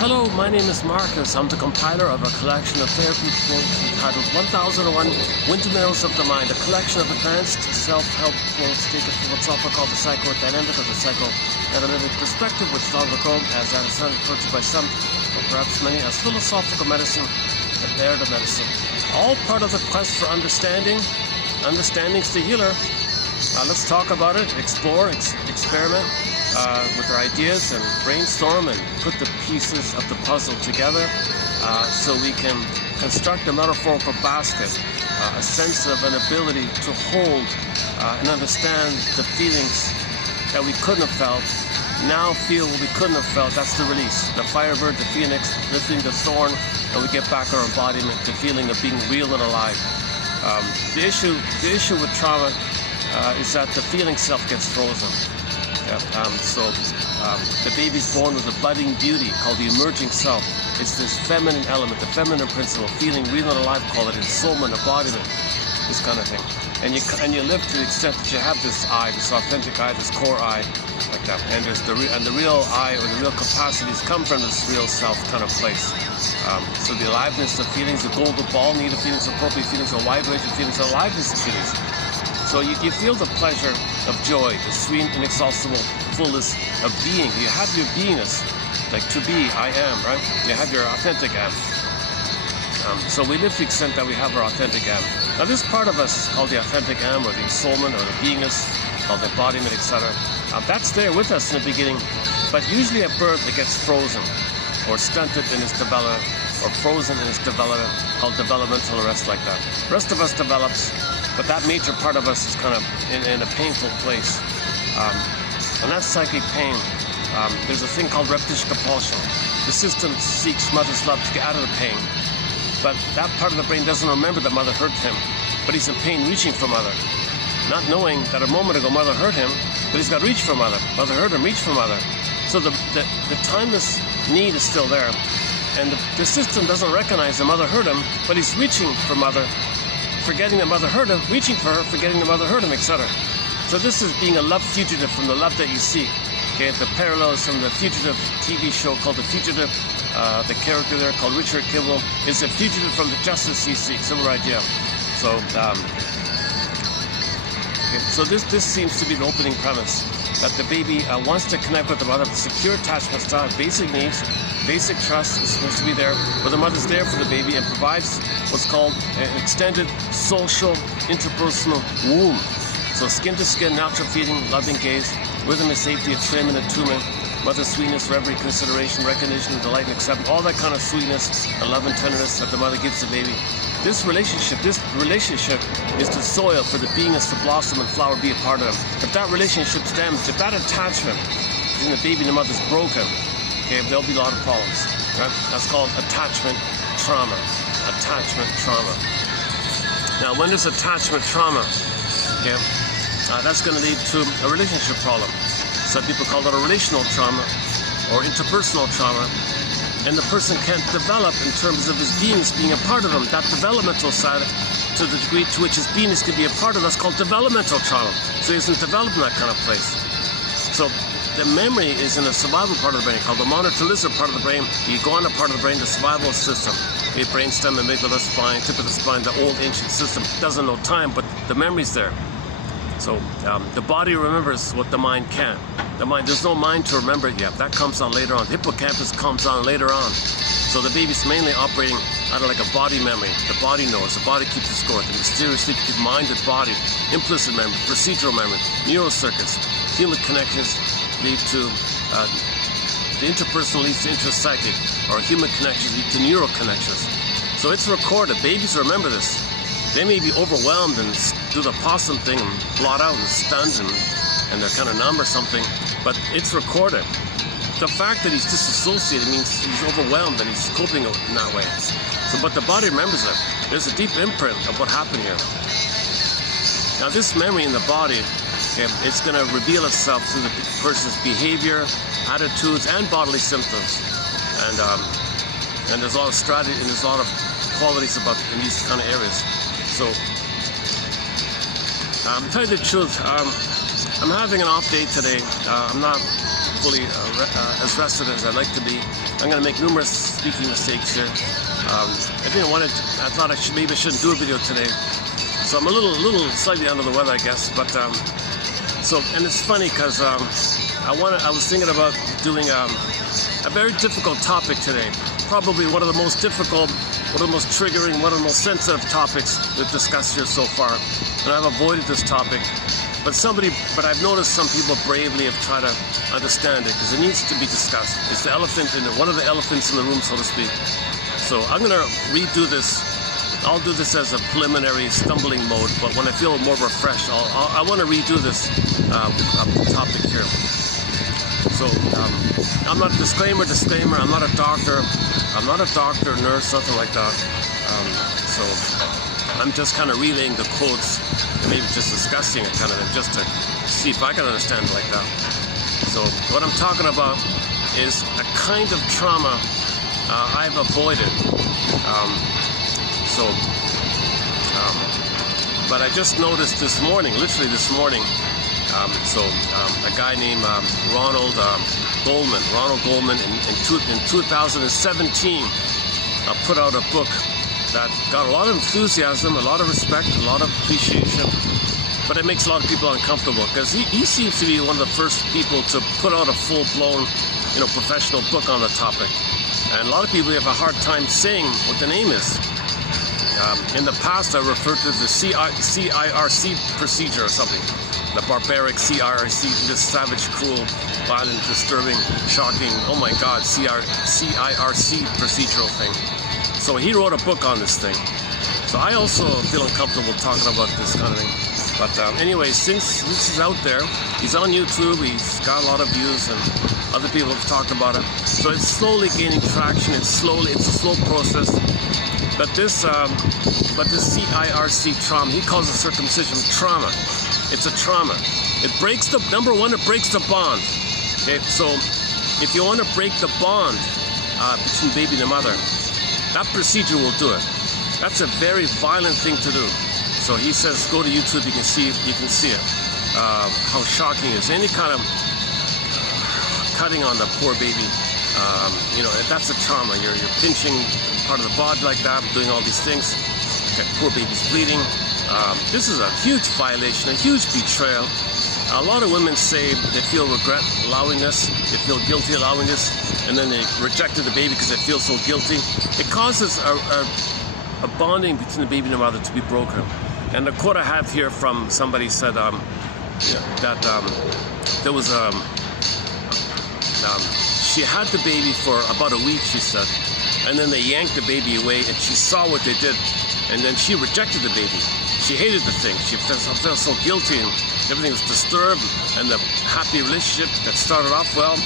Hello, my name is Marcus. I'm the compiler of a collection of therapy quotes entitled 1001 Windmills of the Mind, a collection of advanced self-help quotes taken from what's often called the psychodynamic or the psychoanalytic perspective, which long ago, as that is referred to by some, or perhaps many, as philosophical medicine and narrative medicine. All part of the quest for understanding. Understanding's the healer. Let's talk about it, explore, experiment with our ideas and brainstorm and put the pieces of the puzzle together so we can construct a metaphorical basket, a sense of an ability to hold and understand the feelings that we couldn't have felt, now feel what we couldn't have felt. That's the release. The firebird, the phoenix, lifting the thorn, and we get back our embodiment, the feeling of being real and alive. The issue with trauma is that the feeling self gets frozen. The baby's born with a budding beauty called the emerging self. It's this feminine element, the feminine principle, feeling real and alive, call it ensoulment, embodiment, this kind of thing. And you live to the extent that you have this I, this authentic I, this core I, like that. And there's the real I, or the real capacities come from this real self kind of place. So the aliveness of feelings, the golden ball need of feelings, appropriate feelings, a wide range of feelings, aliveness of feelings. So you feel the pleasure of joy, the sweet, inexhaustible fullness of being. You have your beingness, like to be, I am, right? You have your authentic am. So we live to the extent that we have our authentic am. Now this part of us called the authentic am, or the ensoulment, or the beingness, called the embodiment, etc. That's there with us in the beginning, but usually at birth it gets frozen, or stunted in its development, or frozen in its development, called developmental arrest, like that. The rest of us develops, but that major part of us is kind of in a painful place. And that's psychic pain. There's a thing called repetition compulsion. The system seeks mother's love to get out of the pain. But that part of the brain doesn't remember that mother hurt him, but he's in pain reaching for mother. Not knowing that a moment ago mother hurt him, but he's got to reach for mother. Mother hurt him, reach for mother. So the timeless need is still there. And the system doesn't recognize that mother hurt him, but he's reaching for mother, forgetting that mother hurt him, reaching for her, forgetting that mother hurt him, etc. So this is being a love fugitive from the love that you seek. Okay, the parallels from the Fugitive TV show called The Fugitive. The character there called Richard Kimball is a fugitive from the justice he seeks. Similar idea. So, so this seems to be the opening premise, that the baby wants to connect with the mother, the secure attachment style, basic needs, basic trust is supposed to be there, where the mother's there for the baby and provides what's called an extended social interpersonal womb. So skin to skin, natural feeding, loving gaze, rhythm and safety, attunement, mother's sweetness, reverie, consideration, recognition, delight, and acceptance, all that kind of sweetness and love and tenderness that the mother gives the baby. This relationship is the soil for the beingness to blossom and flower, be a part of them. If that relationship's damaged, if that attachment between the baby and the mother's broken, okay, there'll be a lot of problems. Right? That's called attachment trauma. Attachment trauma. Now, when there's attachment trauma, okay, that's going to lead to a relationship problem. Some people call that a relational trauma or interpersonal trauma. And the person can't develop in terms of his beingness being a part of him. That developmental side, to the degree to which his beingness can be a part of, that's called developmental trauma. So he isn't developed in that kind of place. So the memory is in the survival part of the brain, called the monitor lizard part of the brain, the iguana part of the brain, the survival system. The brainstem, amygdala, spine, tip of the spine, the old ancient system doesn't know time, but the memory's there. So the body remembers what the mind can't. The mind, there's no mind to remember it yet. That comes on later on. The hippocampus comes on later on. So the baby's mainly operating out of like a body memory. The body knows. The body keeps the score. The mysterious sleep keeps mind and body. Implicit memory, procedural memory, neural circuits. Human connections lead to, the interpersonal leads to intrapsychic, or human connections lead to neural connections. So it's recorded. Babies remember this. They may be overwhelmed and do the possum thing and blot out and stunned and they're kind of numb or something, but it's recorded. The fact that he's disassociated means he's overwhelmed and he's coping in that way. So, but the body remembers it. There's a deep imprint of what happened here. Now this memory in the body, okay, it's going to reveal itself through the person's behavior, attitudes, and bodily symptoms. And there's a lot of strategy and there's a lot of qualities about in these kind of areas. So, to tell you the truth, I'm having an off day today. I'm not fully as rested as I'd like to be. I'm going to make numerous speaking mistakes here. I thought maybe I shouldn't do a video today. So I'm a little slightly under the weather, I guess. But and it's funny because I was thinking about doing a very difficult topic today. Probably one of the most difficult, one of the most triggering, one of the most sensitive topics we've discussed here so far. And I've avoided this topic. But I've noticed some people bravely have tried to understand it because it needs to be discussed. It's the elephant one of the elephants in the room, so to speak. So I'm going to redo this. I'll do this as a preliminary stumbling mode, but when I feel more refreshed, I want to redo this topic here. So I'm not disclaimer. I'm not a doctor. I'm not a doctor, nurse, nothing like that. So I'm just kind of relaying the quotes and maybe just discussing it kind of just to see if I can understand it like that. So what I'm talking about is a kind of trauma I've avoided. But I just noticed this morning, literally this morning, a guy named Ronald Goldman in 2017 put out a book that got a lot of enthusiasm, a lot of respect, a lot of appreciation, but it makes a lot of people uncomfortable because he seems to be one of the first people to put out a full-blown, professional book on the topic. And a lot of people have a hard time saying what the name is. In the past, I referred to the CIRC procedure or something. The barbaric CIRC, this savage, cruel, violent, disturbing, shocking, oh my God, CIRC procedural thing. So he wrote a book on this thing. So I also feel uncomfortable talking about this kind of thing. But anyway, since this is out there, he's on YouTube, he's got a lot of views, and other people have talked about it. So it's slowly gaining traction. It's a slow process. But this CIRC trauma, he calls it circumcision trauma. It's a trauma. Number one, it breaks the bond. Okay, so if you want to break the bond between baby and the mother, that procedure will do it. That's a very violent thing to do. So he says, go to YouTube, you can see it. How shocking it is. Any kind of cutting on the poor baby, that's a trauma. You're pinching part of the body like that, doing all these things. Okay, poor baby's bleeding. This is a huge violation, a huge betrayal. A lot of women say they feel regret allowing this, they feel guilty allowing this, and then they rejected the baby because they feel so guilty. It causes a bonding between the baby and the mother to be broken. And the quote I have here from somebody said that there was she had the baby for about a week, she said, and then they yanked the baby away, and she saw what they did, and then she rejected the baby. She hated the thing. She felt so guilty, and everything was disturbed, and the happy relationship that started off well,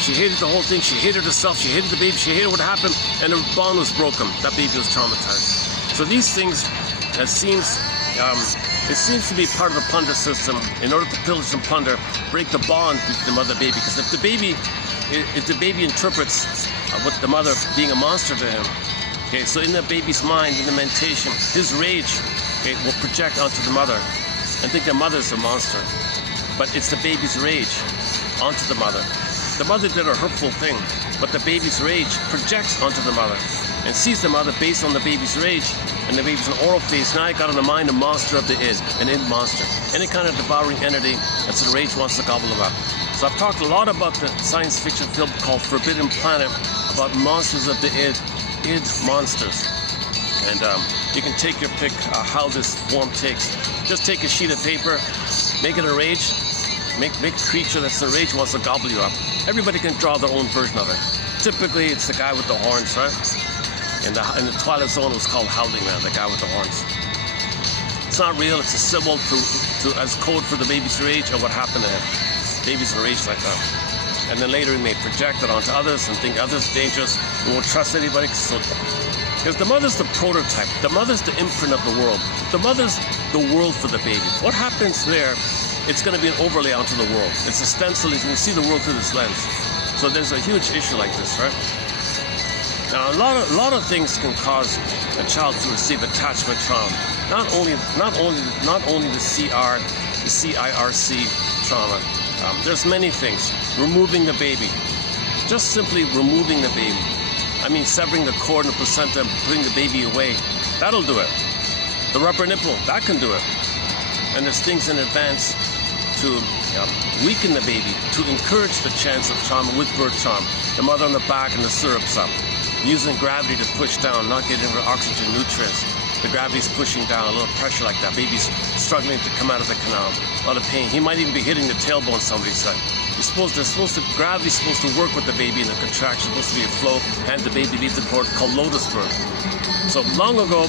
she hated the whole thing. She hated herself. She hated the baby. She hated what happened, and the bond was broken. That baby was traumatized. So these things, it seems to be part of the plunder system. In order to pillage and plunder, break the bond between the mother and baby. Because if the baby interprets what the mother being a monster to him, okay, so in the baby's mind, in the mentation, his rage, okay, will project onto the mother and think the mother's a monster. But it's the baby's rage onto the mother. The mother did a hurtful thing, but the baby's rage projects onto the mother and sees the mother based on the baby's rage, and the baby's an oral phase. Now I got in the mind a monster of the id, an id monster. Any kind of devouring entity that's the rage wants to gobble them up. So I've talked a lot about the science fiction film called Forbidden Planet, about monsters of the id monsters. And you can take your pick how this form takes. Just take a sheet of paper, make it a rage, make a creature that's the rage wants to gobble you up. Everybody can draw their own version of it. Typically, it's the guy with the horns, right? In the Twilight Zone, it was called Howling Man, the guy with the horns. It's not real. It's a symbol as code for the baby's rage or what happened to him. Baby's enraged like that. And then later he may project it onto others and think others are dangerous. He won't trust anybody. Because the mother's the prototype. The mother's the imprint of the world. The mother's the world for the baby. What happens there, it's going to be an overlay onto the world. It's a stencil. You can see the world through this lens. So there's a huge issue like this, right? Now, a lot of things can cause a child to receive attachment trauma. Not only the CIRC trauma, There's many things. Removing the baby. Just simply removing the baby. I mean, severing the cord and the placenta and putting the baby away. That'll do it. The rubber nipple, that can do it. And there's things in advance to weaken the baby, to encourage the chance of trauma with birth trauma. The mother on the back and the syrups up. Using gravity to push down, not getting rid of oxygen, nutrients. The gravity's pushing down, a little pressure like that. Baby's struggling to come out of the canal. A lot of pain. He might even be hitting the tailbone, somebody said. Gravity's supposed to work with the baby in the contraction. Supposed to be a flow, and the baby leaves the cord called lotus birth. So long ago,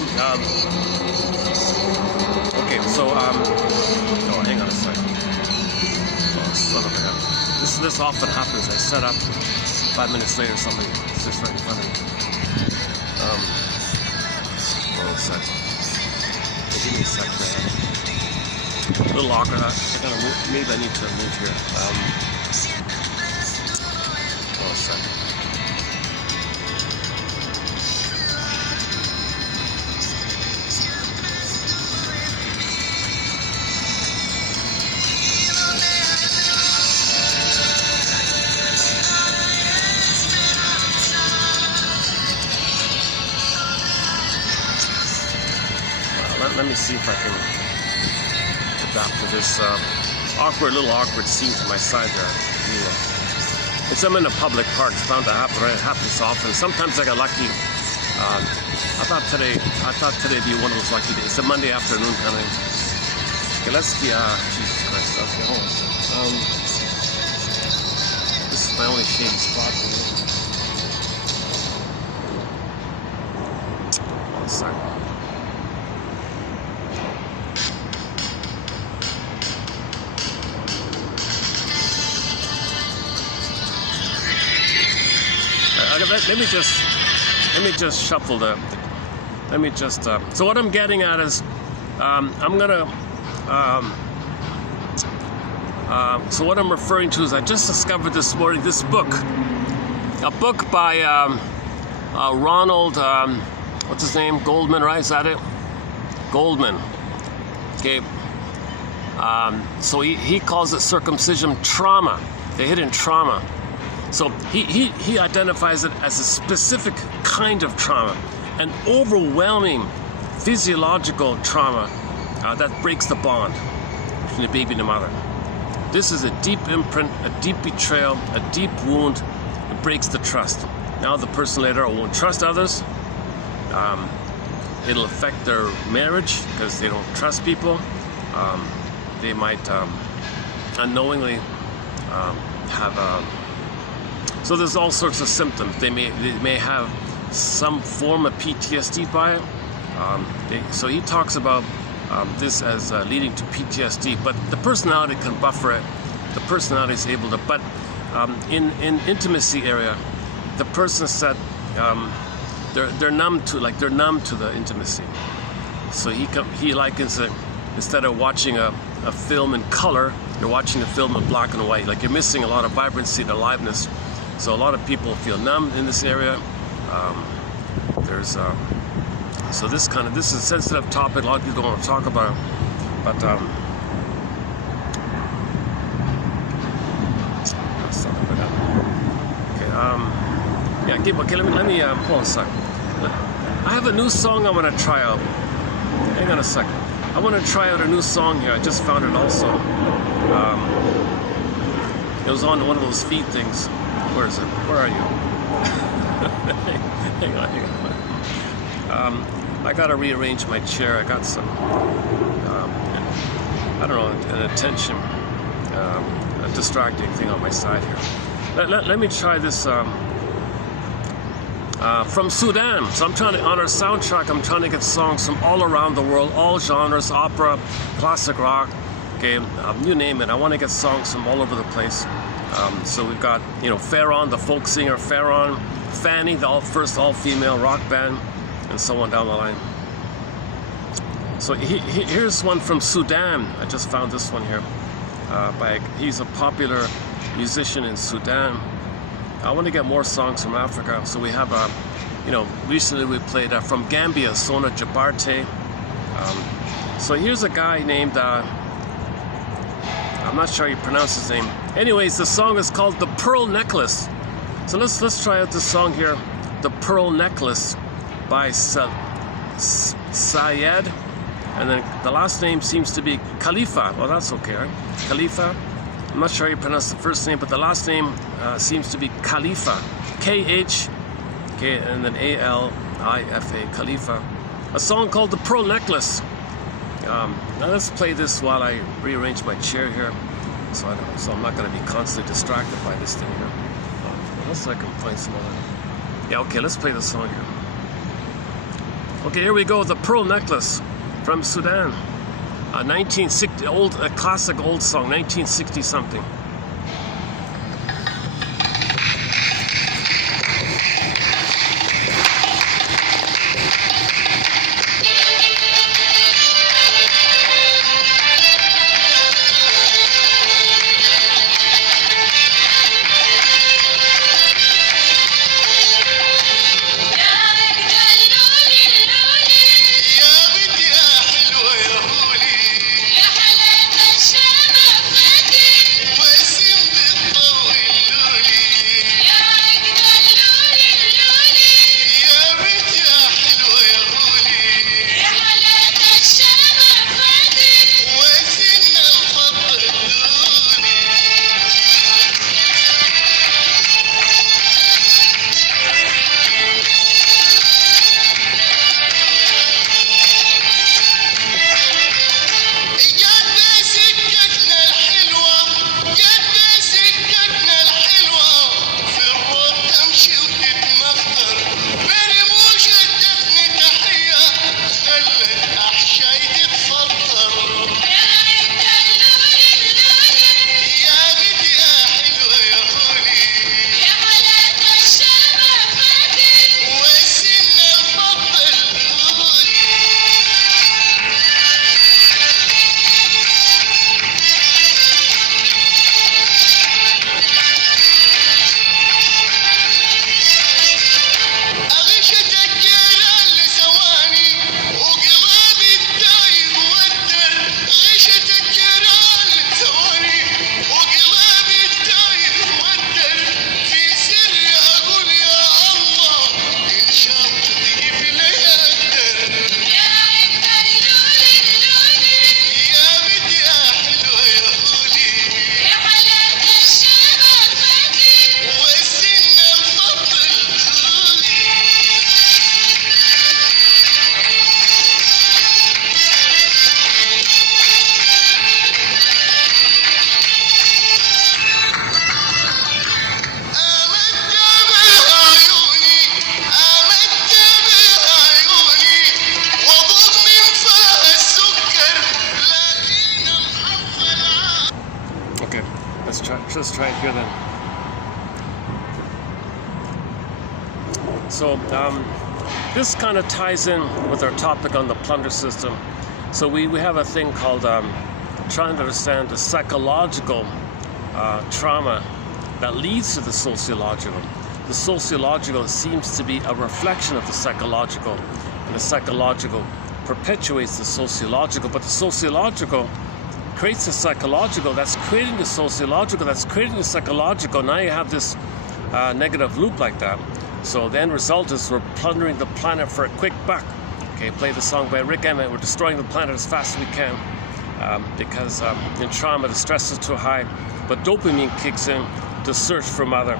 okay, so, oh, hang on a second. Oh, son of a gun. This often happens. I set up, 5 minutes later, somebody is just right in front of me. Hold on a sec. Give me a sec, man. A little awkward. I gotta move. Maybe I need to move here. Hold on a sec. Let me see if I can adapt to this little awkward scene to my side there. It's I'm in a public park. It's bound to happen. Right? It happens often. Sometimes I got lucky. I thought today would be one of those lucky days. It's a Monday afternoon kind of thing. Okay, let's see. Jesus Christ. Okay, hold on. This is my only shady spot. Hold on a second. Let me just shuffle so what I'm getting at is so what I'm referring to is I just discovered this morning this book, a book by Ronald what's his name, Goldman, right? Is that it? Goldman. Okay. So he calls it circumcision trauma, the hidden trauma. So he identifies it as a specific kind of trauma, an overwhelming physiological trauma that breaks the bond between the baby and the mother. This is a deep imprint, a deep betrayal, a deep wound that breaks the trust. Now the person later won't trust others. It'll affect their marriage because they don't trust people. They might unknowingly have so there's all sorts of symptoms. They may have some form of PTSD by it. So he talks about this as leading to PTSD, but the personality can buffer it. The personality is able to, but in intimacy area, the person said they're numb to the intimacy. So he likens it, instead of watching a film in color, you're watching a film in black and white. Like you're missing a lot of vibrancy and aliveness. So a lot of people feel numb in this area. So this is a sensitive topic. A lot of people don't want to talk about it, but okay. Let me hold on a second. I have a new song I want to try out. Hang on a second. I want to try out a new song here. I just found it also. It was on one of those feed things. Where is it? Where are you? hang on. I got to rearrange my chair. I got some, I don't know, an attention, a distracting thing on my side here. Let me try this from Sudan. So I'm trying to, on our soundtrack, I'm trying to get songs from all around the world, all genres, opera, classic rock, okay, you name it. I want to get songs from all over the place. So we've got, Farron, the folk singer, Farron, Fanny, the first all-female rock band, and so on down the line. So here's one from Sudan. I just found this one here. He's a popular musician in Sudan. I want to get more songs from Africa. So we have, recently we played from Gambia, Sona Jabarte. So here's a guy named, I'm not sure how you pronounce his name, Anyways, the song is called The Pearl Necklace. So let's try out this song here, The Pearl Necklace by Syed. And then the last name seems to be Khalifa. Well, that's okay, right? Khalifa. I'm not sure how you pronounce the first name, but the last name seems to be Khalifa. K-H, and then A-L-I-F-A, Khalifa. A song called The Pearl Necklace. Now let's play this while I rearrange my chair here, so I'm not going to be constantly distracted by this thing here. Unless I can find some other. Yeah, okay, let's play the song here. Okay, here we go. The Pearl Necklace from Sudan. 1960, a classic old song, 1960 something. Let's try it here then. So this kind of ties in with our topic on the plunder system. So we have a thing called trying to understand the psychological trauma that leads to the sociological. The sociological seems to be a reflection of the psychological, and the psychological perpetuates the sociological, but the sociological creates the psychological, that's creating the sociological, that's creating the psychological. Now you have this negative loop like that. So the end result is we're plundering the planet for a quick buck. Okay, play the song by Rick Emmett. We're destroying the planet as fast as we can because in trauma the stress is too high, but dopamine kicks in to search for mother.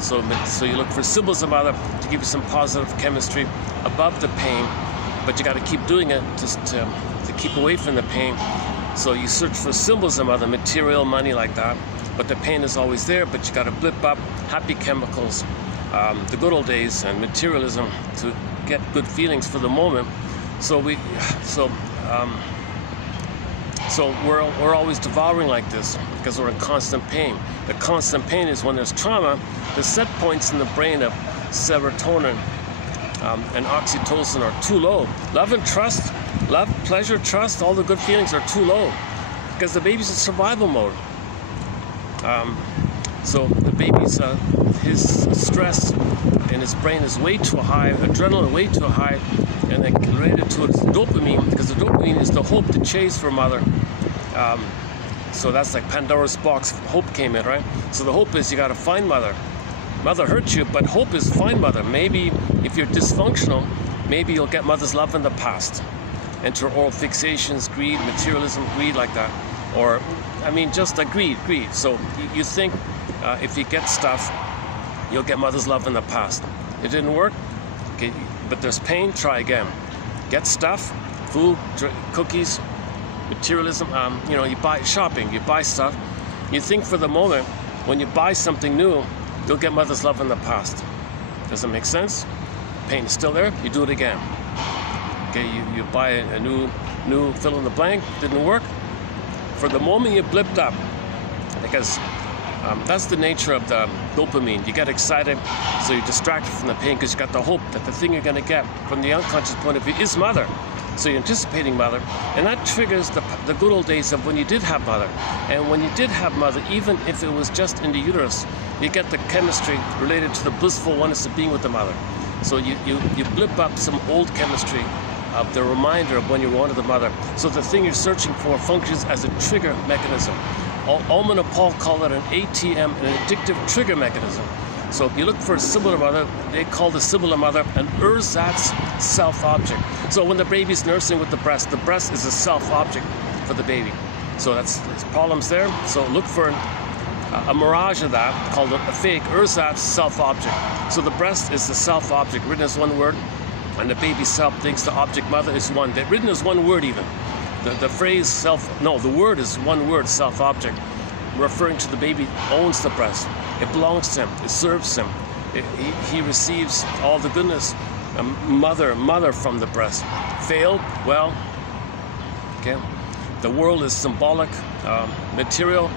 So you look for symbols of mother to give you some positive chemistry above the pain, but you got to keep doing it just to keep away from the pain. So you search for symbols of mother, material, money, like that, but the pain is always there, but you got to blip up happy chemicals, the good old days, and materialism to get good feelings for the moment. So we're always devouring like this because we're in constant pain. The constant pain is when there's trauma. The set points in the brain of serotonin and oxytocin are too low. Love and trust, love, pleasure, trust, all the good feelings are too low because the baby's in survival mode. So the baby's his stress in his brain is way too high, adrenaline way too high, and then related to it is dopamine, because the dopamine is the hope to chase for mother. So that's like Pandora's box. Hope came in, right? So the hope is you got to find mother. Mother hurt you, but hope is find mother. Maybe if you're dysfunctional, maybe you'll get mother's love in the past. Enter oral fixations, greed, materialism, greed like that. Or, I mean, just a greed. So you think if you get stuff, you'll get mother's love in the past. It didn't work, okay, but there's pain, try again. Get stuff, food, cookies, materialism, you know, you buy shopping, you buy stuff. You think for the moment, when you buy something new, you'll get mother's love in the past. Does it make sense? Pain is still there, you do it again. Okay, you buy a new fill in the blank, didn't work. For the moment you blipped up, because that's the nature of the dopamine. You get excited, so you're distracted from the pain because you got the hope that the thing you're going to get from the unconscious point of view is mother. So you're anticipating mother, and that triggers the good old days of when you did have mother. And when you did have mother, even if it was just in the uterus, you get the chemistry related to the blissful oneness of being with the mother. So you blip up some old chemistry of the reminder of when you wanted the mother. So the thing you're searching for functions as a trigger mechanism. Ullman and Paul call it an ATM, an addictive trigger mechanism. So if you look for a similar mother, they call the similar mother an ersatz self-object. So when the baby's nursing with the breast is a self-object for the baby. So there's problems there. So look for a mirage of that called a fake ersatz self-object. So the breast is the self-object, written as one word, and the baby self thinks the object mother is one. They're written as one word even. The phrase the word is one word, self-object, referring to the baby owns the breast. It belongs to him, it serves him. He receives all the goodness, mother from the breast. Failed? Well, okay. The world is symbolic, material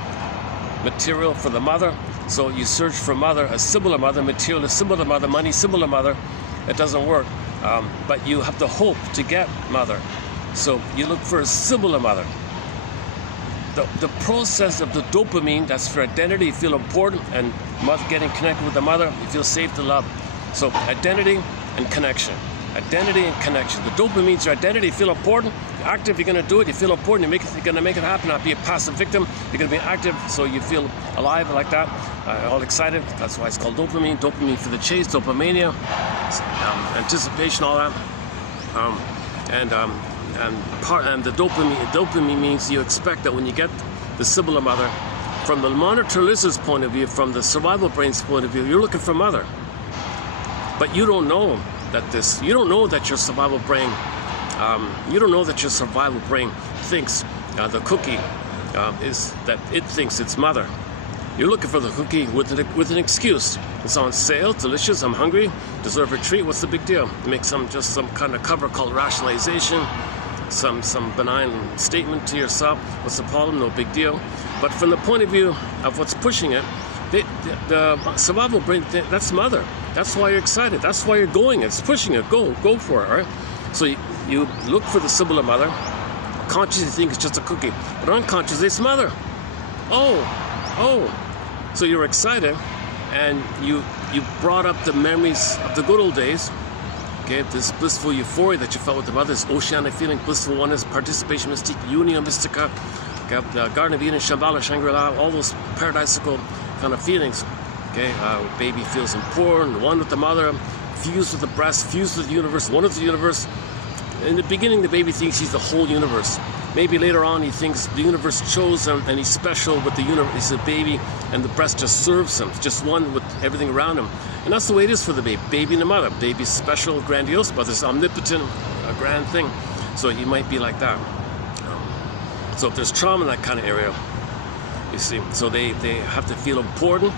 for the mother. So you search for mother, a similar mother, material, a similar mother, money, similar mother. It doesn't work. But you have the hope to get mother. So you look for a similar mother. The process of the dopamine, that's for identity, you feel important, and getting connected with the mother, you feel safe to love. So identity and connection. Identity and connection. The dopamine's your identity, you feel important. You're active, you're going to do it, you feel important, you're going to make it happen, not be a passive victim. You're going to be active, so you feel alive like that, all excited. That's why it's called dopamine. Dopamine for the chase, dopamania, anticipation, all that. And the dopamine means you expect that when you get the similar mother, from the monotrellis's point of view, from the survival brain's point of view, you're looking for mother. But you don't know that your survival brain, thinks the cookie is that it thinks it's mother. You're looking for the cookie with an excuse. It's on sale, delicious, I'm hungry, deserve a treat, what's the big deal? Make some kind of cover called rationalization, some benign statement to yourself. What's the problem? No big deal. But from the point of view of what's pushing it, the survival brain, that's mother. That's why you're excited. That's why you're going. It's pushing it. Go for it, right? So you look for the similar mother. Consciously think it's just a cookie, but unconsciously it's mother. Oh. So you're excited, and you brought up the memories of the good old days. Okay, this blissful euphoria that you felt with the mother, this oceanic feeling, blissful oneness, participation mystique, union mystica, the Garden of Eden, Shambhala, Shangri-La, all those paradisical kind of feelings. Okay, baby feels important, one with the mother, fused with the breast, fused with the universe, one with the universe. In the beginning, the baby thinks he's the whole universe. Maybe later on, he thinks the universe chose him and he's special with the universe. He's a baby, and the breast just serves him, just one with everything around him. And that's the way it is for the baby. Baby and the mother. Baby's special, grandiose, mother's omnipotent, a grand thing. So he might be like that. So if there's trauma in that kind of area, you see, so they have to feel important.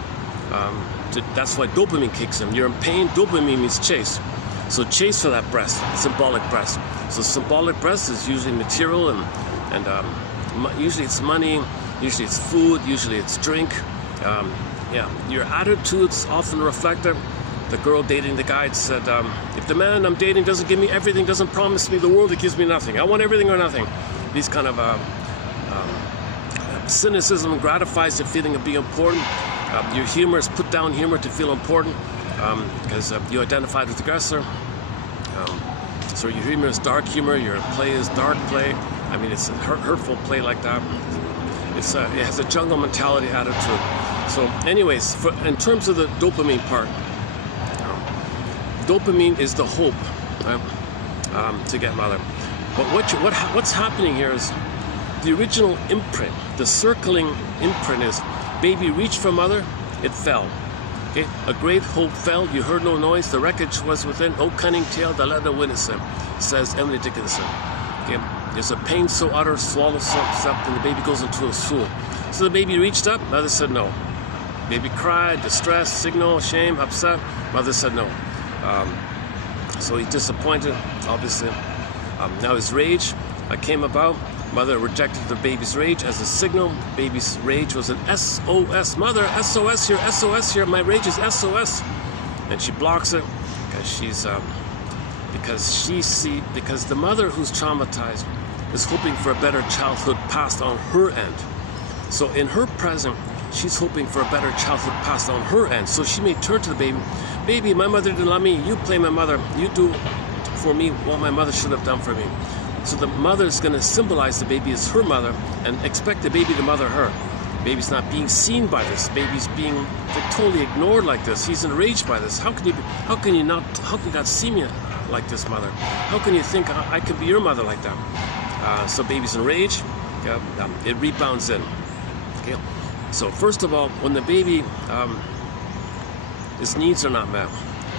That's why dopamine kicks in. You're in pain, dopamine means chase. So chase for that breast, symbolic breast. So symbolic breast is usually material and usually it's money, usually it's food, usually it's drink. Your attitudes often reflect it. The girl dating the guy said, if the man I'm dating doesn't give me everything, doesn't promise me the world, it gives me nothing. I want everything or nothing. These kind of cynicism gratifies the feeling of being important. Your humor is put down humor to feel important because you identified with the aggressor. So your humor is dark humor, your play is dark play. I mean, it's a hurtful play like that. it has a jungle mentality attitude. So anyways, in terms of the dopamine part, dopamine is the hope, right? To get mother. But what's happening here is the original imprint, the circling imprint is baby reached for mother, it fell. Okay, a great hope fell, you heard no noise, the wreckage was within, no cunning tale that let no witness him, says Emily Dickinson. Okay, there's a pain so utter, swallows up, and the baby goes into a swoon. So the baby reached up, mother said no. Baby cried, distress, signal, shame, upset, mother said no. So he's disappointed, obviously. Now his rage came about. Mother rejected the baby's rage as a signal. Baby's rage was an SOS. Mother, SOS here, my rage is SOS. And she blocks it because the mother who's traumatized is hoping for a better childhood passed on her end. So in her present, she's hoping for a better childhood passed on her end. So she may turn to the baby, baby, my mother didn't love me, you play my mother, you do for me what my mother should have done for me. So the mother is going to symbolize the baby as her mother and expect the baby to mother her. Baby's not being seen by this. Baby's being totally ignored like this. He's enraged by this. How can you not see me like this, mother? How can you think I could be your mother like that? So baby's enraged. It rebounds in. Okay. So first of all, when the baby, his needs are not met,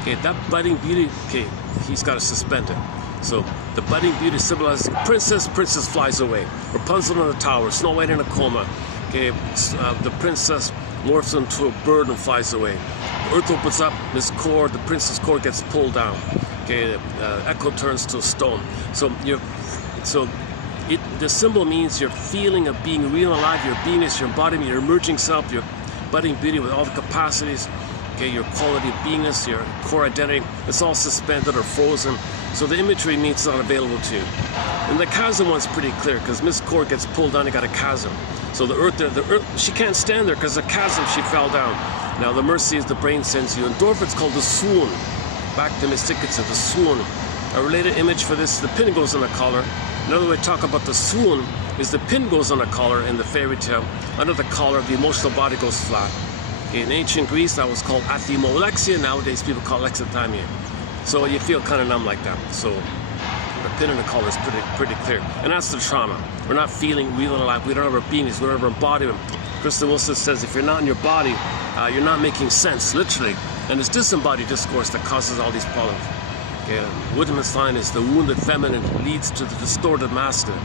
okay, that budding beauty, okay, he's got to suspend it. So the budding beauty symbolizes princess flies away. Rapunzel in the tower, Snow White in a coma. Okay, the princess morphs into a bird and flies away. Earth opens up, this cord, the princess cord gets pulled down. Okay, echo turns to a stone. So the symbol means your feeling of being real and alive, your beingness, your embodiment, your emerging self, your budding beauty with all the capacities, okay, your quality of beingness, your core identity, it's all suspended or frozen. So the imagery means it's not available to you. And the chasm one's pretty clear because Miss Cord gets pulled down, you got a chasm. So the earth, she can't stand there because the chasm, she fell down. Now the mercy is the brain sends you. Endorphin's called the swoon. Back to Miss Dickinson, the swoon. A related image for this, the pin goes on the collar. Another way to talk about the swoon is the pin goes on the collar in the fairy tale. Under the collar, the emotional body goes flat. In ancient Greece, that was called athymolexia. Nowadays, people call it alexithymia. So you feel kind of numb like that. So the pin in the collar is pretty clear. And that's the trauma. We're not feeling real and alive. We don't have our beingness. We don't have our embodiment. Kristen Wilson says if you're not in your body, you're not making sense, literally. And it's disembodied discourse that causes all these problems. Okay, Windmills' line is the wounded feminine leads to the distorted masculine.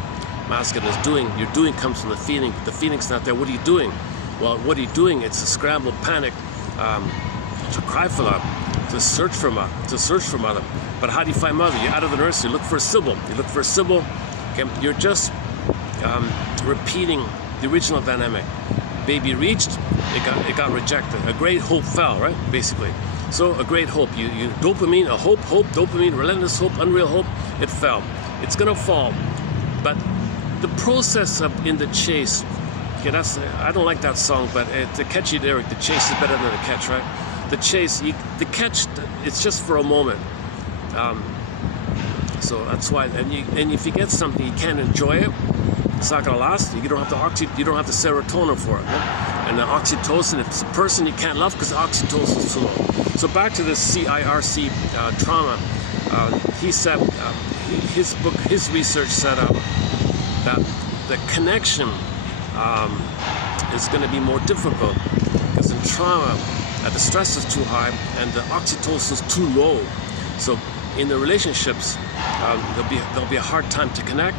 Masculine is doing. Your doing comes from the feeling. The feeling's not there. What are you doing? Well, what are you doing? It's a scramble, panic, to cry for love, to search for mother. But how do you find mother? You're out of the nursery. You look for a symbol. Okay, you're just repeating the original dynamic. Baby reached, it got rejected. A great hope fell, right? Basically. So a great hope. You dopamine, a hope, dopamine, relentless hope, unreal hope. It fell. It's gonna fall. But the process of in the chase. Okay, I don't like that song, but it's a catchy lyric. The chase is better than the catch, right? The chase, the catch, it's just for a moment. So that's why, and if you get something, you can't enjoy it. It's not gonna last. You don't have the serotonin for it, right? And the oxytocin. If it's a person you can't love because the oxytocin is too low. So back to this CIRC trauma. He said his research said that the connection is going to be more difficult because in trauma, the stress is too high and the oxytocin is too low. So in the relationships, there'll be a hard time to connect.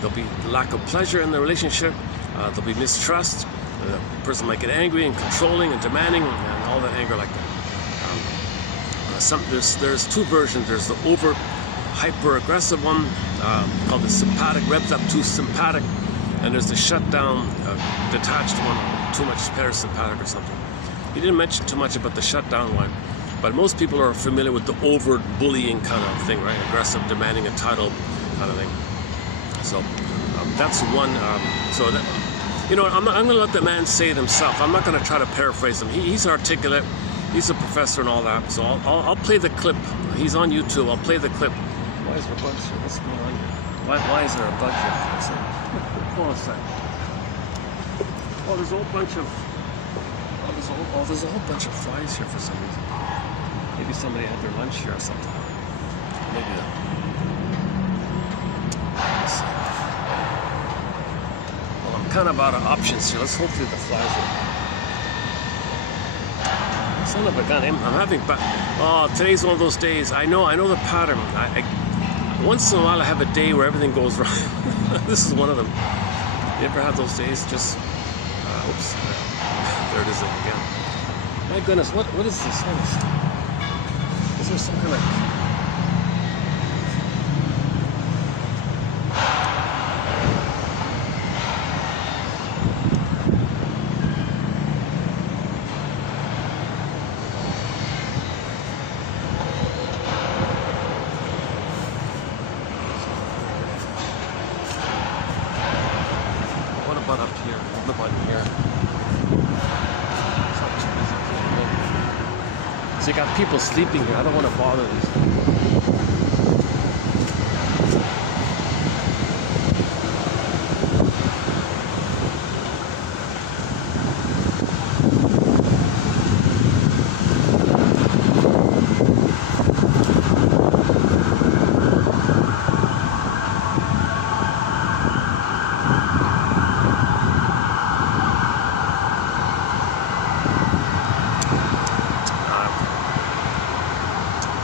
There'll be lack of pleasure in the relationship. There'll be mistrust. The person might get angry and controlling and demanding and all that anger like that. There's two versions. There's the over hyper aggressive one called the sympathetic, revved up to sympathetic. And there's the shutdown, detached one, too much parasympathetic or something. He didn't mention too much about the shutdown one, but most people are familiar with the overt bullying kind of thing, right? Aggressive, demanding, entitled kind of thing. So that's one. So that, I'm going to let the man say it himself. I'm not going to try to paraphrase him. He's articulate. He's a professor and all that. So I'll play the clip. He's on YouTube. I'll play the clip. Why is there a bug here? What's going on here? Why is there a bug here? Hold on a second. Oh, there's a whole bunch of. There's a whole bunch of flies here for some reason. Maybe somebody had their lunch here or something. Maybe. Well, I'm kind of out of options here. Let's hopefully the flies will. Son of a gun! I'm having. Oh, today's one of those days. I know the pattern. Once in a while I have a day where everything goes wrong. This is one of them. You ever had those days? Just. Oops. There it is again. My goodness, what is this? Is there some kind of... What about up here? What about here? So you got people sleeping here. I don't want to bother these people.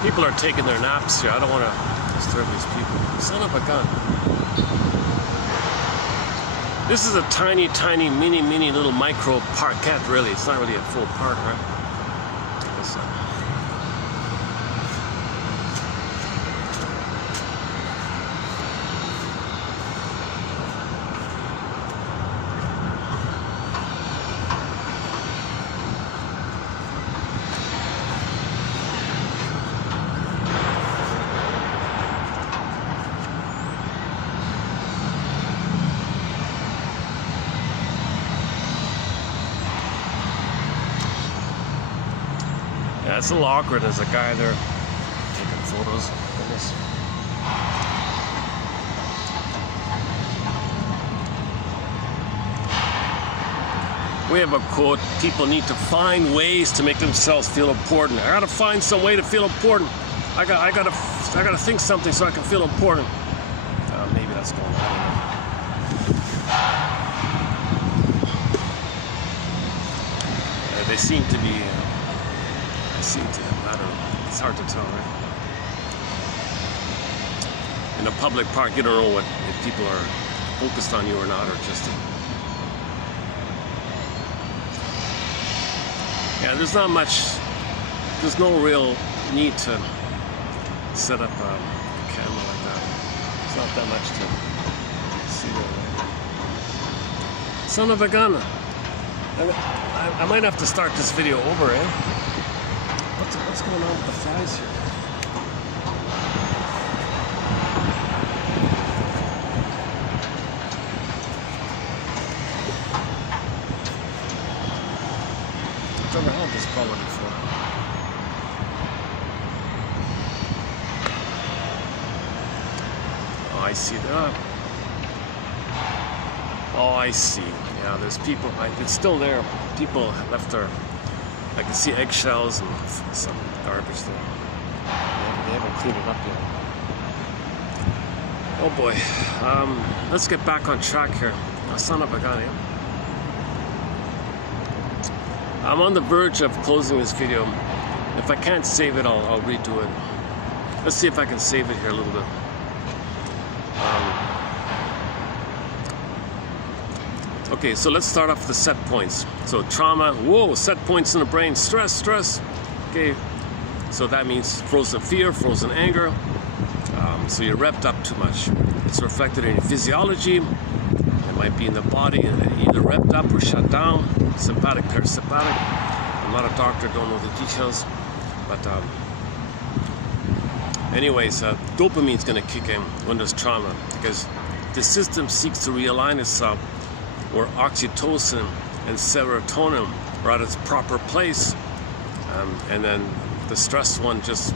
People are taking their naps here. I don't want to disturb these people. Son of a gun. This is a tiny, mini little micro parkette, really. It's not really a full park, right? Yeah, it's a little awkward. There's a guy there taking photos. Goodness. We have a quote: people need to find ways to make themselves feel important. I gotta find some way to feel important. I gotta think something so I can feel important. Maybe that's going on. They seem to be. I don't know. It's hard to tell, right? In a public park, you don't know if people are focused on you or not, or just. Yeah, there's not much. There's no real need to set up a camera like that. It's not that much to see there. Son of a gun. I might have to start this video over, eh? What's going on with the flies here? I've never had this problem before. Oh, I see that. Oh, I see. Yeah, there's people. It's still there. People left their. I can see eggshells and some garbage there. They haven't cleaned it up yet. Oh boy. Let's get back on track here. Oh, son of a gun, yeah. I'm on the verge of closing this video. If I can't save it, I'll redo it. Let's see if I can save it here a little bit. Okay, so let's start off with the set points. So trauma, whoa, set points in the brain, stress. Okay, so that means frozen fear, frozen anger. So you're revved up too much. It's reflected in your physiology. It might be in the body, either revved up or shut down. Sympathetic, parasympathetic. I'm not a doctor, don't know the details. But anyways, dopamine's gonna kick in when there's trauma, because the system seeks to realign itself where oxytocin and serotonin are at its proper place, and then the stressed one just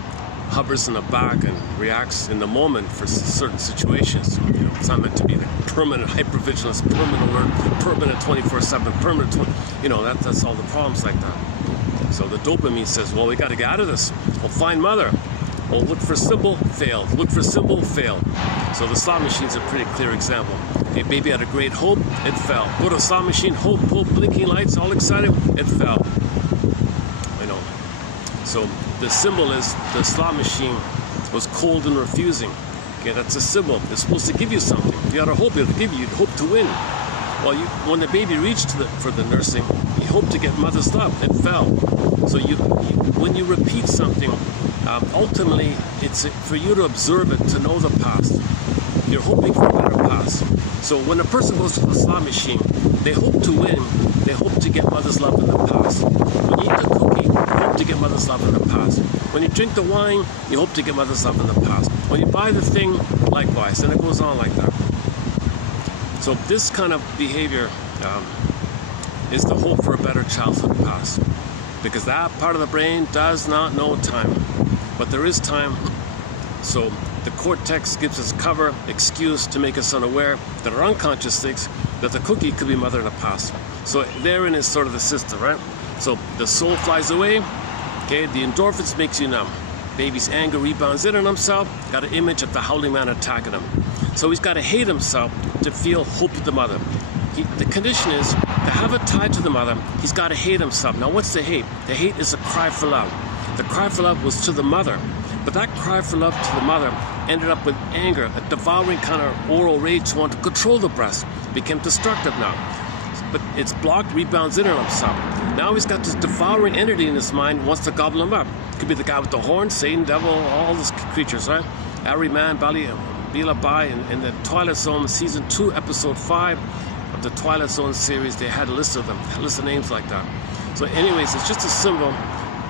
hovers in the back and reacts in the moment for certain situations. It's not meant to be the permanent hypervigilance, permanent alert, permanent 24/7, permanent, that's all the problems like that. So the dopamine says, well, we got to get out of this. Well, find mother. Well, look for symbol, failed. Look for symbol, failed. So the slot machine's a pretty clear example. A baby had a great hope, it fell. Go to a slot machine, hope, blinking lights, all excited, it fell. So the symbol is the slot machine was cold and refusing. Okay, that's a symbol. It's supposed to give you something. You had a hope, it'll give you, you'd hope to win. Well, when the baby reached for the nursing, he hoped to get mother's love. It fell. So when you repeat something, ultimately it's for you to observe it, to know the past. You're hoping for a better past. So when a person goes to the slot machine, they hope to win. They hope to get mother's love in the past. When you eat the cookie, you hope to get mother's love in the past. When you drink the wine, you hope to get mother's love in the past. When you buy the thing, likewise, and it goes on like that. So this kind of behavior is the hope for a better childhood past, because that part of the brain does not know time, but there is time. So the cortex gives us cover, excuse to make us unaware that our unconscious thinks that the cookie could be mother in the past. So therein is sort of the system, right? So the soul flies away, okay, the endorphins makes you numb. Baby's anger rebounds in on himself, got an image of the howling man attacking him. So he's got to hate himself to feel hope with the mother. The condition is, to have a tie to the mother, he's got to hate himself. Now what's the hate? The hate is a cry for love. The cry for love was to the mother, but that cry for love to the mother ended up with anger, a devouring kind of oral rage to want to control the breast. Became destructive now. But it's blocked, rebounds in on himself. Now he's got this devouring entity in his mind, wants to gobble him up. Could be the guy with the horn, Satan, devil, all these creatures, right? Ari Man, Bali, Bila Bai, in the Twilight Zone, season 2, episode 5 of the Twilight Zone series, they had a list of them, a list of names like that. So anyways, it's just a symbol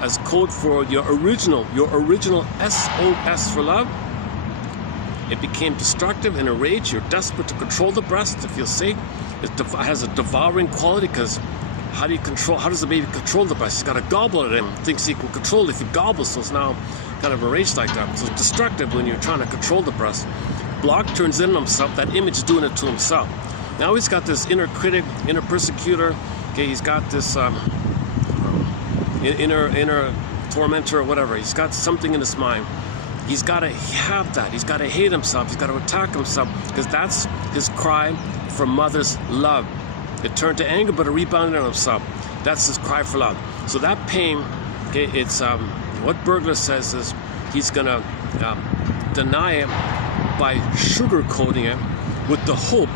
as code for your original SOS for love. It became destructive in a rage. You're desperate to control the breast to feel safe. It has a devouring quality, because how does the baby control the breast? He's got to gobble at him, thinks he can control it. If he gobbles, so it's now kind of enraged like that. So it's destructive when you're trying to control the breast. Block turns in on himself, that image is doing it to himself. Now he's got this inner critic, inner persecutor, okay, he's got this inner tormentor or whatever. He's got something in his mind. He's got to have that. He's got to hate himself. He's got to attack himself, because that's his cry for mother's love. It turned to anger, but it rebounded on himself. That's his cry for love. So that pain, okay, it's what Bergler says is he's going to deny it by sugarcoating it with the hope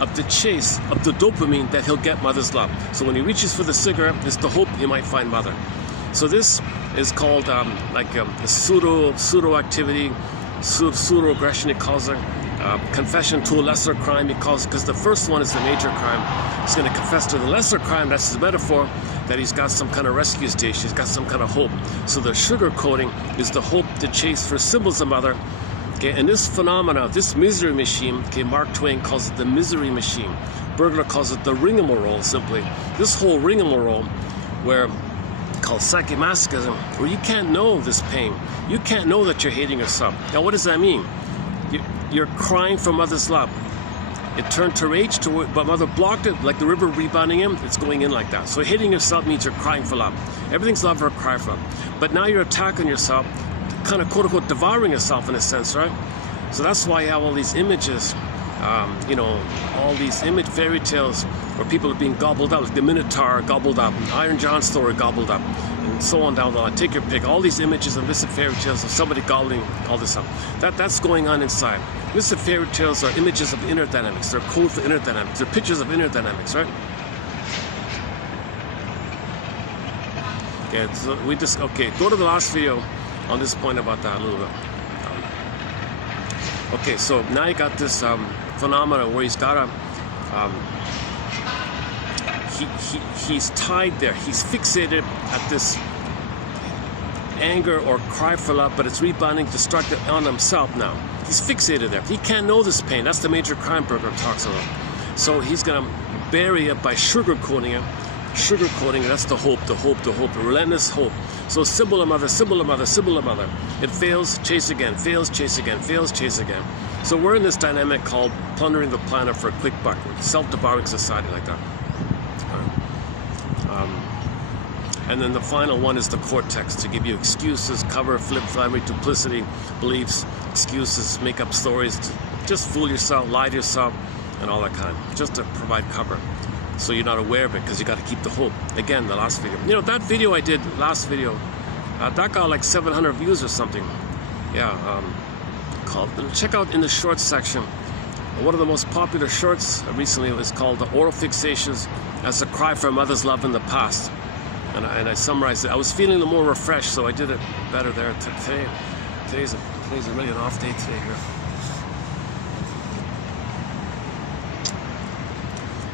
of the chase of the dopamine that he'll get mother's love. So when he reaches for the cigarette, it's the hope he might find mother. So this is called a pseudo activity, pseudo aggression, he calls it. Confession to a lesser crime, he calls it, because the first one is the major crime. He's going to confess to the lesser crime. That's his metaphor, that he's got some kind of rescue station, he's got some kind of hope. So the sugar coating is the hope to chase for symbols of mother. Okay, and this phenomena, this misery machine, okay, Mark Twain calls it the misery machine. Bergler calls it the rigmarole, simply. This whole rigmarole, called psychomasochism, where you can't know this pain. You can't know that you're hating yourself. Now what does that mean? You're crying for mother's love. It turned to rage, but mother blocked it, like the river rebounding in, it's going in like that. So hating yourself means you're crying for love. Everything's love or a cry for love. But now you're attacking yourself, kind of quote-unquote devouring yourself in a sense, right? So that's why you have all these images, all these fairy tales where people are being gobbled up, like the Minotaur gobbled up, Iron John story gobbled up, and so on down the line. Take your pick. All these images and mythic fairy tales of somebody gobbling all this up. That's going on inside. Mythic fairy tales are images of inner dynamics. They're code for inner dynamics. They're pictures of inner dynamics, right? Okay, so go to the last video on this point about that a little bit. Okay, so now you got this phenomena where he's got a he's tied there. He's fixated at this anger or cry for love, but it's rebounding destructive on himself now. He's fixated there. He can't know this pain. That's the major crime Berger talks about. So he's going to bury it by sugarcoating it. Sugarcoating it, that's the hope, the relentless hope. So symbol of mother, symbol of mother, symbol of mother. It fails, chase again, fails, chase again, fails, chase again. So we're in this dynamic called plundering the planet for a quick buck, self-devouring society like that. And then the final one is the cortex, to give you excuses, cover, flip, flattery, duplicity, beliefs, excuses, make up stories, just fool yourself, lie to yourself, and all that kind, just to provide cover. So you're not aware of it, because you got to keep the hope. Again, the last video. You know, that video I did, last video, that got like 700 views or something. Yeah, check out in the shorts section. One of the most popular shorts recently was called "The Oral Fixations as a Cry for a Mother's Love in the Past." And I summarized it. I was feeling a little more refreshed, so I did it better there. Today's really an off day today here.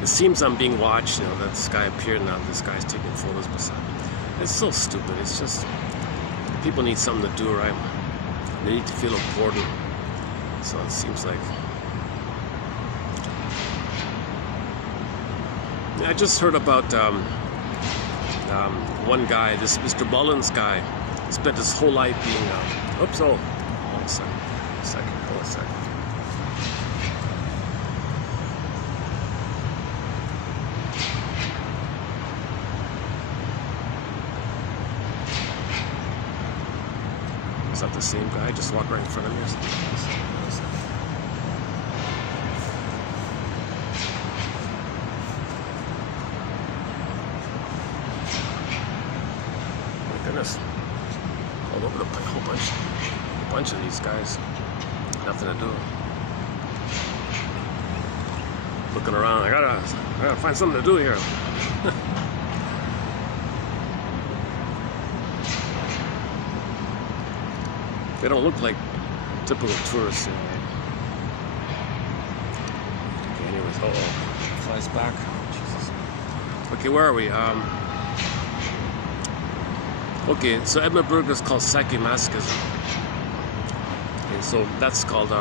It seems I'm being watched. You know, that this guy appeared now. This guy's taking photos beside me. It's so stupid. It's just people need something to do, right? They need to feel important. So it seems like. I just heard about one guy, this Mr. Mullins guy, spent his whole life being, oops, oh, hold a second, hold a second. Is that the same guy? Just walk right in front of me or something? Goodness, all over the place, whole bunch of these guys, nothing to do. Looking around, I gotta find something to do here. They don't look like typical tourists. Okay, anyways, flies back. Jesus. Okay, where are we? Okay, so Edmund Burger is called psychomasochism. Okay, so that's called the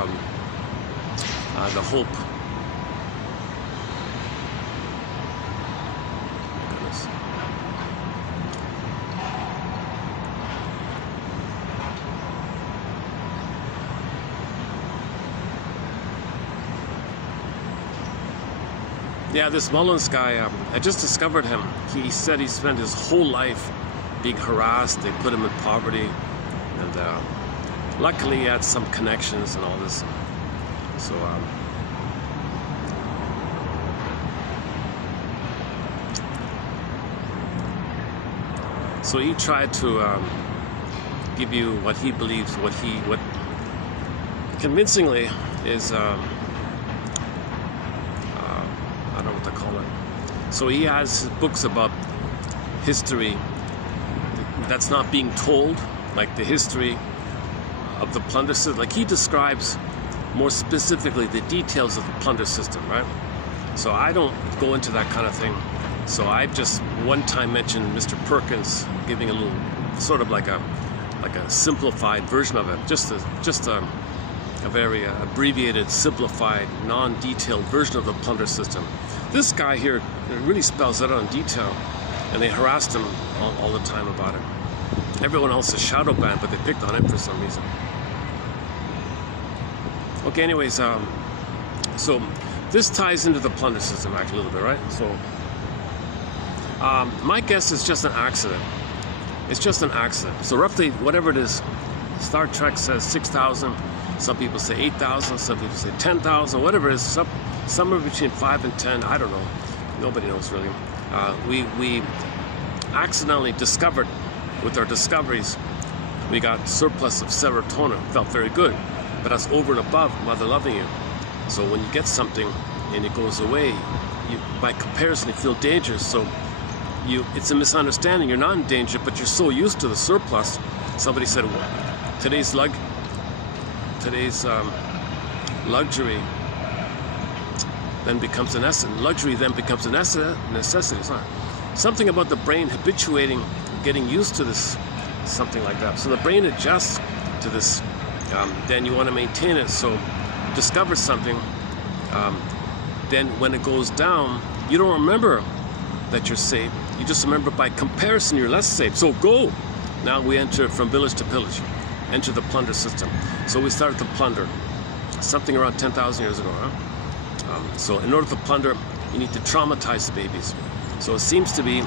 hope. Oh, goodness. Yeah, this Mullins guy, I just discovered him. He said he spent his whole life being harassed. They put him in poverty, and luckily he had some connections and all this. So he tried to give you what he believes, what convincingly is I don't know what to call it. So he has books about history that's not being told, like the history of the plunder system. Like he describes more specifically the details of the plunder system, right? So I don't go into that kind of thing. So I just one time mentioned Mr. Perkins giving a little sort of like a simplified version of it, just a very abbreviated, simplified, non-detailed version of the plunder system. This guy here really spells it out in detail. And they harassed him all the time about it. Everyone else is shadow banned, but they picked on him for some reason. Okay, anyways, so this ties into the plunder system actually a little bit, right? So my guess is just an accident. It's just an accident. So roughly, whatever it is, Star Trek says 6,000. Some people say 8,000. Some people say 10,000. Whatever it is, somewhere between 5 and 10. I don't know. Nobody knows really. We accidentally discovered, with our discoveries, we got surplus of serotonin. Felt very good, but that's over and above mother loving you. So when you get something and it goes away, you, by comparison, you feel dangerous. So it's a misunderstanding. You're not in danger, but you're so used to the surplus. Somebody said, well, today's luxury then becomes a necessity. Luxury then becomes a necessity. It's not. Something about the brain habituating, getting used to this, something like that. So the brain adjusts to this. Then you want to maintain it. So discover something. Then when it goes down, you don't remember that you're safe. You just remember by comparison you're less safe. So go Now we enter from village to pillage, enter the plunder system. So we started to plunder, something around 10,000 years ago. So in order to plunder, you need to traumatize the babies. So it seems to be,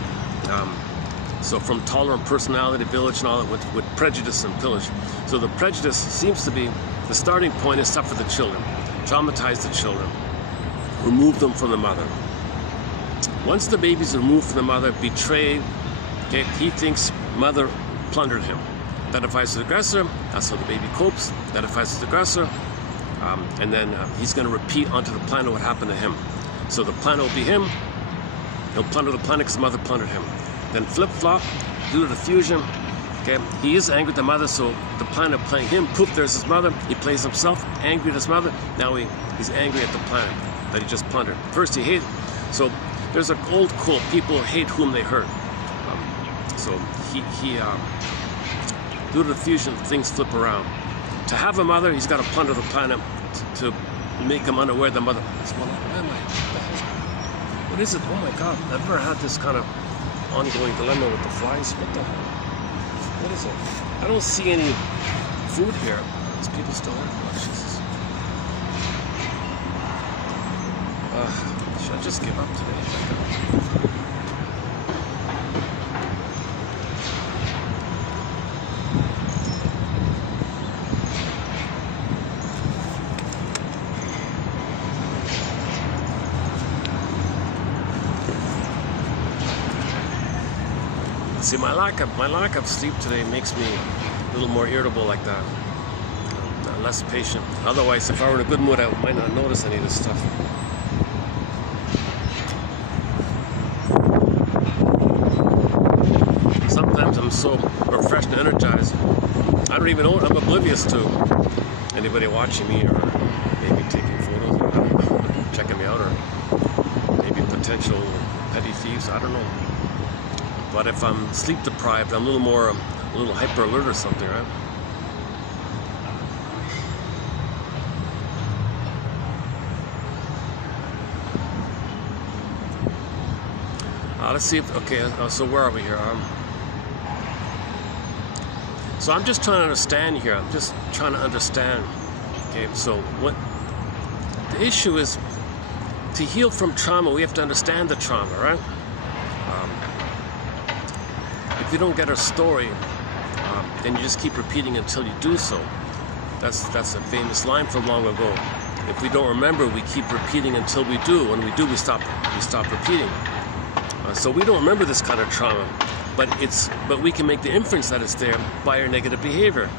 so from tolerant personality, village, and all that, with prejudice and pillage. So the prejudice seems to be, the starting point is suffer the children, traumatize the children, remove them from the mother. Once the baby's removed from the mother, betrayed, okay, he thinks mother plundered him. Identifies the aggressor, that's how the baby copes, identifies the aggressor, and then he's going to repeat onto the planet what happened to him. So the planet will be him, he'll plunder the planet because the mother plundered him. Then flip-flop, due to the fusion, okay, he is angry at the mother, so the planet playing him, poof, there's his mother, he plays himself, angry at his mother, now he's angry at the planet that he just plundered. First he hated, so there's an old quote, people hate whom they hurt. So he due to the fusion, things flip around. To have a mother, he's got to plunder the planet to make him unaware the mother. What is it? Oh my God, I've never had this kind of ongoing dilemma with the flies. What the hell? What is it? I don't see any food here. These people still there? Oh, Jesus. Should I just give up today? See, my lack of sleep today makes me a little more irritable like that, less patient. Otherwise, if I were in a good mood, I might not notice any of this stuff. Sometimes I'm so refreshed and energized, I don't even know, I'm oblivious to anybody watching me or maybe taking photos, or I don't know, checking me out, or maybe potential petty thieves, I don't know. But if I'm sleep deprived, I'm a little hyper alert or something, right? Let's see if, okay, so where are we here? So I'm just trying to understand here. I'm just trying to understand. Okay, so what the issue is, to heal from trauma, we have to understand the trauma, right? If you don't get a story, then you just keep repeating until you do so. That's a famous line from long ago. If we don't remember, we keep repeating until we do. When we do, we stop repeating. So we don't remember this kind of trauma, but we can make the inference that it's there by our negative behavior.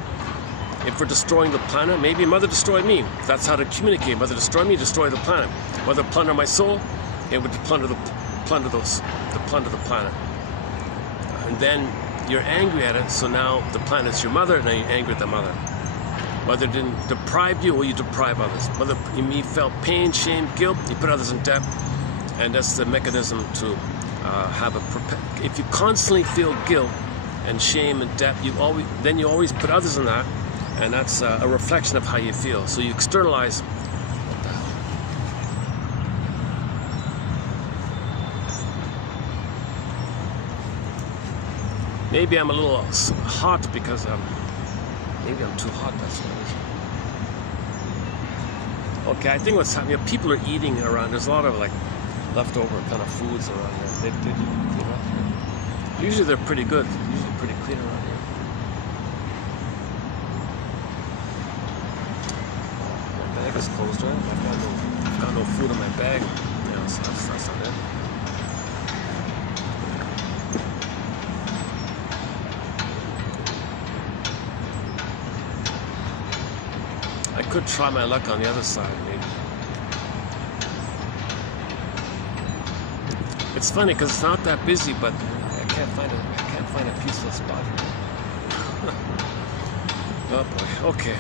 If we're destroying the planet, maybe mother destroyed me. That's how to communicate. Mother destroyed me, destroy the planet. Mother plunder my soul, it would plunder the planet. And then you're angry at it, so now the planet's your mother, and now you're angry at the mother. Mother didn't deprive you, or you deprive others. Mother, you felt pain, shame, guilt, you put others in debt, and that's the mechanism to if you constantly feel guilt and shame and debt, you always put others in that, and that's a reflection of how you feel. So you externalize. What the hell? Maybe I'm a little hot because maybe I'm too hot, that's what it is. Okay, I think what's happening, people are eating around, there's a lot of like leftover kind of foods around here. They clean up here. Usually they're pretty good, usually pretty clean around here. My bag is closed, right? I've got no food in my bag. Yeah, so that's not it. I could try my luck on the other side, maybe. It's funny because it's not that busy, but I can't find a peaceful spot here. Oh boy. Okay.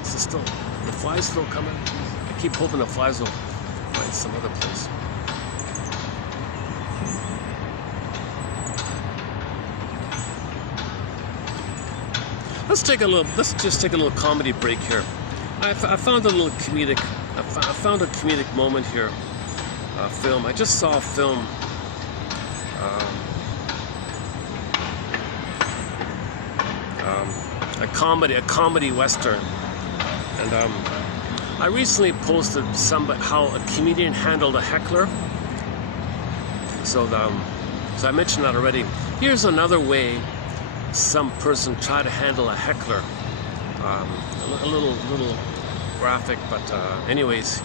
Is it still the flies still coming? I keep hoping the flies will find some other place. Let's just take a little comedy break here. I found a little comedic. I found a comedic moment here. Film. I just saw a film. comedy western. And I recently posted how a comedian handled a heckler. So I mentioned that already. Here's another way some person tried to handle a heckler. A little graphic, but anyways,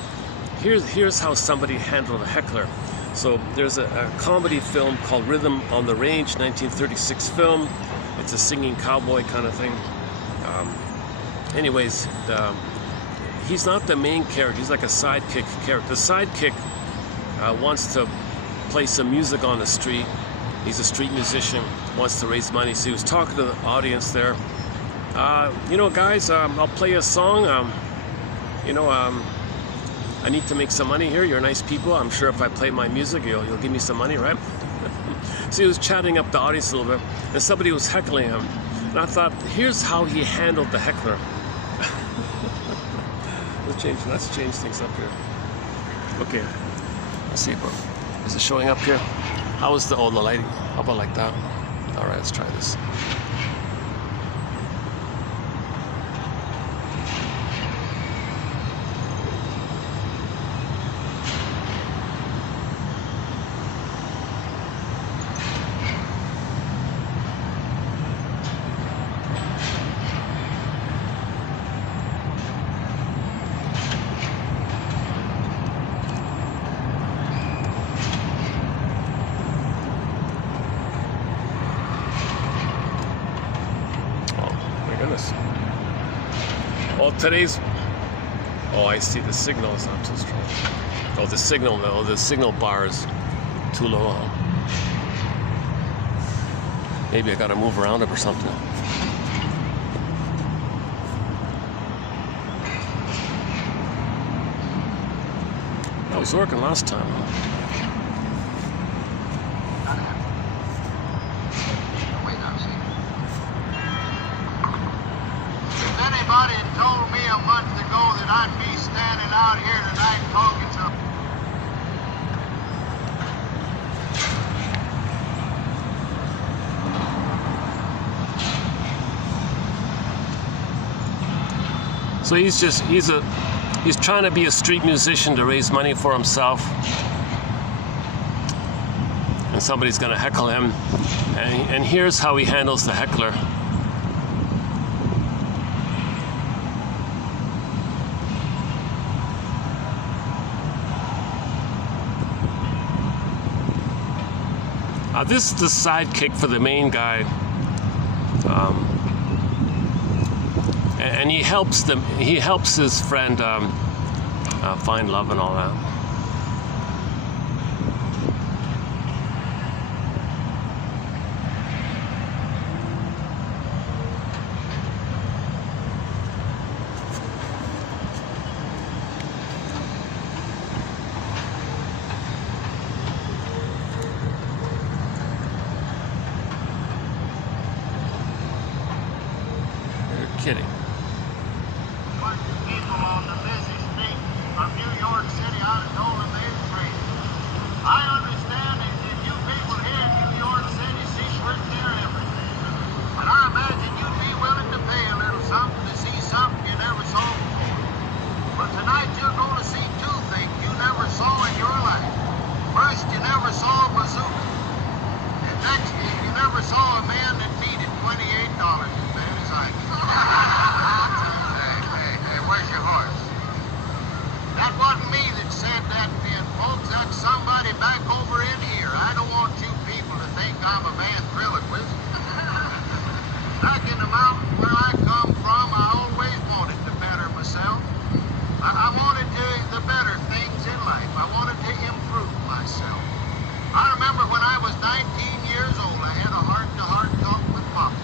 here's how somebody handled a heckler. So there's a comedy film called Rhythm on the Range, 1936 film. It's a singing cowboy kind of thing. Anyways, he's not the main character. He's like a sidekick character. The sidekick wants to play some music on the street. He's a street musician, wants to raise money. So he was talking to the audience there. You know, guys, I'll play a song. I need to make some money here. You're nice people. I'm sure if I play my music, you'll give me some money, right? So he was chatting up the audience a little bit, and somebody was heckling him. And I thought, here's how he handled the heckler. Let's change things up here. Okay, let's see, bro. Is it showing up here? How is the lighting? How about like that? All right, let's try this. Well, I see the signal is not too strong. Oh, the signal bar is too low. Maybe I gotta move around it or something. That was working last time. Anybody had told me a month ago that I'd be standing out here tonight talking to So he's trying to be a street musician to raise money for himself, and somebody's gonna heckle him, and here's how he handles the heckler. This is the sidekick for the main guy, and he helps them. He helps his friend find love and all that. Kidding. a bunch of people on the busy street of New York City. I told them they'd trade. I understand that you people here in New York City see shirts there everything. And I imagine you'd be willing to pay a little something to see something you never saw before. But tonight you're going to see two things you never saw in your life. First, you never saw a bazooka. And next, you never saw a man that needed $28 as bad as I do. Hey, where's your horse? That wasn't me that said that then, folks. That's somebody back over in here. I don't want you people to think I'm a ventriloquist. Back in the mountains where I come from, I always wanted to better myself. I wanted the better things in life. I wanted to improve myself. I remember when I was 19 years old, I had a heart-to-heart talk with Papa.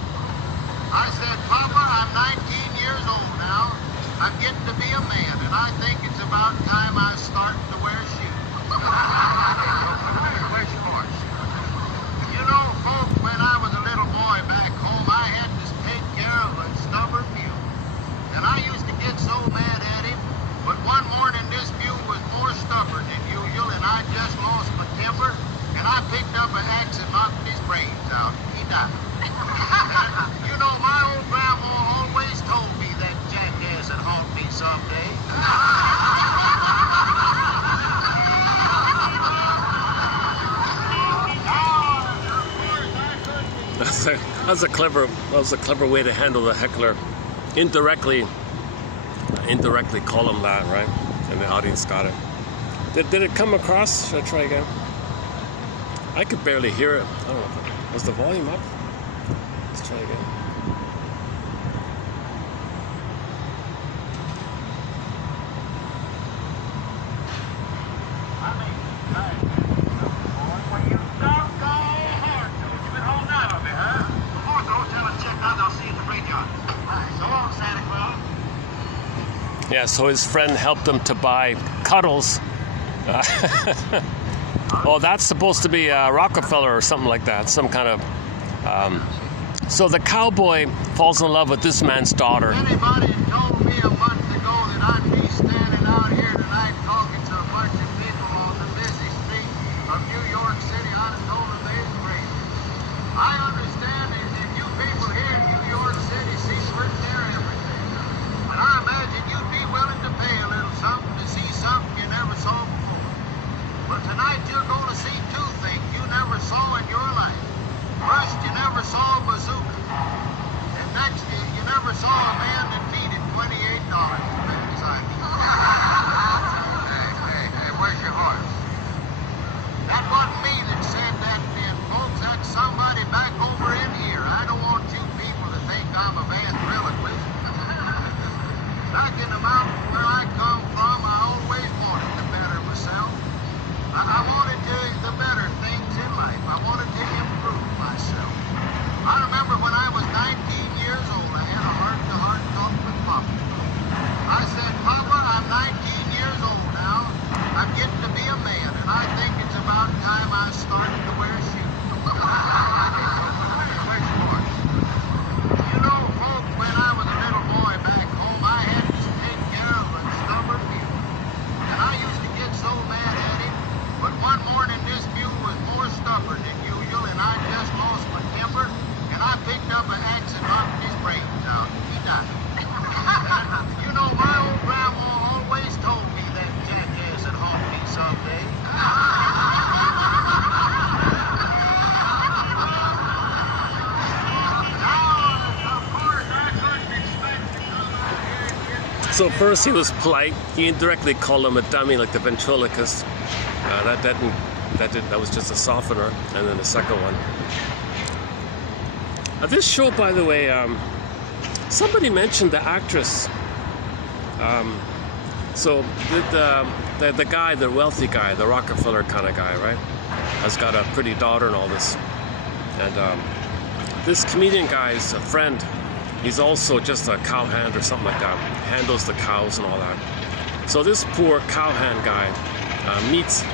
I said, Papa, I'm 19 years old now. I'm getting to be a man, and I think it's about time I start to wear shoes. Where's your horse? You know, folks, when I was a little boy back home, I had to take care of a stubborn mule. And I used to get so mad at him, but one morning this mule was more stubborn than usual, and I just lost my temper, and I picked up an axe and knocked his brains out. He died. You know, my old grandma always was a clever way to handle the heckler. Indirectly call him that, right? And the audience got it. Did it come across? Should I try again? I could barely hear it. I don't know. Was the volume up? Let's try again. Yeah, so his friend helped him to buy cuddles. Oh, that's supposed to be Rockefeller or something like that. Some kind of... So the cowboy falls in love with this man's daughter. Anybody told me a month ago that I'd be standing out here tonight talking to a bunch of people on the busy street of New York City, I'd have told them they was crazy. I understand that you people here in New York City see pretty near everything. But I imagine you'd be willing to pay a little something to see something you never saw before. But tonight you're going to see two things you never saw in your life. First, you never saw a bazooka. And next, you never saw a man that needed $28 to pay his ID. Hey, where's your horse? That wasn't me that said that, then, folks. That's somebody back over in here. I don't want you people to think I'm a ventriloquist. Back in the mountain where I come from, I always wanted to better myself. I wanted the better things in life. I wanted to improve myself. I remember when I was 19 years old, I had a heart-to-heart talk with Papa. I said, Papa, I'm 19 years old now. I'm getting to be a man, and I think it's about time I started to wear shoes. Where's your horse? You know, folks, when I was a little boy back home, I had to take care of a stubborn mule. And I used to get so mad at him. But one morning, this mule was more stubborn than usual, and I just lost my temper, and I picked up an axe and knocked his brains out. He died. You know, my old grandma always told me that jackass would haunt me someday. So first he was polite. He indirectly called him a dummy, like the ventriloquist. That was just a softener. And then the second one. This show, by the way, somebody mentioned the actress. So the guy, the wealthy guy, the Rockefeller kind of guy, right? Has got a pretty daughter and all this. And this comedian guy's a friend. He's also just a cowhand or something like that. Handles the cows and all that. So this poor cowhand guy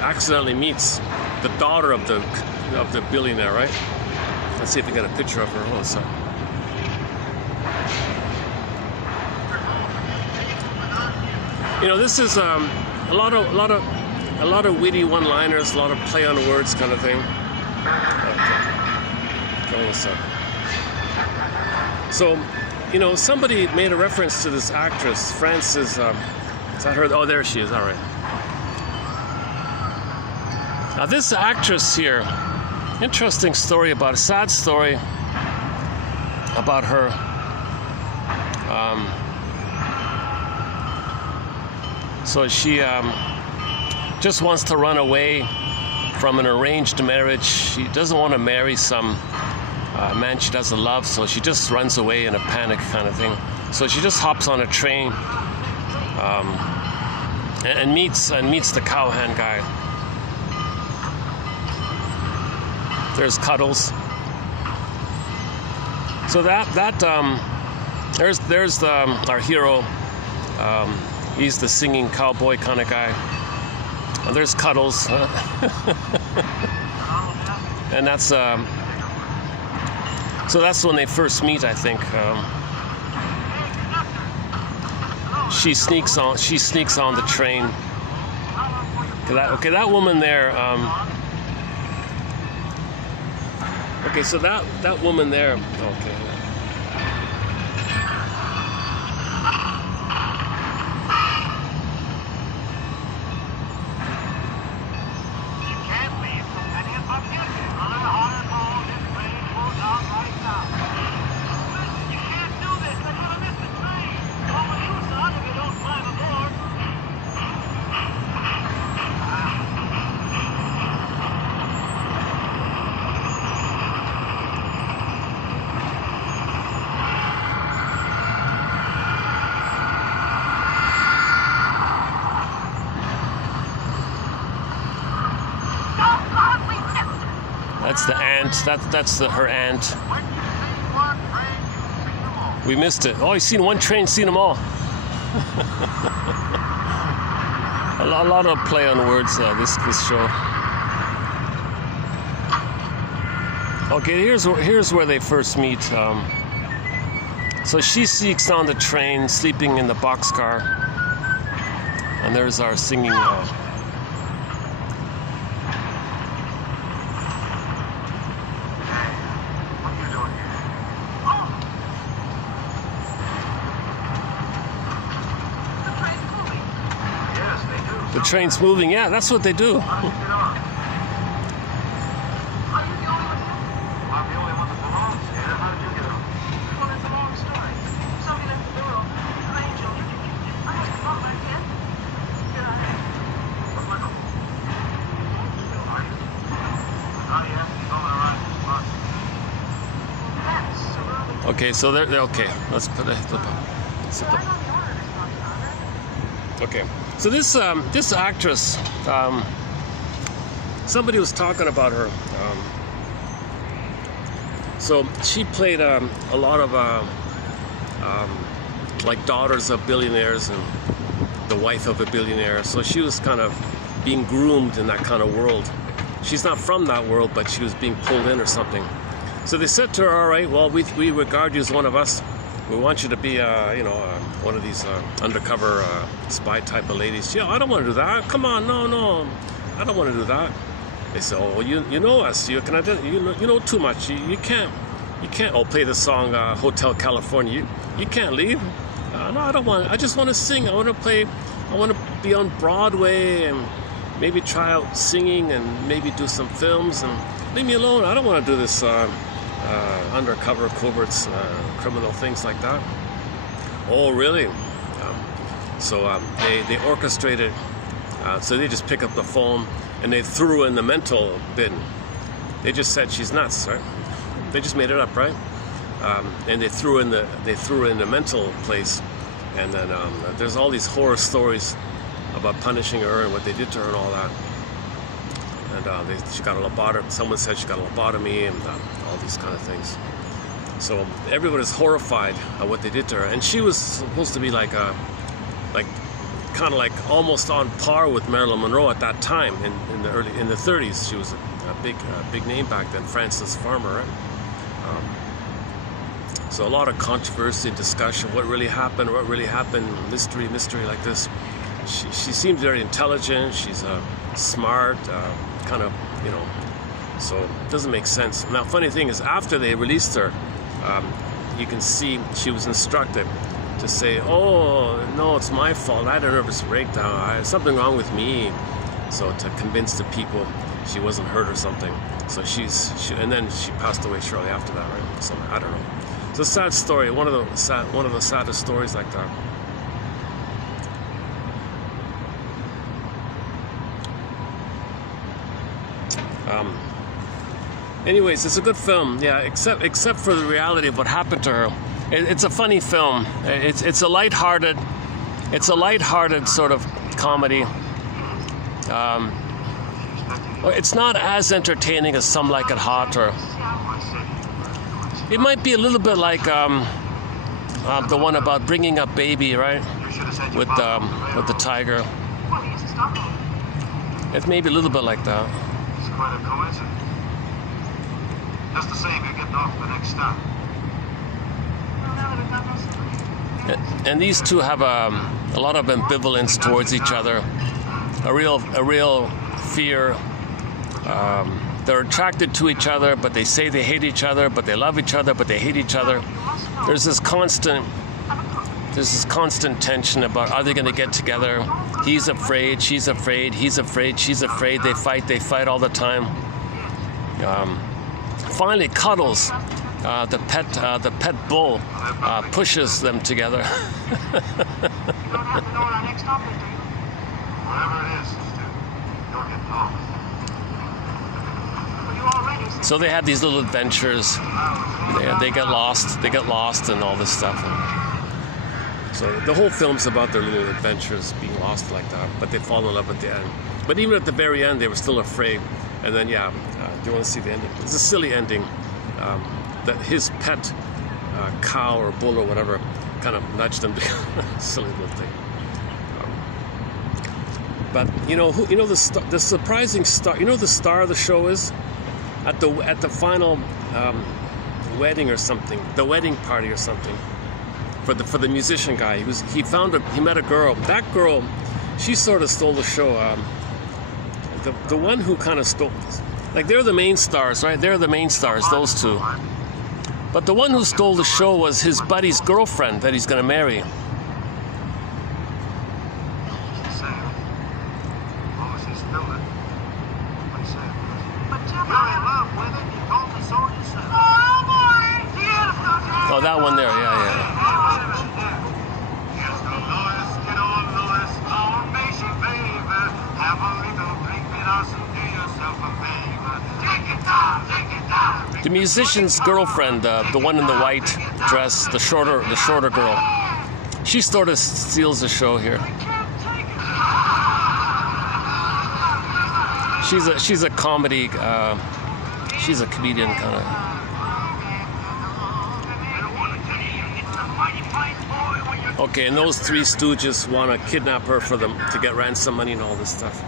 accidentally meets the daughter of the billionaire, right? Let's see if we get a picture of her. Hold on a second. You know, this is a lot of witty one-liners, a lot of play on words kind of thing. Okay. Hold on a second. So, you know, somebody made a reference to this actress, Frances. Is that her? Oh, there she is. All right. Now, this actress here, interesting story about a sad story about her. So she just wants to run away from an arranged marriage. She doesn't want to marry some man she doesn't love, so she just runs away in a panic kind of thing. So she just hops on a train and meets the cowhand guy. There's Cuddles. So there's our hero. He's the singing cowboy kind of guy. And there's Cuddles. And that's so that's when they first meet, I think. She sneaks on the train. Okay, that woman there. Okay, so that woman there. Okay. That's the aunt. That's her aunt. When you see one train, you've seen them all. We missed it. Oh, you seen one train, seen them all. A lot of play on words. This show. Okay, here's where they first meet. So she seeks on the train, sleeping in the boxcar, and there's our singing. The train's moving. Yeah, that's what they do. Okay, so they're okay. Let's put it. Okay, so this actress, somebody was talking about her. So she played a lot of like daughters of billionaires and the wife of a billionaire. So she was kind of being groomed in that kind of world. She's not from that world, but she was being pulled in or something. So they said to her, all right, well, we regard you as one of us. We want you to be, one of these undercover spy type of ladies. Yeah, I don't want to do that. Come on, no, I don't want to do that. They said, oh, well, you know us. You know too much. You can't. Oh, play the song Hotel California. You can't leave. No, I don't want. I just want to sing. I want to play. I want to be on Broadway and maybe try out singing and maybe do some films and leave me alone. I don't want to do this. Undercover, coverts, criminal things like that. Oh, really? So they orchestrated. So they just pick up the phone and they threw in the mental bin. They just said she's nuts, right? They just made it up, right? And they threw in the mental place. And then there's all these horror stories about punishing her and what they did to her and all that. And she got a lobotomy. Someone said she got a lobotomy and all these kind of things. So everyone is horrified at what they did to her. And she was supposed to be like almost on par with Marilyn Monroe at that time in the 30s. She was a big name back then, Frances Farmer, right? So a lot of controversy and discussion. What really happened? Mystery like this. She seems very intelligent. She's smart. Kind of, so it doesn't make sense. Now, funny thing is, after they released her, you can see she was instructed to say, oh, no, it's my fault. I had a nervous breakdown. Something wrong with me. So to convince the people she wasn't hurt or something. So and then she passed away shortly after that, right? So I don't know. It's a sad story. One of the saddest stories like that. Anyways, it's a good film, yeah. Except for the reality of what happened to her. It's a funny film. It's a lighthearted sort of comedy. It's not as entertaining as Some Like It Hot, or it might be a little bit like the one about bringing up baby, right? With the tiger. It's maybe a little bit like that. It's quite a coincidence. Just the same, you're getting off the next stop. And these two have a lot of ambivalence towards each other, a real fear. They're attracted to each other, but they say they hate each other, but they love each other, but they hate each other. There's this constant tension about, are they going to get together? He's afraid, she's afraid, he's afraid, she's afraid. They fight all the time. Finally, Cuddles, the pet bull, pushes them together. You don't have to know what our next stop is, do you? Whatever it is, don't get lost. Well, you already said. So they have these little adventures. They get lost and all this stuff. So the whole film's about their little adventures, being lost like that. But they fall in love at the end. But even at the very end, they were still afraid. And then, you want to see the ending. It's a silly ending. That his pet cow or bull or whatever kind of nudged him to silly little thing. But the surprising star. You know the star of the show is at the final wedding or something, the wedding party or something for the musician guy. He met a girl. That girl, she sort of stole the show. The one who kind of stole, like they're the main stars, right? They're the main stars, those two. But the one who stole the show was his buddy's girlfriend that he's going to marry. Oh, that one there, yeah. The musician's girlfriend, the one in the white dress, the shorter girl, she sort of steals the show here. She's a comedy, she's a comedian kind of. Okay, and those three stooges want to kidnap her to get ransom money and all this stuff.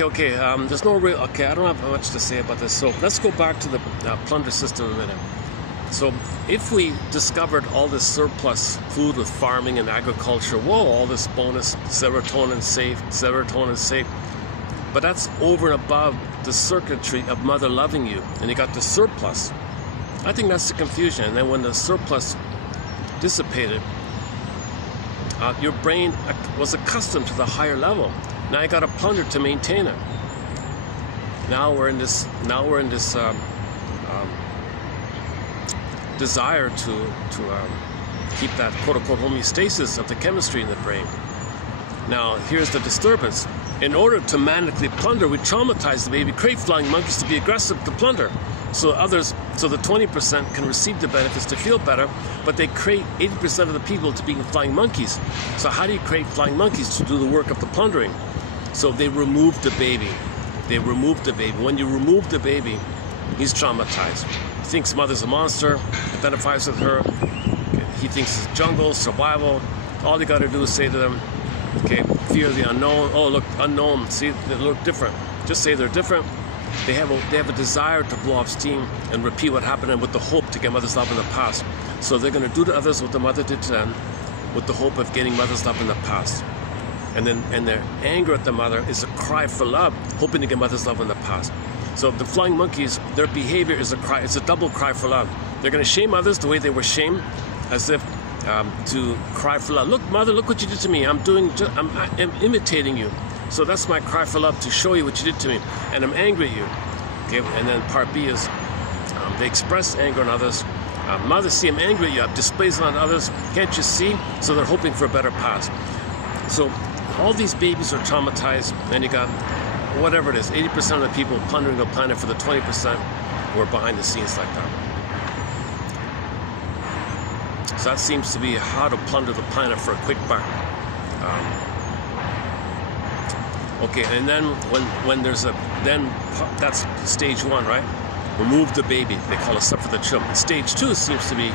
Okay. There's no real. Okay, I don't have much to say about this. So let's go back to the plunder system in a minute. So if we discovered all this surplus food with farming and agriculture, whoa, all this bonus, serotonin safe. But that's over and above the circuitry of mother loving you, and you got the surplus. I think that's the confusion. And then when the surplus dissipated, your brain was accustomed to the higher level. Now you got to plunder to maintain it. Now we're in this desire to keep that quote-unquote homeostasis of the chemistry in the brain. Now here's the disturbance. In order to manically plunder, we traumatize the baby, create flying monkeys to be aggressive to plunder. So the 20% can receive the benefits to feel better, but they create 80% of the people to be flying monkeys. So how do you create flying monkeys to do the work of the plundering? So they remove the baby. When you remove the baby, he's traumatized. He thinks mother's a monster, identifies with her. He thinks it's jungle, survival. All you got to do is say to them, okay, fear of the unknown. Oh, look, unknown. See, they look different. Just say they're different. They have a desire to blow off steam and repeat what happened, and with the hope to get mother's love in the past. So they're going to do to others what the mother did to them, with the hope of getting mother's love in the past. And their anger at the mother is a cry for love, hoping to get mother's love in the past. So the flying monkeys, their behavior is a cry. It's a double cry for love. They're going to shame others the way they were shamed, as if to cry for love. Look, mother, look what you did to me. I'm imitating you. So that's my cry for love, to show you what you did to me, and I'm angry at you. Okay, and then part B is they express anger on others. Mother, see, I'm angry at you. I'm displeased on others. Can't you see? So they're hoping for a better past. So all these babies are traumatized, and you got whatever it is, 80% of the people plundering the planet for the 20% who are behind the scenes like that. So that seems to be how to plunder the planet for a quick buck. Okay, and then when there's that's stage one, right? Remove the baby. They call it stuff for the children. Stage two seems to be,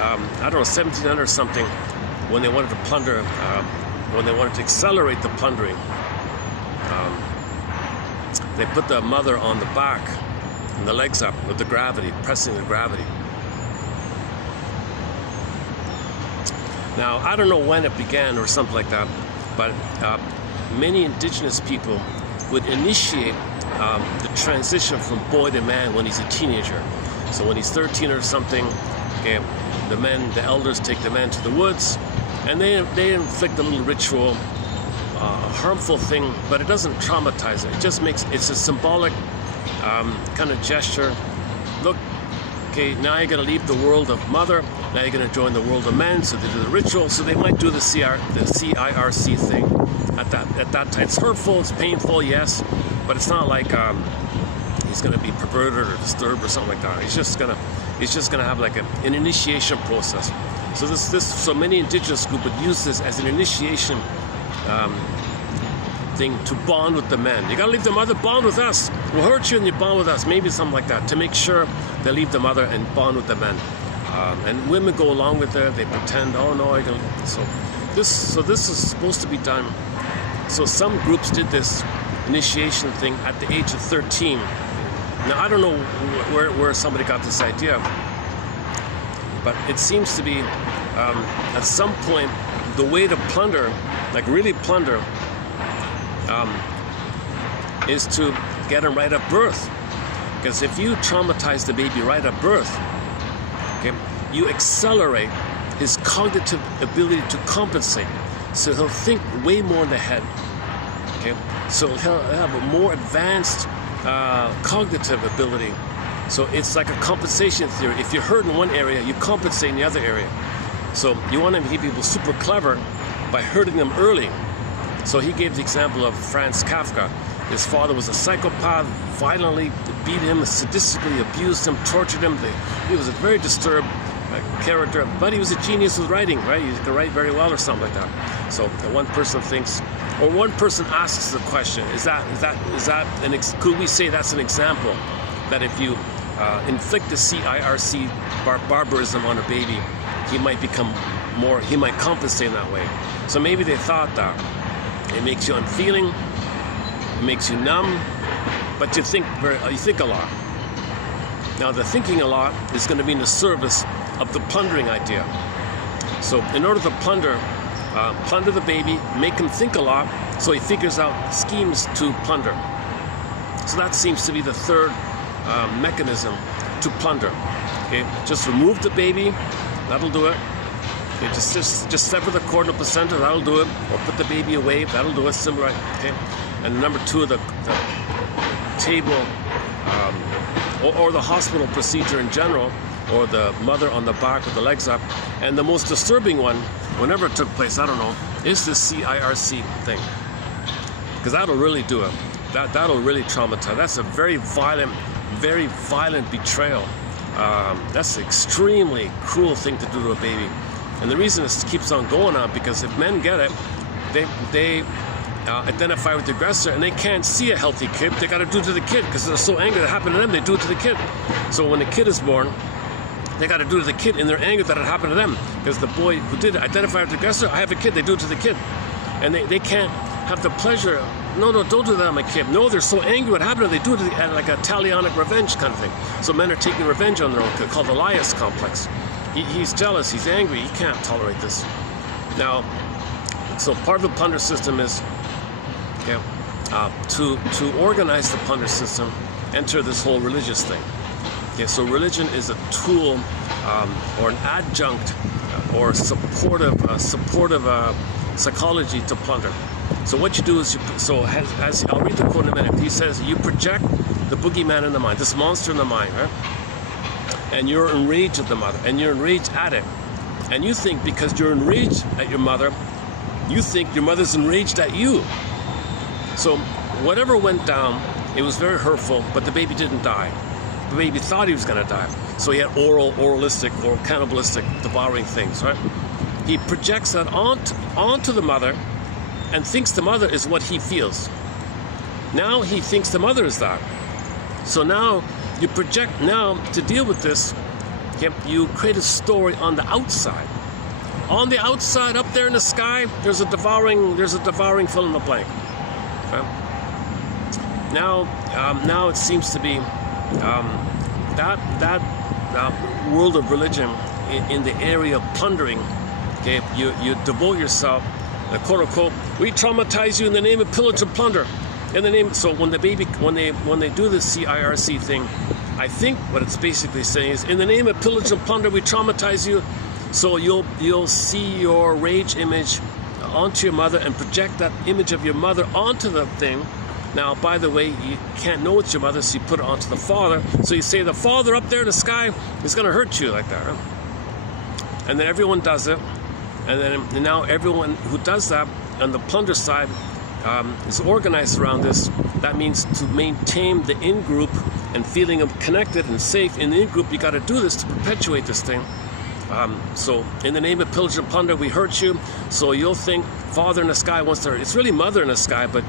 I don't know, 1700 or something, when they wanted to plunder, when they wanted to accelerate the plundering. They put the mother on the back and the legs up with the gravity, pressing the gravity. Now, I don't know when it began or something like that, but many indigenous people would initiate the transition from boy to man when he's a teenager. So when he's 13 or something, okay, the elders take the man to the woods, and they inflict a little ritual, harmful thing, but it doesn't traumatize it. It just it's a symbolic kind of gesture. Look, okay, now you're going to leave the world of mother, now you're going to join the world of men, so they do the ritual. So they might do the CIRC thing at that time. It's hurtful, it's painful, yes, but it's not like he's going to be perverted or disturbed or something like that. He's just going to have like an initiation process. So many indigenous groups would use this as an initiation thing to bond with the men. You gotta leave the mother, bond with us. We'll hurt you and you bond with us. Maybe something like that to make sure they leave the mother and bond with the men. And women go along with it. They pretend, oh no, I don't. So this is supposed to be done. So some groups did this initiation thing at the age of 13. Now I don't know where somebody got this idea, but it seems to be at some point the way to plunder, like really plunder, is to get him right at birth. Because if you traumatize the baby right at birth, okay, you accelerate his cognitive ability to compensate. So he'll think way more in the head. Okay, so he'll have a more advanced cognitive ability. So it's like a compensation theory. If you're hurt in one area, you compensate in the other area. So you want to make people super clever by hurting them early. So he gave the example of Franz Kafka. His father was a psychopath, violently beat him, sadistically abused him, tortured him. He was a very disturbed character, but he was a genius with writing, right? He could write very well or something like that. So one person thinks, or one person asks the question, could we say that's an example that if you inflict the CIRC barbarism on a baby, he might become more, he might compensate in that way. So maybe they thought that it makes you unfeeling, it makes you numb, but you think a lot. Now the thinking a lot is going to be in the service of the plundering idea. So in order to plunder the baby, make him think a lot, so he figures out schemes to plunder. So that seems to be the third mechanism to plunder. Okay, just remove the baby, that'll do it. Okay, just sever the cord and placenta, that'll do it. Or put the baby away, that'll do it. Similar, okay. And number two, the table or the hospital procedure in general, or the mother on the back with the legs up. And the most disturbing one, whenever it took place, I don't know, is the CIRC thing. Because that'll really do it. That'll really traumatize. That's a very violent betrayal. That's an extremely cruel thing to do to a baby. And the reason this keeps on going on, because if men get it, they identify with the aggressor, and they can't see a healthy kid. They got to do it to the kid, because they're so angry that happened to them, they do it to the kid. So when the kid is born, they got to do it to the kid in their anger that it happened to them, because the boy who did it identified with the aggressor. I have a kid, they do it to the kid, and they can't have the pleasure. No, don't do that on my kid. No, they're so angry what happened, they do it like a Talionic revenge kind of thing. So men are taking revenge on their own kid, called the Elias complex. He's jealous, he's angry, he can't tolerate this. Now, so part of the plunder system is, okay, to organize the plunder system, enter this whole religious thing. Okay, so religion is a tool or an adjunct or supportive psychology to plunder. So what you do is, as I'll read the quote in a minute. He says, you project the boogeyman in the mind, this monster in the mind, right? And you're enraged at the mother, and you're enraged at it. And you think because you're enraged at your mother, you think your mother's enraged at you. So whatever went down, it was very hurtful, but the baby didn't die. The baby thought he was going to die. So he had oralistic, or cannibalistic, devouring things, right? He projects that onto the mother and thinks the mother is what he feels. Now he thinks the mother is that. So now you project, now to deal with this, you create a story on the outside. On the outside, up there in the sky, there's a devouring fill in the blank. Okay? Now it seems to be that world of religion in the area of plundering. Okay, you devote yourself, quote unquote, we traumatize you in the name of pillage and plunder. In the name, so when they do this CIRC thing, I think what it's basically saying is, in the name of pillage and plunder, we traumatize you. So you'll see your rage image onto your mother and project that image of your mother onto the thing. Now, by the way, you can't know it's your mother, so you put it onto the father. So you say, the father up there in the sky is going to hurt you, like that, right? And then everyone does it. And now everyone who does that on the plunder side is organized around this. That means to maintain the in-group and feeling of connected and safe in the in-group, you got to do this to perpetuate this thing. So in the name of pillage and plunder, we hurt you. So you'll think Father in the sky wants to hurt. It's really Mother in the sky, but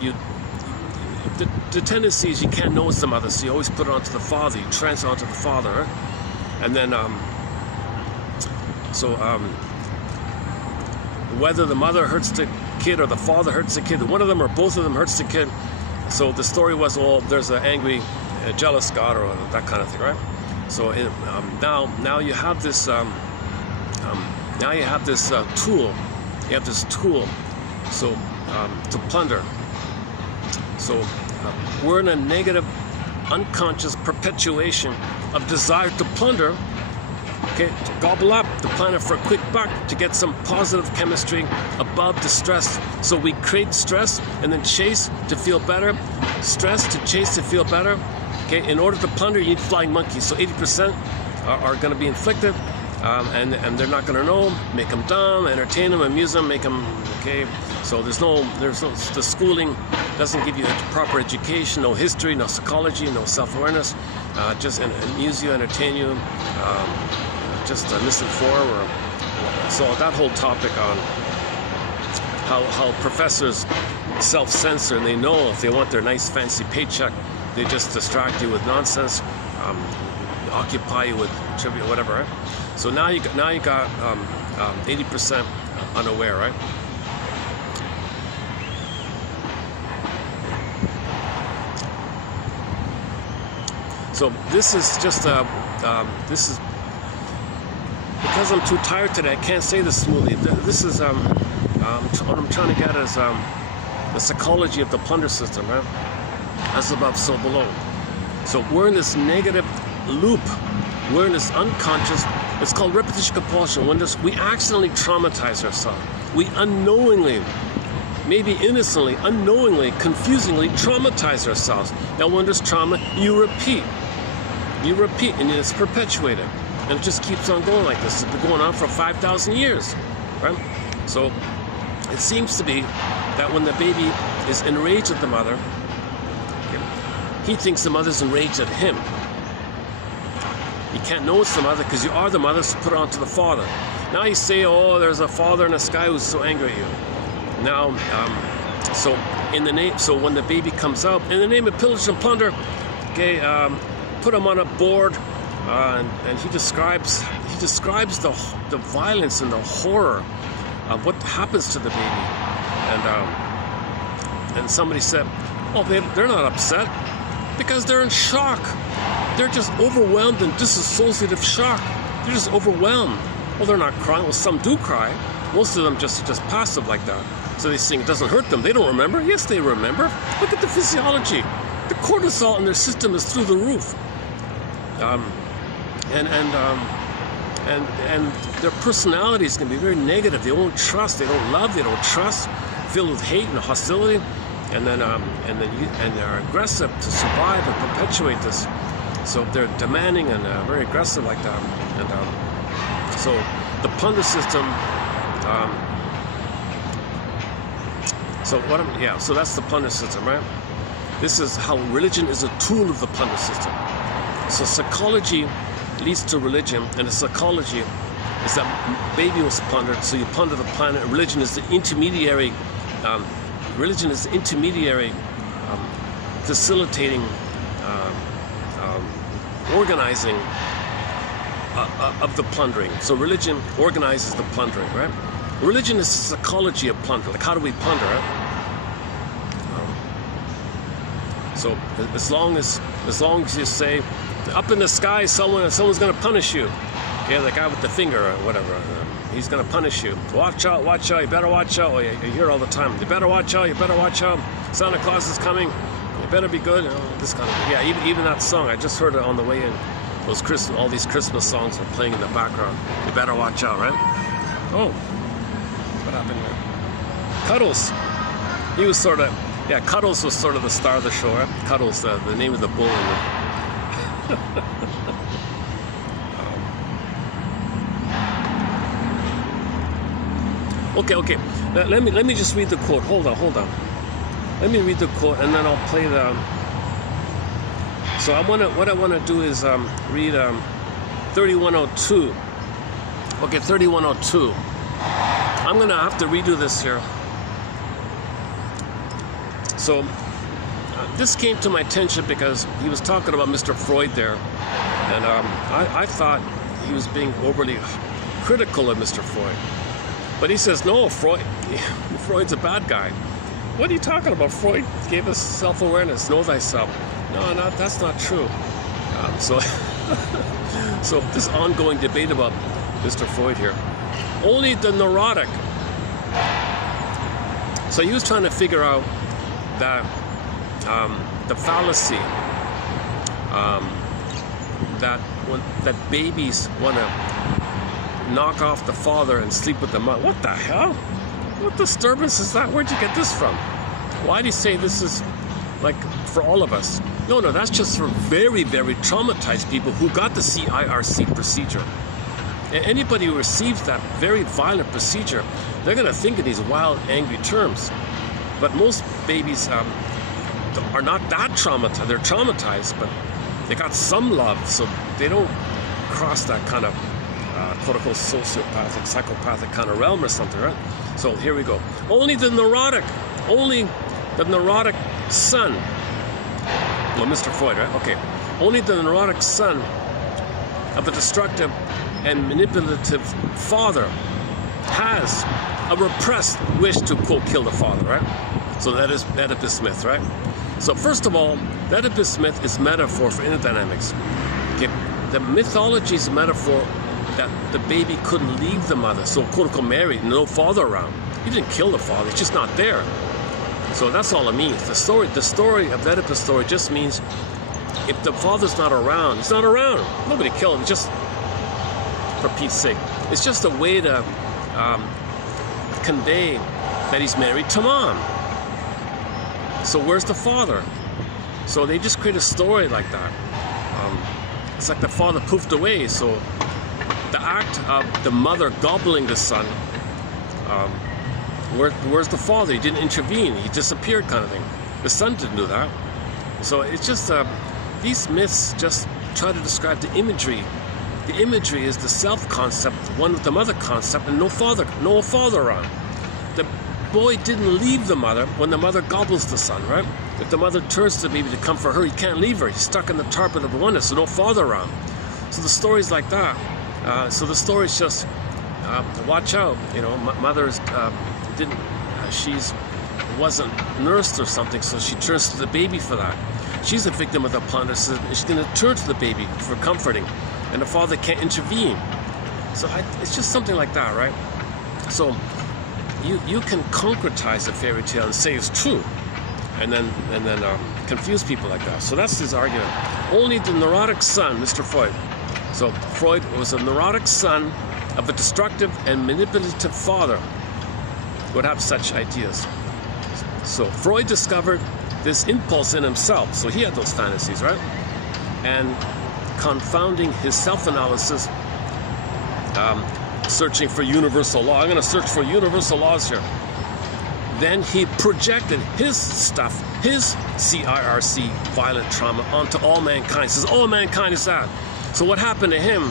the tendency is you can't know it's the mother, so you always put it onto the father. You transfer it onto the father, and then whether the mother hurts the kid or the father hurts the kid, one of them or both of them hurts the kid. So the story was, well, there's an angry, jealous God or that kind of thing, right? So now you have this tool. You have this tool, so to plunder. So we're in a negative, unconscious perpetuation of desire to plunder. Okay, to gobble up the planet for a quick buck, to get some positive chemistry above the stress. So we create stress and then chase to feel better. Stress to chase to feel better. Okay, in order to plunder, you need flying monkeys. So 80% are going to be inflicted, and they're not going to know. Make them dumb, entertain them, amuse them, make them okay. So there's no the schooling doesn't give you a proper education, no history, no psychology, no self-awareness. Just amuse you, entertain you. Just listen for, so that whole topic on how professors self-censor, and they know if they want their nice fancy paycheck, they just distract you with nonsense, occupy you with trivia, whatever. Right? So now you got 80% unaware, right? So this is just this is. Because I'm too tired today, I can't say this smoothly. This is what I'm trying to get is the psychology of the plunder system, right? As above, so below. So we're in this negative loop. We're in this unconscious. It's called repetition compulsion. When we accidentally traumatize ourselves, we unknowingly, maybe innocently, unknowingly, confusingly traumatize ourselves. Now, when there's trauma, you repeat, and it's perpetuated. And it just keeps on going like this. It's been going on for 5,000 years, right? So it seems to be that when the baby is enraged at the mother, he thinks the mother's enraged at him. You can't know it's the mother because you are the mother, so put it onto the father. Now you say, oh, there's a father in the sky who's so angry at you. Now, so when the baby comes out, in the name of pillage and plunder, okay, put him on a board. And he describes the violence and the horror of what happens to the baby, and somebody said, oh, they're not upset because they're in shock. They're just overwhelmed in dissociative shock. They're just overwhelmed. Well, they're not crying. Well, some do cry. Most of them just passive like that. So they think it doesn't hurt them. They don't remember. Yes, they remember. Look at the physiology. The cortisol in their system is through the roof. And their personalities can be very negative. They won't trust. They don't love. They don't trust. Filled with hate and hostility, and they're aggressive to survive and perpetuate this. So they're demanding and very aggressive like that. And so the plunder system. So that's the plunder system, right? This is how religion is a tool of the plunder system. So psychology leads to religion, and the psychology is that baby was plundered, so you plunder the planet. Religion is the intermediary. Facilitating, organizing of the plundering. So religion organizes the plundering, right? Religion is the psychology of plunder. Like, how do we plunder it? So as long as you say, up in the sky, someone's going to punish you. Yeah, the guy with the finger or whatever, he's going to punish you. Watch out, you better watch out. You hear all the time, you better watch out, Santa Claus is coming, you better be good. This kind of thing. Yeah, even that song, I just heard it on the way in. All these Christmas songs are playing in the background. You better watch out, right? Oh, what happened here? Cuddles. He was sort of, Cuddles was sort of the star of the show, right? Cuddles, the name of the bull. Okay. Let me just read the quote. Hold on. Let me read the quote, and then I'll play the. So what I want to do is read 3102. Okay, 3102. I'm gonna have to redo this here. So this came to my attention because he was talking about Mr. Freud there, and I thought he was being overly critical of Mr. Freud. But he says, no, Freud's a bad guy. What are you talking about? Freud gave us self-awareness, know thyself. No, that's not true. So this ongoing debate about Mr. Freud here. Only the neurotic. So he was trying to figure out that the fallacy that babies want to knock off the father and sleep with the mother. What the hell? What disturbance is that? Where'd you get this from? Why do you say this is like for all of us? No, that's just for very, very traumatized people who got the CIRC procedure. And anybody who receives that very violent procedure, they're going to think in these wild, angry terms. But most babies are not that traumatized. They're traumatized, but they got some love, so they don't cross that kind of quote-unquote sociopathic, psychopathic kind of realm or something, right? So here we go. Only the neurotic son, well, Mr. Freud, right? Okay. Only the neurotic son of a destructive and manipulative father has a repressed wish to, quote, kill the father, right? So that is Oedipus myth, right? So first of all, the Oedipus myth is metaphor for inner dynamics. Okay. The mythology is a metaphor that the baby couldn't leave the mother, so quote-unquote married, no father around. He didn't kill the father, he's just not there. So that's all it means. The story of the Oedipus story just means if the father's not around, he's not around. Nobody killed him, just for Pete's sake. It's just a way to convey that he's married to mom. So where's the father? So they just create a story like that. It's like the father poofed away, so the act of the mother gobbling the son, where's the father? He didn't intervene, he disappeared kind of thing. The son didn't do that. So it's just, these myths just try to describe the imagery. The imagery is the self-concept, one with the mother concept, and no father around. The boy didn't leave the mother when the mother gobbles the son, right? If the mother turns to the baby to comfort her, he can't leave her. He's stuck in the target of the oneness, so no father around. So the story's like that. So the story's just, watch out, you know, mother's wasn't nursed or something, so she turns to the baby for that. She's a victim of the plunders, and she's going to turn to the baby for comforting, and the father can't intervene. So it's just something like that, right? So you can concretize a fairy tale and say it's true, and then confuse people like that. So that's his argument. Only the neurotic son, Mr. Freud. So Freud was a neurotic son of a destructive and manipulative father would have such ideas. So Freud discovered this impulse in himself. So he had those fantasies, right? And confounding his self-analysis, searching for universal law. I'm going to search for universal laws here. Then he projected his stuff, his CIRC violent trauma onto all mankind. Says all mankind is that. So what happened to him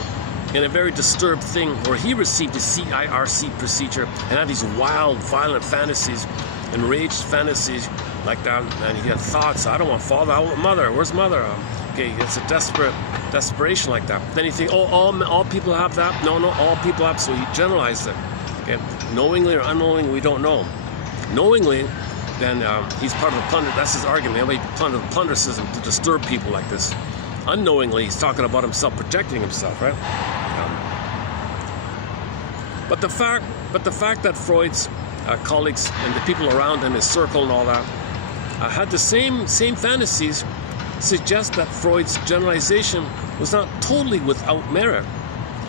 in a very disturbed thing where he received a CIRC procedure and had these wild, violent fantasies, enraged fantasies like that, and he had thoughts, I don't want father, I want mother, where's mother? Okay, it's a desperation like that. Then you think, oh, all people have that? No, all people have, so he generalized it. Okay, knowingly or unknowingly, we don't know. Knowingly, then he's part of the plunder, that's his argument, he part of the plunder system to disturb people like this. Unknowingly, he's talking about himself, projecting himself, right? But the fact that Freud's colleagues and the people around him, his circle and all that, had the same fantasies suggests that Freud's generalization was not totally without merit.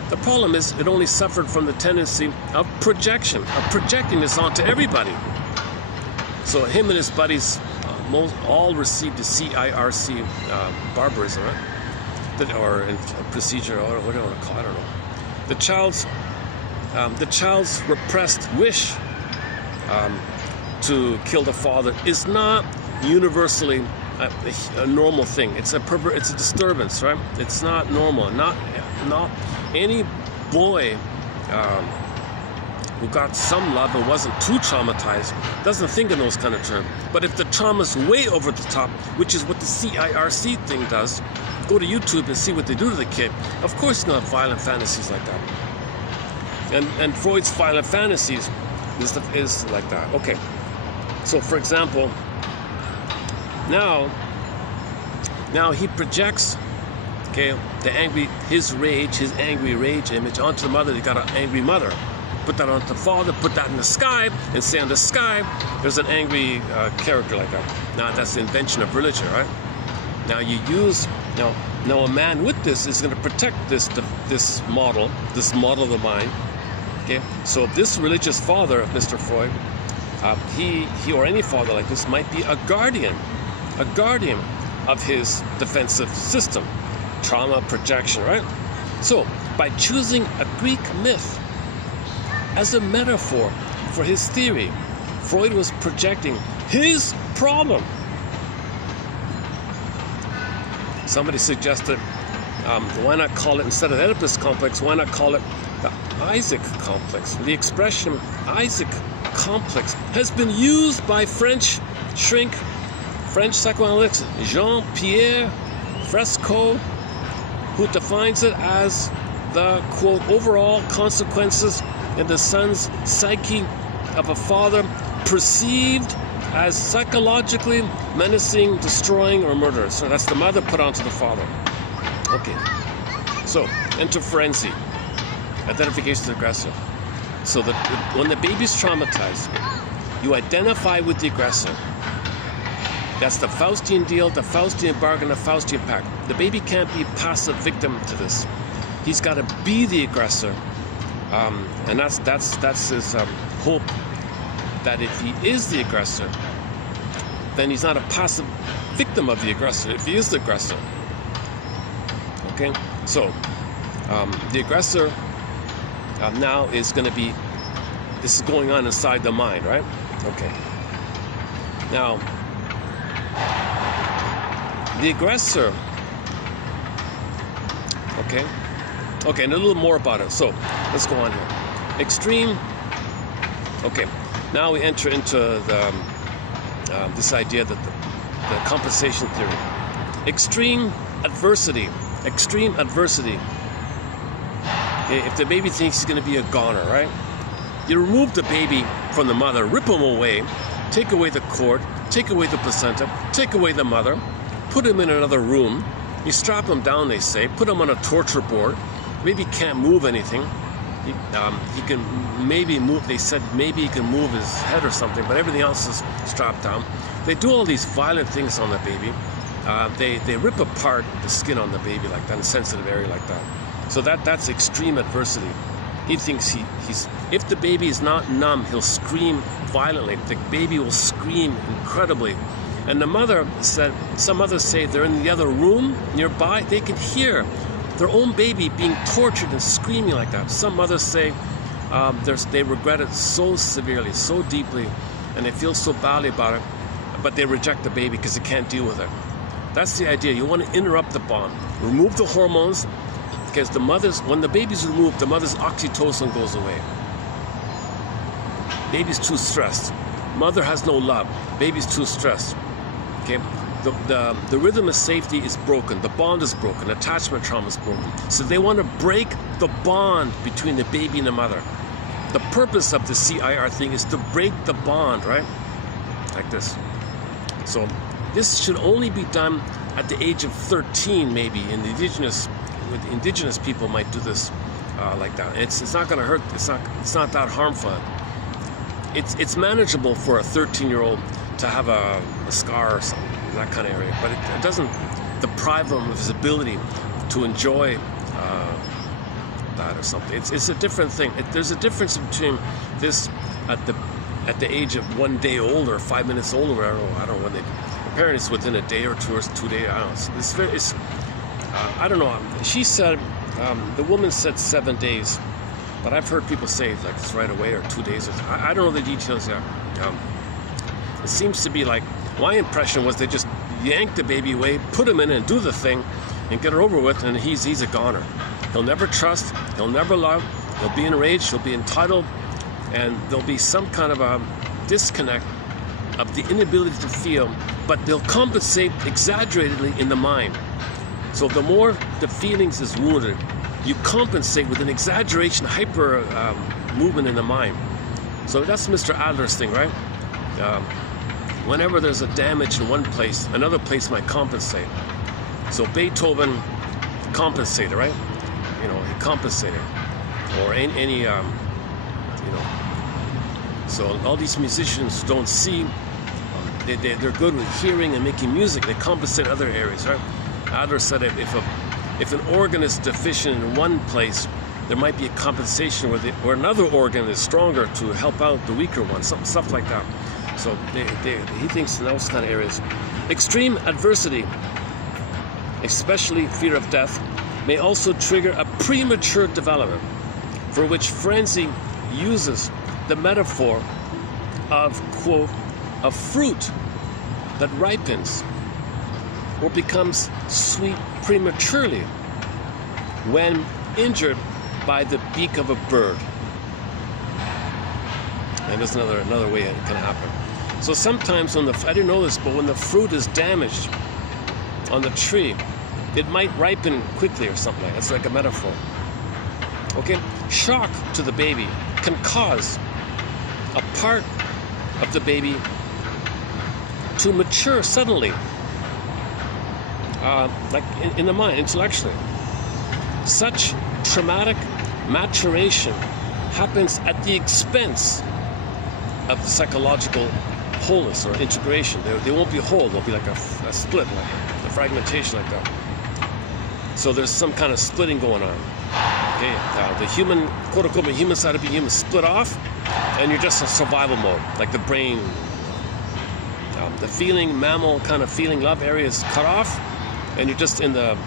The problem is it only suffered from the tendency of projection, of projecting this onto everybody. So him and his buddies all received the CIRC barbarism, right? Or procedure, or what do you want to call it? I don't know. The child's repressed wish to kill the father is not universally a normal thing. It's a disturbance, right? It's not normal. Not any boy who got some love and wasn't too traumatized, doesn't think in those kind of terms. But if the trauma's way over the top, which is what the CIRC thing does, go to YouTube and see what they do to the kid. Of course he's gonna have violent fantasies like that. And Freud's violent fantasies is like that. Okay, so for example, now he projects, okay, his angry rage image onto the mother. He got an angry mother. Put that onto the father, put that in the sky, and say on the sky, there's an angry character like that. Now that's the invention of religion, right? Now you use, now a man with this is going to protect this model of the mind. Okay, so this religious father of Mr. Freud, he or any father like this might be a guardian of his defensive system, trauma, projection, right? So by choosing a Greek myth as a metaphor for his theory, Freud was projecting his problem. Somebody suggested, why not call it, instead of Oedipus complex, why not call it the Isaac complex? The expression Isaac complex has been used by French psychoanalyst Jean-Pierre Fresco, who defines it as the, quote, overall consequences in the son's psyche of a father perceived as psychologically menacing, destroying, or murderous. So that's the mother put onto the father. Okay. So, interferency, identification of the aggressor. So that when the baby's traumatized, you identify with the aggressor. That's the Faustian deal, the Faustian bargain, the Faustian pact. The baby can't be a passive victim to this. He's got to be the aggressor. And that's his hope, that if he is the aggressor, then he's not a passive victim of the aggressor, if he is the aggressor. Okay? So, the aggressor now is going to be, this is going on inside the mind, right? Okay. Now, the aggressor, okay, and a little more about it. So, let's go on here. Extreme, okay, now we enter into the this idea that the compensation theory. Extreme adversity. Okay, if the baby thinks he's going to be a goner, right? You remove the baby from the mother, rip him away, take away the cord, take away the placenta, take away the mother, put him in another room. You strap him down, they say, put him on a torture board. Maybe he can't move anything. He can maybe move, they said maybe he can move his head or something, but everything else is strapped down. They do all these violent things on the baby. They rip apart the skin on the baby like that, in a sensitive area like that. So that's extreme adversity. He thinks if the baby is not numb, he'll scream violently. The baby will scream incredibly. And the mother said, some others say they're in the other room nearby, they can hear their own baby being tortured and screaming like that. Some others say they regret it so severely, so deeply, and they feel so badly about it, but they reject the baby because they can't deal with it. That's the idea. You want to interrupt the bond. Remove the hormones, because when the baby's removed, the mother's oxytocin goes away. Baby's too stressed. Mother has no love. Baby's too stressed. Okay? The rhythm of safety is broken. The bond is broken. Attachment trauma is broken. So they want to break the bond between the baby and the mother. The purpose of the CIR thing is to break the bond, right? Like this. So this should only be done at the age of 13, maybe. In the indigenous people might do this like that. It's not going to hurt. It's not that harmful. It's manageable for a 13-year-old to have a scar or something, that kind of area, but it doesn't deprive him of his ability to enjoy that or something. It's a different thing. There's a difference between this at the age of 1 day old or 5 minutes old or whatever. I don't know when apparently it's within a day or 2 or 2 days. I don't know. I don't know. She said the woman said 7 days, but I've heard people say like it's right away or 2 days. I don't know the details yet. It seems to be like, my impression was they just yank the baby away, put him in and do the thing and get it over with, and he's a goner. He'll never trust, he'll never love, They'll be enraged, they'll be entitled, and there'll be some kind of a disconnect of the inability to feel, but they'll compensate exaggeratedly in the mind. So the more the feelings is wounded, you compensate with an exaggeration, hyper movement in the mind. So that's Mr. Adler's thing, right? Whenever there's a damage in one place, another place might compensate. So Beethoven compensated, right? You know, he compensated. Or any you know. So all these musicians don't see. They're good with hearing and making music. They compensate in other areas, right? Adler said that if an organ is deficient in one place, there might be a compensation where another organ is stronger to help out the weaker one, stuff like that. So he thinks in those kind of areas. Extreme adversity, especially fear of death, may also trigger a premature development, for which Frenzy uses the metaphor of, quote, a fruit that ripens or becomes sweet prematurely when injured by the beak of a bird. And there's another way it can happen. So sometimes when I didn't know this, but when the fruit is damaged on the tree, it might ripen quickly or something like that. It's like a metaphor. Okay? Shock to the baby can cause a part of the baby to mature suddenly, like in the mind, intellectually. Such traumatic maturation happens at the expense of the psychological wholeness or integration. They won't be whole, they'll be like a split, like a fragmentation like that. So there's some kind of splitting going on. Okay, the human, quote unquote, the human side of being human split off, and you're just in survival mode, like the brain. The feeling, mammal kind of feeling love area is cut off, and you're just in the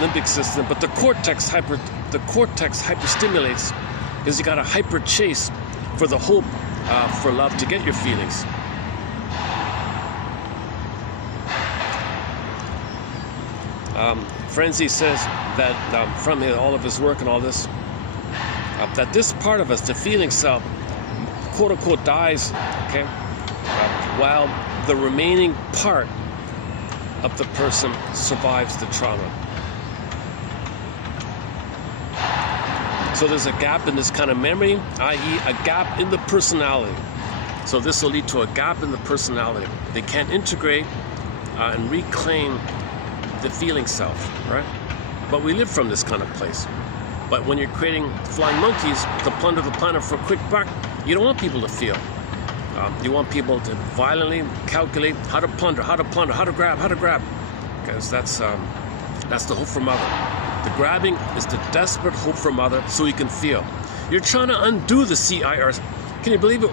limbic system. But the cortex hyperstimulates because you got a hyper chase for the hope for love to get your feelings. Frenzy says that from all of his work and all this, that this part of us, the feeling self, quote unquote, dies, okay, while the remaining part of the person survives the trauma. So there's a gap in this kind of memory, i.e. a gap in the personality. So this will lead to a gap in the personality. They can't integrate and reclaim the feeling self, right? But we live from this kind of place. But when you're creating flying monkeys to plunder the planet for a quick buck, you don't want people to feel. You want people to violently calculate how to plunder, how to grab. Because that's the hope for mother. The grabbing is the desperate hope for mother so you can feel. You're trying to undo the CIRC. Can you believe it?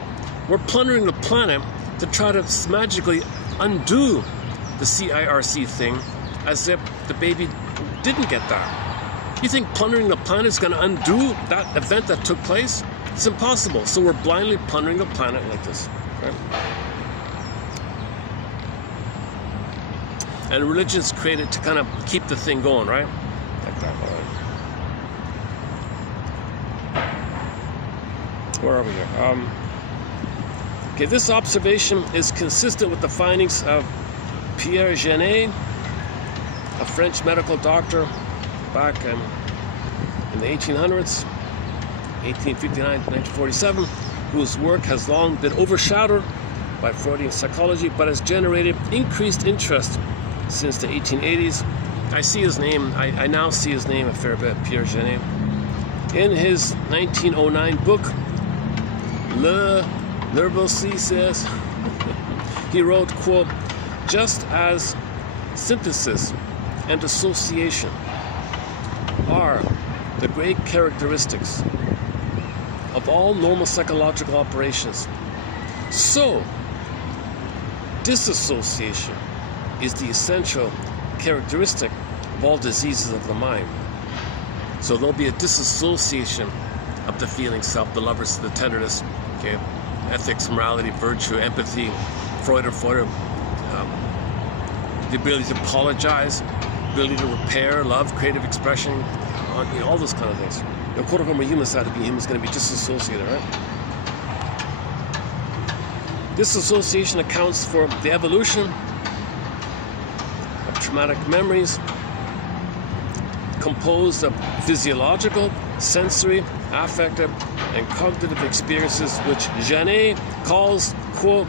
We're plundering the planet to try to magically undo the CIRC thing as if the baby didn't get that. You think plundering the planet is going to undo that event that took place? It's impossible. So we're blindly plundering the planet like this. Right? And religion's created to kind of keep the thing going, right? Like that. All right. Where are we here? Okay, this observation is consistent with the findings of Pierre Genet, a French medical doctor back in the 1800s, 1859 to 1947, whose work has long been overshadowed by Freudian psychology, but has generated increased interest since the 1880s. I see his name, I now see his name a fair bit, Pierre Genet. In his 1909 book, Le Nervosity says, he wrote, quote, just as synthesis and association are the great characteristics of all normal psychological operations, so disassociation is the essential characteristic of all diseases of the mind. So there'll be a disassociation of the feeling self, the lovers, the tenderness, okay, ethics, morality, virtue, empathy, Freud, the ability to apologize, ability to repair, love, creative expression, all those kind of things. the quote from a human side of being human is going to be disassociated, right? This association accounts for the evolution of traumatic memories composed of physiological, sensory, affective, and cognitive experiences which Janet calls, quote,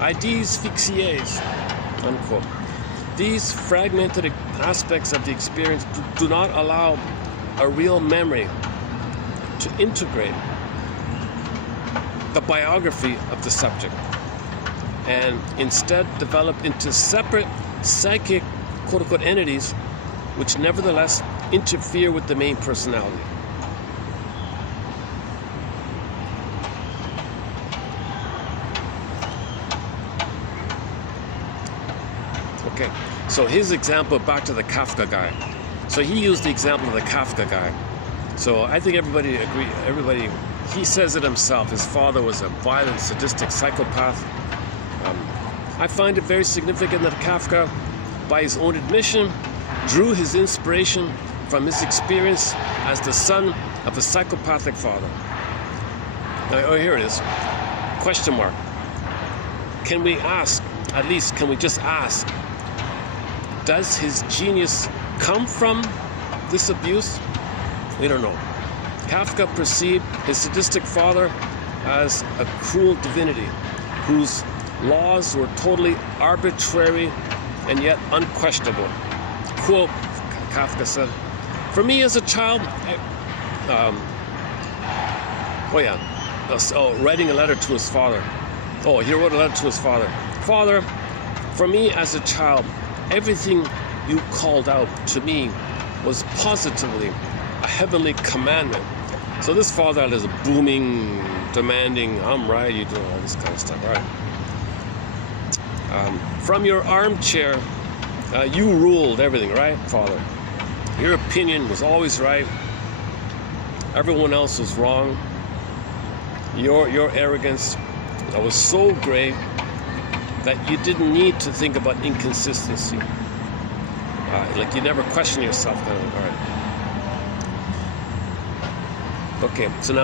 ideas fixées, unquote. These fragmented aspects of the experience do not allow a real memory to integrate the biography of the subject and instead develop into separate psychic, quote-unquote, entities which nevertheless interfere with the main personality. Okay, so his example, back to the Kafka guy. So he used the example of the Kafka guy. So I think everybody, he says it himself. His father was a violent, sadistic psychopath. I find it very significant that Kafka, by his own admission, drew his inspiration from his experience as the son of a psychopathic father. Now, oh, here it is. Question mark. Can we just ask, does his genius come from this abuse? We don't know. Kafka perceived his sadistic father as a cruel divinity whose laws were totally arbitrary and yet unquestionable. Quote, Kafka said, for me as a child, writing a letter to his father. Oh, he wrote a letter to his father. Father, for me as a child, everything you called out to me was positively a heavenly commandment. So this father is booming, demanding, I'm right, you do all this kind of stuff, right? From your armchair, you ruled everything, right, Father? Your opinion was always right. Everyone else was wrong. Your arrogance was so great that you didn't need to think about inconsistency. Like you never question yourself. All right. Okay, so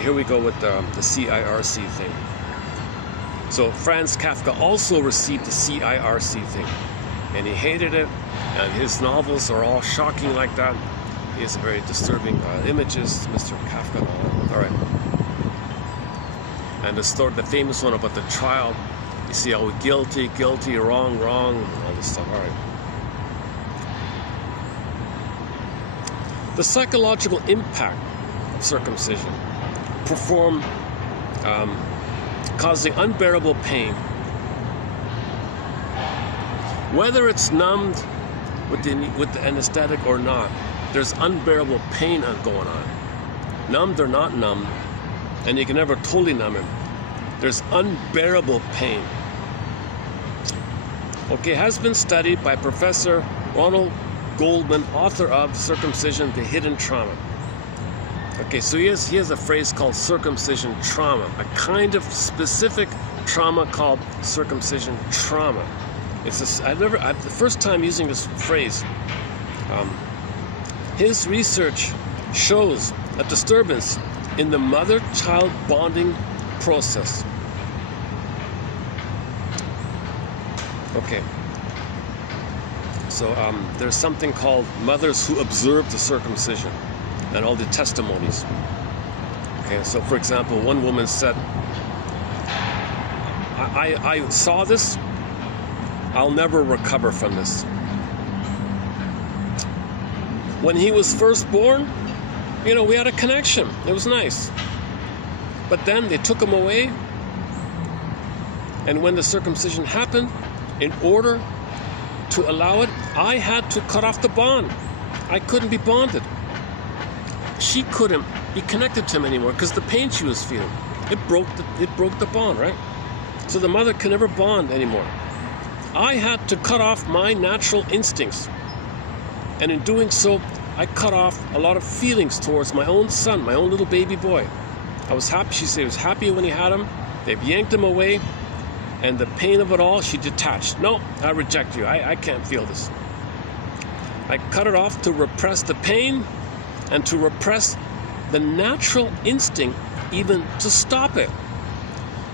here we go with the CIRC thing. So Franz Kafka also received the CIRC thing, and he hated it, and his novels are all shocking like that. He has very disturbing images, Mr. Kafka. All right. And the story, the famous one about the trial, you see how guilty, wrong, all this stuff. All right. The psychological impact of circumcision causing unbearable pain. Whether it's numbed with the anesthetic or not, there's unbearable pain going on. Numbed or not numbed, and you can never totally numb it. There's unbearable pain. Okay, has been studied by Professor Ronald Goldman, author of Circumcision, the Hidden Trauma. Okay, so he has a phrase called circumcision trauma, a kind of specific trauma called circumcision trauma. It's the first time using this phrase. His research shows a disturbance in the mother-child bonding process. Okay. So there's something called mothers who observe the circumcision and all the testimonies. Okay, so for example, one woman said, I saw this, I'll never recover from this. When he was first born, we had a connection. It was nice. But then they took him away, and when the circumcision happened, in order to allow it, I had to cut off the bond. I couldn't be bonded. She couldn't be connected to him anymore because the pain she was feeling. It broke the bond, right? So the mother can never bond anymore. I had to cut off my natural instincts. And in doing so, I cut off a lot of feelings towards my own son, my own little baby boy. I was happy, she said, I was happy when he had him. They've yanked him away. And the pain of it all, she detached. No, I reject you. I can't feel this. I cut it off to repress the pain and to repress the natural instinct even to stop it.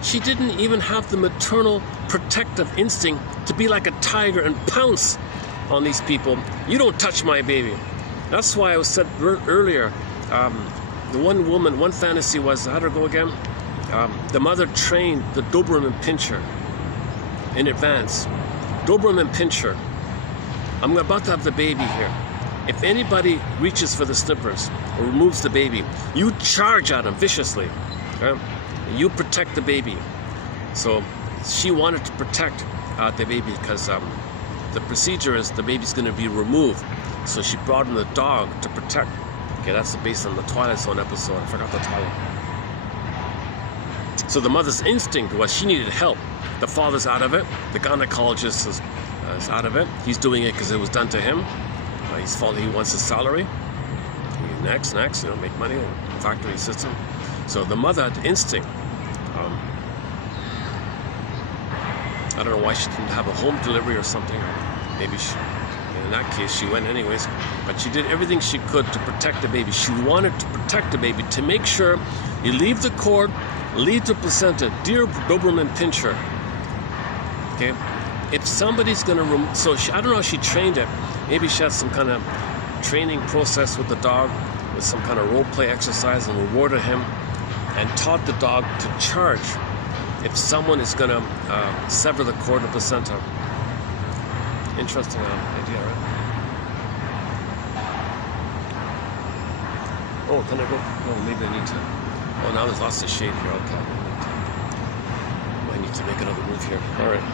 She didn't even have the maternal protective instinct to be like a tiger and pounce on these people. You don't touch my baby. That's why I said earlier, the one fantasy was, how did it go again? The mother trained the Doberman Pinscher in advance. Doberman Pinscher, I'm about to have the baby here. If anybody reaches for the snippers or removes the baby, you charge at him viciously. Okay? You protect the baby. So she wanted to protect the baby because the procedure is the baby's going to be removed. So she brought in the dog to protect. Okay, that's based on the Twilight Zone episode. I forgot the title. So the mother's instinct was she needed help. The father's out of it. The gynecologist is out of it. He's doing it because it was done to him. He wants his salary. Next, make money. Factory system. So the mother had instinct. I don't know why she didn't have a home delivery or something. Maybe in that case she went anyways. But she did everything she could to protect the baby. She wanted to protect the baby, to make sure you leave the cord, leave the placenta. Dear Doberman Pinscher. Okay, if somebody's gonna I don't know if she trained it. Maybe she had some kind of training process with the dog, with some kind of role play exercise, and rewarded him and taught the dog to charge if someone is going to sever the cord of the placenta. Interesting idea, right? Oh, can I go? Oh, maybe I need to. Oh, now there's lots of shade here. Okay. I need to make another move here. All right.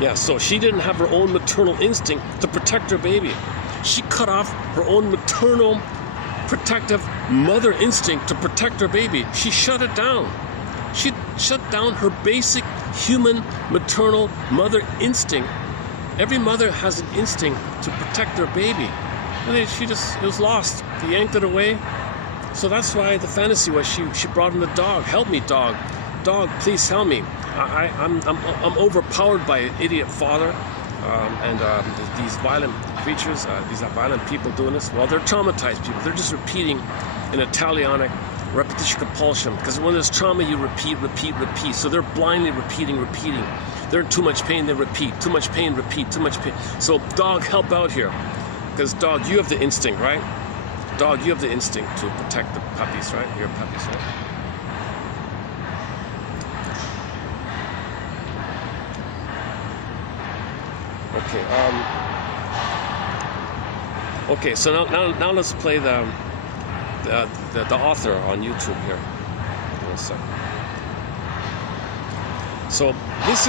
Yeah, so she didn't have her own maternal instinct to protect her baby. She cut off her own maternal, protective mother instinct to protect her baby. She shut it down. She shut down her basic human maternal mother instinct. Every mother has an instinct to protect their baby. And it was lost. They yanked it away. So that's why the fantasy was she brought in the dog. Help me, dog. Dog, please help me. I'm overpowered by an idiot father and these violent creatures, these violent people doing this. Well, they're traumatized people. They're just repeating an Italianic repetition compulsion, because when there's trauma, you repeat. So they're blindly repeating. They're in too much pain, they repeat. Too much pain, repeat. Too much pain. So dog, help out here, because dog, you have the instinct, right? Dog, you have the instinct to protect the puppies, right? Your puppies, right? Okay, so now let's play the author on YouTube here. So this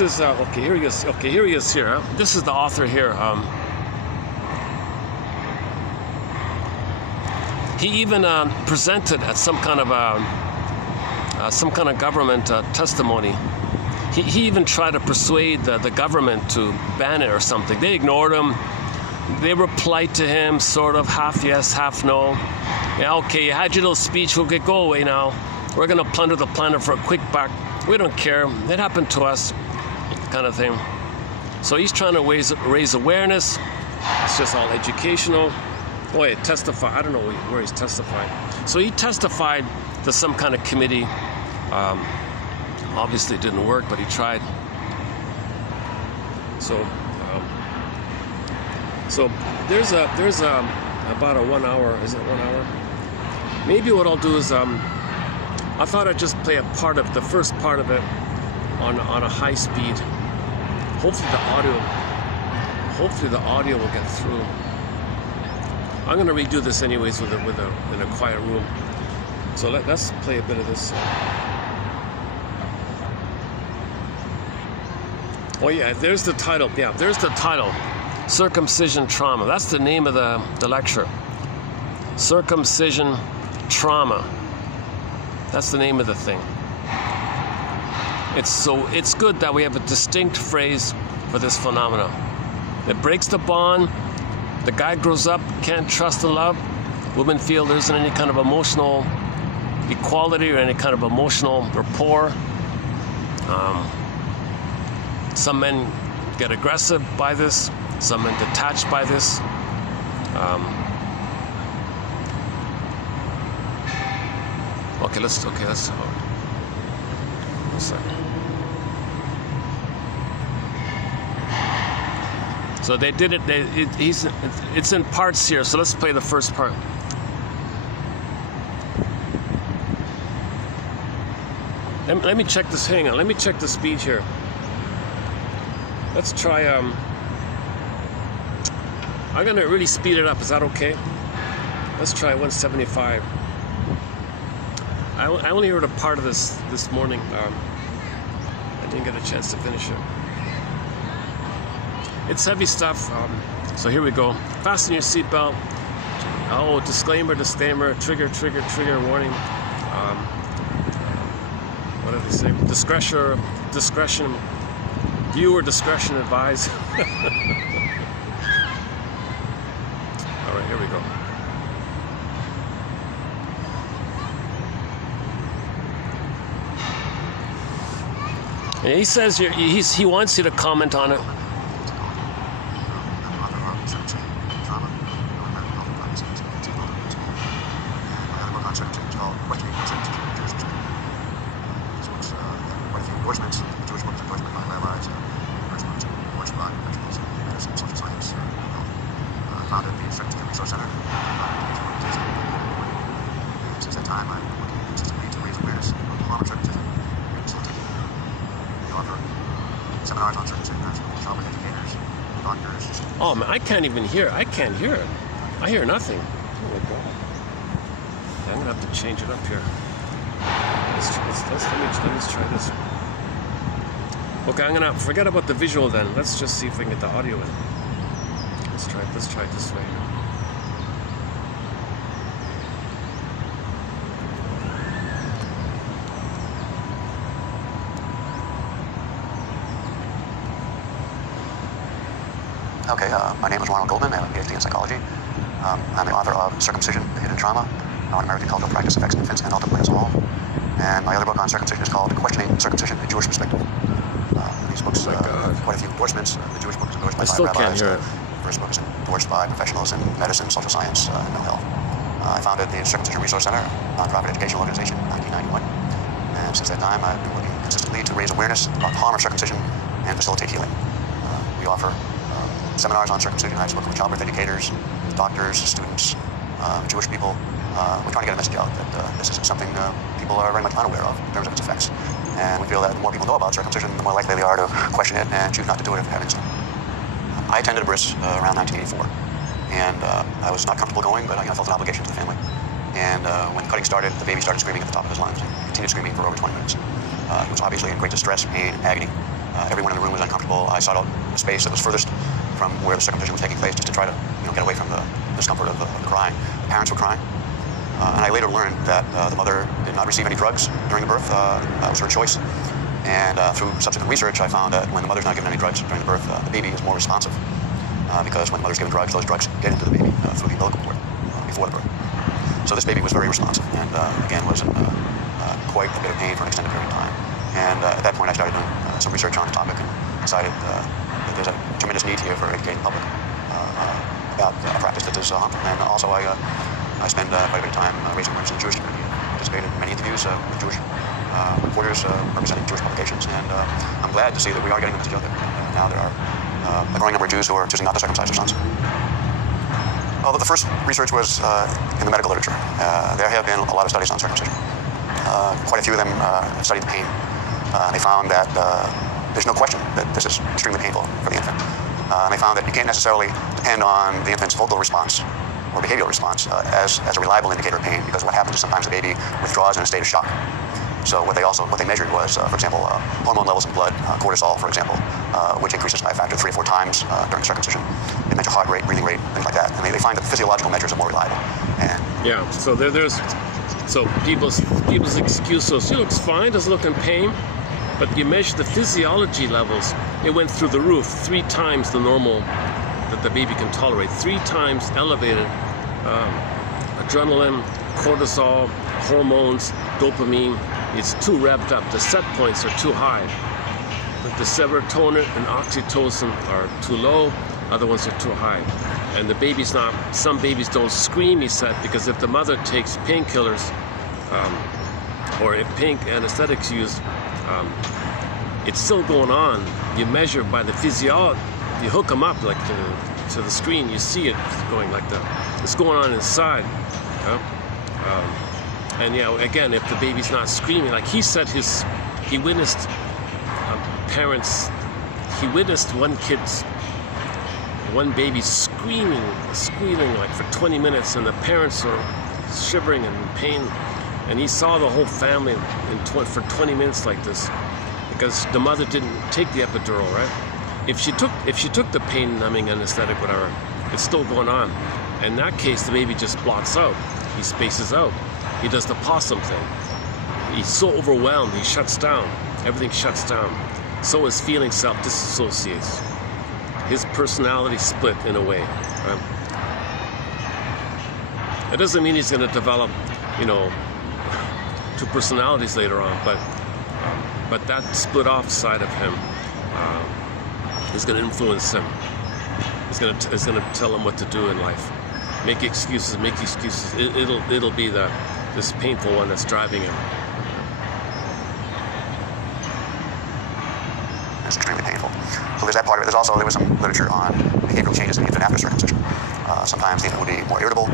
is okay. Here he is. Okay, here he is here. Huh? This is the author here. He even presented at some kind of government testimony. He even tried to persuade the government to ban it or something. They ignored him. They replied to him, sort of half yes, half no. Yeah, okay, you had your little speech. Okay, go away now. We're going to plunder the planet for a quick buck. We don't care. It happened to us, kind of thing. So he's trying to raise awareness. It's just all educational. Oh, yeah, testify. I don't know where he's testifying. So he testified to some kind of committee. Obviously it didn't work, but he tried. So there's about a 1 hour. Is it 1 hour? Maybe what I'll do is I thought I'd just play the first part of it on a high speed. Hopefully the audio will get through. I'm gonna redo this anyways in a quiet room. So let's play a bit of this. Oh yeah, there's the title. Yeah, there's the title. Circumcision trauma. That's the name of the lecture. Circumcision trauma. That's the name of the thing. It's good that we have a distinct phrase for this phenomenon. It breaks the bond. The guy grows up, can't trust and love. Women feel there isn't any kind of emotional equality or any kind of emotional rapport. Some men get aggressive by this. Some men detached by this. Okay, let's. One second. So they did it. It's in parts here. So let's play the first part. Let me check this. Hang on. Let me check the speed here. Let's try. I'm gonna really speed it up. Is that okay? Let's try 175. I only heard a part of this morning. I didn't get a chance to finish it. It's heavy stuff. So here we go. Fasten your seatbelt. Oh, disclaimer, trigger, warning. What did they say? Discretion. Viewer discretion advised. All right, here we go. And he says he wants you to comment on it. Oh man, I can't even hear. I can't hear it. I hear nothing. Oh my god. Yeah, I'm gonna have to change it up here. Let me try this. Okay, I'm gonna forget about the visual then. Let's just see if we can get the audio in. Let's try it this way. Okay, my name is Ronald Goldman. I have a PhD in psychology. I'm the author of Circumcision, The Hidden Trauma, an American cultural practice affects infants and ultimately us all. And my other book on circumcision is called Questioning Circumcision, A Jewish Perspective. These books, quite a few endorsements. The Jewish book is endorsed by 5 rabbis. Can't hear it. The first book is endorsed by professionals in medicine, social science, and mental health. I founded the Circumcision Resource Center, a nonprofit educational organization, in 1991. And since that time, I've been working consistently to raise awareness about the harm of circumcision and facilitate healing. We offer seminars on circumcision. I've spoken with childbirth educators, doctors, students, Jewish people. We're trying to get a message out that this is something people are very much unaware of in terms of its effects. And we feel that the more people know about circumcision, the more likely they are to question it and choose not to do it if they're having some. I attended a bris around 1984, and I was not comfortable going, but I felt an obligation to the family. And when the cutting started, the baby started screaming at the top of his lungs and continued screaming for over 20 minutes. He was obviously in great distress, pain, agony. Everyone in the room was uncomfortable. I sought out the space that was furthest from where the circumcision was taking place, just to try to get away from the discomfort of the crying. The parents were crying, and I later learned that the mother did not receive any drugs during the birth. That was her choice. And through subsequent research, I found that when the mother's not given any drugs during the birth, the baby is more responsive, because when the mother's given drugs, those drugs get into the baby through the umbilical cord before the birth. So this baby was very responsive, and again was in quite a bit of pain for an extended period of time. And at that point, I started doing some research on the topic and decided that there's a tremendous need here for educating the public about a practice that is harmful. And also, I spend quite a bit of time raising awareness in the Jewish community. I participated in many interviews with Jewish reporters representing Jewish publications, and I'm glad to see that we are getting the message out there. Now there are a growing number of Jews who are choosing not to circumcise their sons. Although the first research was in the medical literature, there have been a lot of studies on circumcision. Quite a few of them studied the pain. They found that there's no question that this is extremely painful for the infant. And they found that you can't necessarily depend on the infant's vocal response or behavioral response as a reliable indicator of pain, because what happens is sometimes the baby withdraws in a state of shock. So what they measured was, for example, hormone levels in blood, cortisol, for example, which increases by a factor 3 or 4 times during circumcision. They measure heart rate, breathing rate, things like that, and they find that the physiological measures are more reliable. And yeah, so so people's excuse, so she looks fine, doesn't look in pain, but you measure the physiology levels, it went through the roof, 3 times the normal that the baby can tolerate, 3 times elevated adrenaline, cortisol, hormones, dopamine. It's too revved up. The set points are too high. the serotonin and oxytocin are too low, other ones are too high. And the baby's not, some babies don't scream, he said, because if the mother takes painkillers, or if pain anesthetics used, it's still going on. You measure by the physiology, you hook them up like to the screen, you see it going like that. It's going on inside. And yeah, again, if the baby's not screaming, like he said, he witnessed parents, he witnessed one baby squealing like for 20 minutes, and the parents are shivering in pain, and he saw the whole family for 20 minutes like this, because the mother didn't take the epidural, right? If she took the pain numbing anesthetic, whatever, it's still going on. In that case, the baby just blocks out, he spaces out, he does the possum thing. He's so overwhelmed, he shuts down, everything shuts down. So his feeling self-disassociates. His personality split in a way. Right? It doesn't mean he's going to develop, two personalities later on, but that split off side of him is going to influence him. It's going to tell him what to do in life. Make excuses. It'll be this painful one that's driving him. It's extremely painful. So there's that part of it. There was some literature on behavioral changes in the infant after circumcision. Sometimes the infant would be more irritable,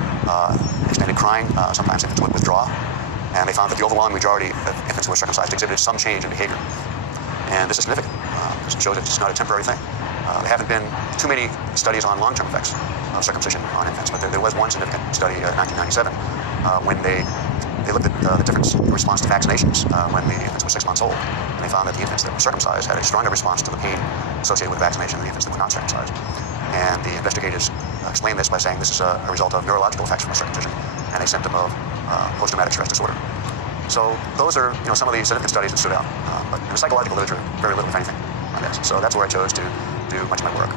extended crying, sometimes infants would withdraw. And they found that the overwhelming majority of infants who were circumcised exhibited some change in behavior. And this is significant, because it shows that it's not a temporary thing. There haven't been too many studies on long-term effects of circumcision on infants, but there was one significant study in 1997 when they looked at the difference in response to vaccinations when the infants were 6 months old. And they found that the infants that were circumcised had a stronger response to the pain associated with vaccination than the infants that were not circumcised. And the investigators explained this by saying this is a result of neurological effects from a circumcision and a symptom of post-traumatic stress disorder. So those are some of the significant studies that stood out. But in the psychological literature, very little, if anything, on this. So that's where I chose to do much of my work.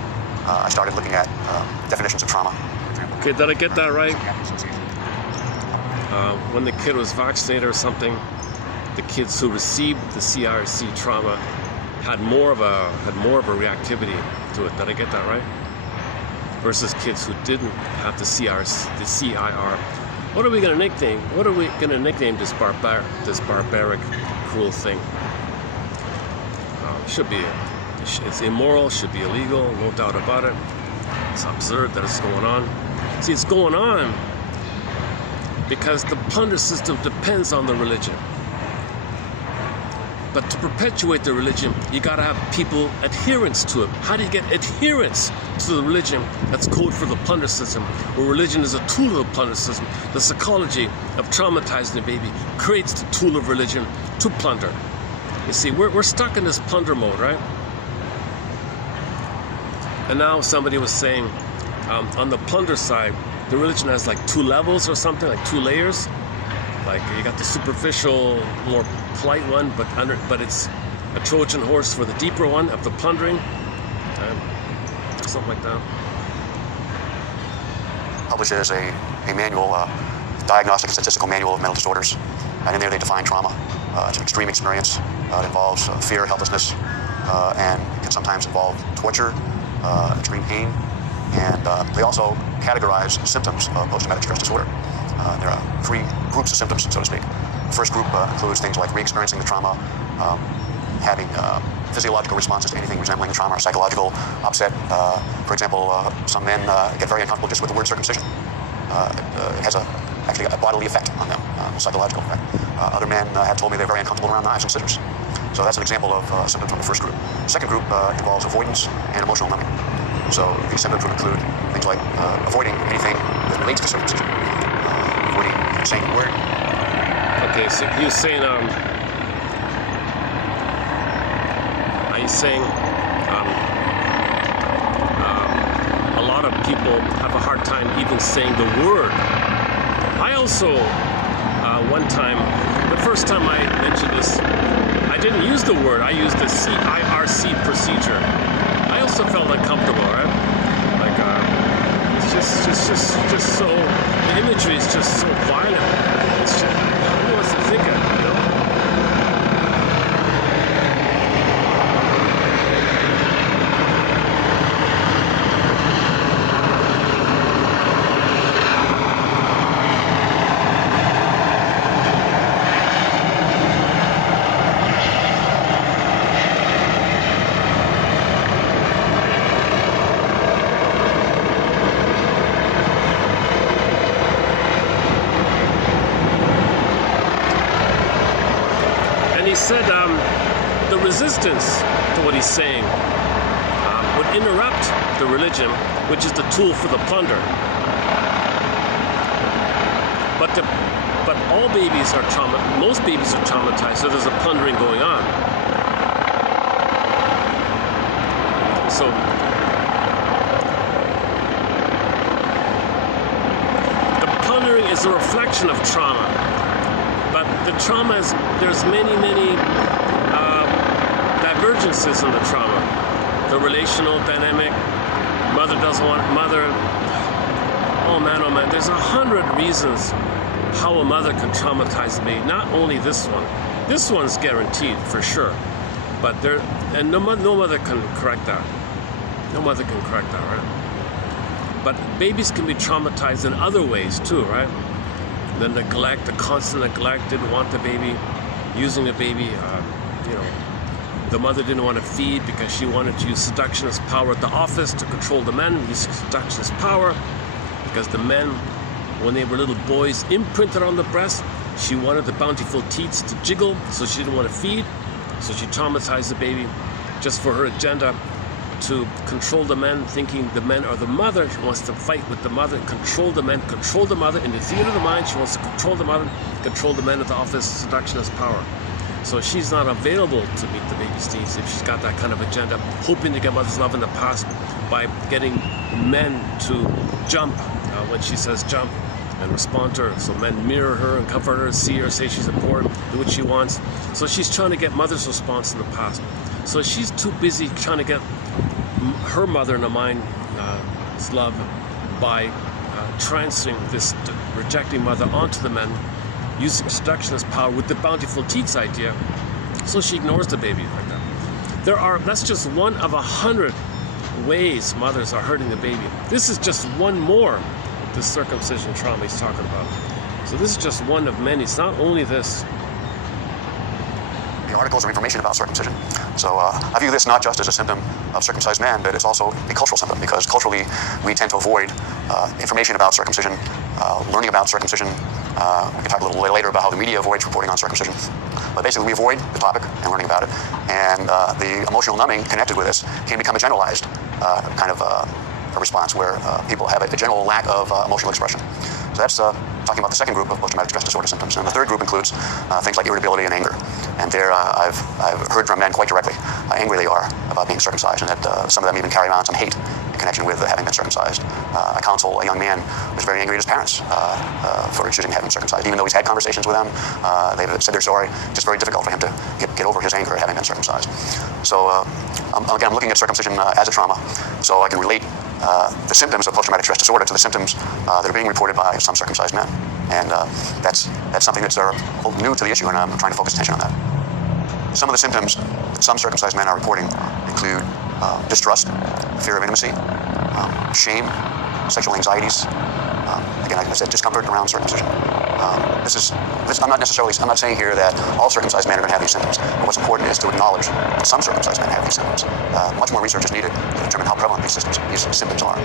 I started looking at definitions of trauma. Okay, did I get that right? When the kid was vaccinated or something, the kids who received the CRC trauma had more of a reactivity to it. Did I get that right? Versus kids who didn't have the CIR. What are we going to nickname this barbaric, cruel thing? It's immoral. Should be illegal. No doubt about it. It's absurd that it's going on. See, it's going on because the plunder system depends on the religion. But to perpetuate the religion, you gotta have people adherence to it. How do you get adherence to the religion? That's code for the plunder system, where religion is a tool of the plunder system. The psychology of traumatizing the baby creates the tool of religion to plunder. You see, we're stuck in this plunder mode, right? And now somebody was saying, on the plunder side, the religion has like 2 levels or something, like 2 layers. Like you got the superficial, more polite one, but it's a Trojan horse for the deeper one of the plundering, something like that. Publishes a manual, diagnostic and statistical manual of mental disorders, and in there they define trauma. It's an extreme experience. It involves fear, helplessness, and can sometimes involve torture, extreme pain, and they also categorize symptoms of post-traumatic stress disorder. There are 3 groups of symptoms, so to speak. The first group includes things like re-experiencing the trauma, having physiological responses to anything resembling the trauma, or psychological upset. For example, some men get very uncomfortable just with the word circumcision. It has actually a bodily effect on them, a psychological effect. Other men have told me they're very uncomfortable around knives and scissors. So that's an example of symptoms from the first group. The second group involves avoidance and emotional numbing. So these symptoms would include things like avoiding anything that relates to circumcision, avoiding saying the word. Okay, so you're saying, are you saying a lot of people have a hard time even saying the word? I also, one time, the first time I mentioned this, I didn't use the word, I used the CIRC procedure. I also felt uncomfortable, right? Like, it's just so, the imagery is just so violent. It's just, I don't know what to think of, you know? he said the resistance to what he's saying would interrupt the religion, which is the tool for the plunder. But all babies are most babies are traumatized, so there's a plundering going on. So the plundering is a reflection of trauma. But the trauma is, there's many divergences in the trauma. The relational dynamic, mother doesn't want mother. Oh man, there's 100 reasons how a mother can traumatize the baby. Not only this one. This one's guaranteed for sure. But no mother can correct that. No mother can correct that, right? But babies can be traumatized in other ways too, right? The neglect, the constant neglect, didn't want the baby, using the baby, the mother didn't want to feed because she wanted to use seduction as power at the office to control the men, use seduction as power, because the men, when they were little boys, imprinted on the breast, she wanted the bountiful teats to jiggle, so she didn't want to feed, so she traumatized the baby just for her agenda to control the men, thinking the men are the mother. She wants to fight with the mother, control the men, control the mother. In the theater of the mind, she wants to control the mother, control the men at the office, seduction as power. So she's not available to meet the baby's needs if she's got that kind of agenda, hoping to get mother's love in the past by getting men to jump when she says jump and respond to her. So men mirror her and comfort her, see her, say she's important, do what she wants. So she's trying to get mother's response in the past. So she's too busy trying to get her mother in the mind's love by transferring this rejecting mother onto the men, using seduction as power with the bountiful teats idea. So she ignores the baby like that. That's just one of 100 ways mothers are hurting the baby. This is just one more of the circumcision trauma he's talking about. So this is just one of many. It's not only this. The articles or information about circumcision. So I view this not just as a symptom of circumcised men, but it's also a cultural symptom, because culturally we tend to avoid information about circumcision, learning about circumcision. We can talk a little later about how the media avoids reporting on circumcision. But basically we avoid the topic and learning about it. And the emotional numbing connected with this can become a generalized kind of a response where people have a general lack of emotional expression. So that's talking about the second group of post-traumatic stress disorder symptoms. And the third group includes things like irritability and anger. And there I've heard from men quite directly how angry they are about being circumcised, and that some of them even carry around some hate in connection with having been circumcised. I counsel a young man who's very angry at his parents for choosing to have him circumcised. Even though he's had conversations with them, they've said they're sorry. It's just very difficult for him to get over his anger at having been circumcised. So again, I'm looking at circumcision as a trauma, so I can relate the symptoms of post-traumatic stress disorder to the symptoms that are being reported by some circumcised men. And that's something that's new to the issue, and I'm trying to focus attention on that. Some of the symptoms that some circumcised men are reporting include distrust, fear of intimacy, shame, sexual anxieties, again, like I said, discomfort around circumcision. I'm not saying here that all circumcised men are going to have these symptoms. But what's important is to acknowledge that some circumcised men have these symptoms. Much more research is needed to determine how prevalent these symptoms are.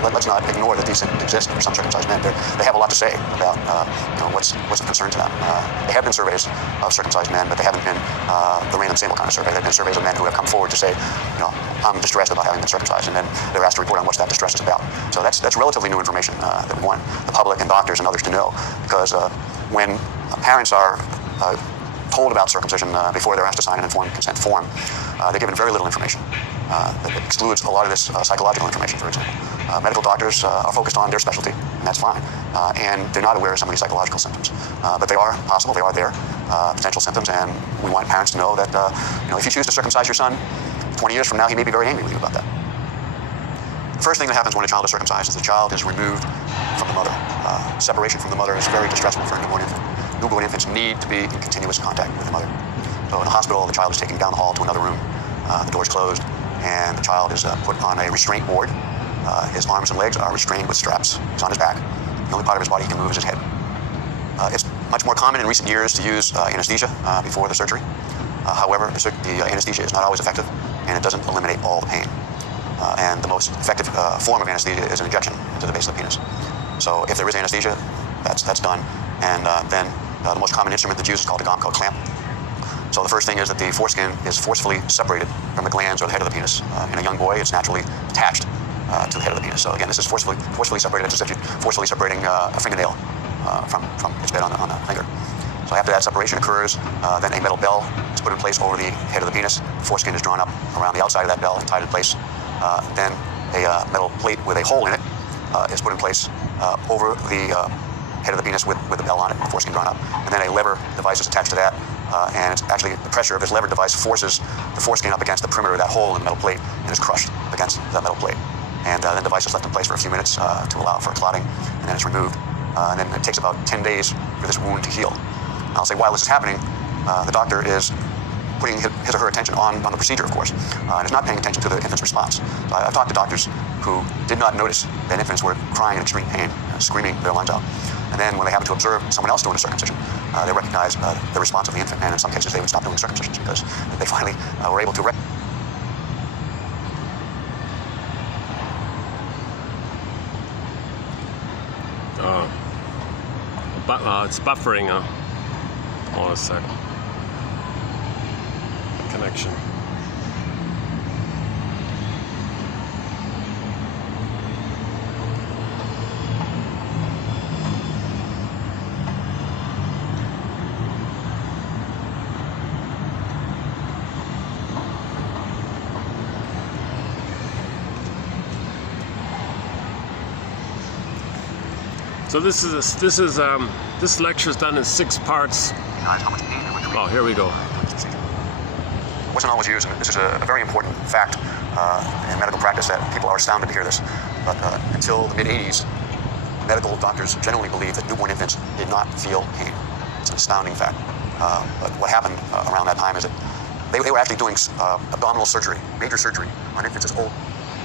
But let's not ignore that these symptoms exist for some circumcised men. They have a lot to say about what's of concern to them. There have been surveys of circumcised men, but they haven't been the random sample kind of survey. There have been surveys of men who have come forward to say, I'm distressed about having been circumcised, and then they're asked to report on what that distress is about. So that's relatively new information that we want the public and doctors and others to know, because when parents are told about circumcision before they're asked to sign an informed consent form, they're given very little information. That excludes a lot of this psychological information, for example. Medical doctors are focused on their specialty, and that's fine. And they're not aware of some of these psychological symptoms. But they are possible, they are there, potential symptoms, and we want parents to know that if you choose to circumcise your son, 20 years from now, he may be very angry with you about that. The first thing that happens when a child is circumcised is the child is removed from the mother. Separation from the mother is very distressful for a newborn infant. Newborn infants need to be in continuous contact with the mother. So in a hospital, the child is taken down the hall to another room. The door is closed, and the child is put on a restraint board. His arms and legs are restrained with straps. He's on his back. The only part of his body he can move is his head. It's much more common in recent years to use anesthesia before the surgery. However, the anesthesia is not always effective, and it doesn't eliminate all the pain. And the most effective form of anesthesia is an injection into the base of the penis. So if there is anesthesia, that's done. And then the most common instrument that's used is called a Gomco clamp. So the first thing is that the foreskin is forcefully separated from the glands or the head of the penis. In a young boy, it's naturally attached to the head of the penis. So again, this is forcefully separated. It's as if you're forcefully separating a fingernail from its bed on a finger. So after that separation occurs, then a metal bell is put in place over the head of the penis. Foreskin is drawn up around the outside of that bell and tied in place. Then a metal plate with a hole in it is put in place over the head of the penis with the bell on it, the foreskin drawn up. And then a lever device is attached to that. And it's actually the pressure of this lever device forces the foreskin up against the perimeter of that hole in the metal plate and is crushed against the metal plate. And then the device is left in place for a few minutes to allow for clotting, and then it's removed. And then it takes about 10 days for this wound to heal. I'll say while this is happening, the doctor is putting his or her attention on the procedure, of course, and is not paying attention to the infant's response. So I've talked to doctors who did not notice that infants were crying in extreme pain, screaming their lungs out. And then when they happen to observe someone else doing a circumcision, they recognize the response of the infant, and in some cases they would stop doing circumcisions because they finally were able to recognize. It's buffering. Hold on a sec. Connection. So this lecture is done in 6 parts. How much pain and Oh, here we go. It wasn't always used, and this is a very important fact in medical practice that people are astounded to hear this. But until the mid-'80s, medical doctors generally believed that newborn infants did not feel pain. It's an astounding fact. But what happened around that time is that they were actually doing abdominal surgery, major surgery on infants as old.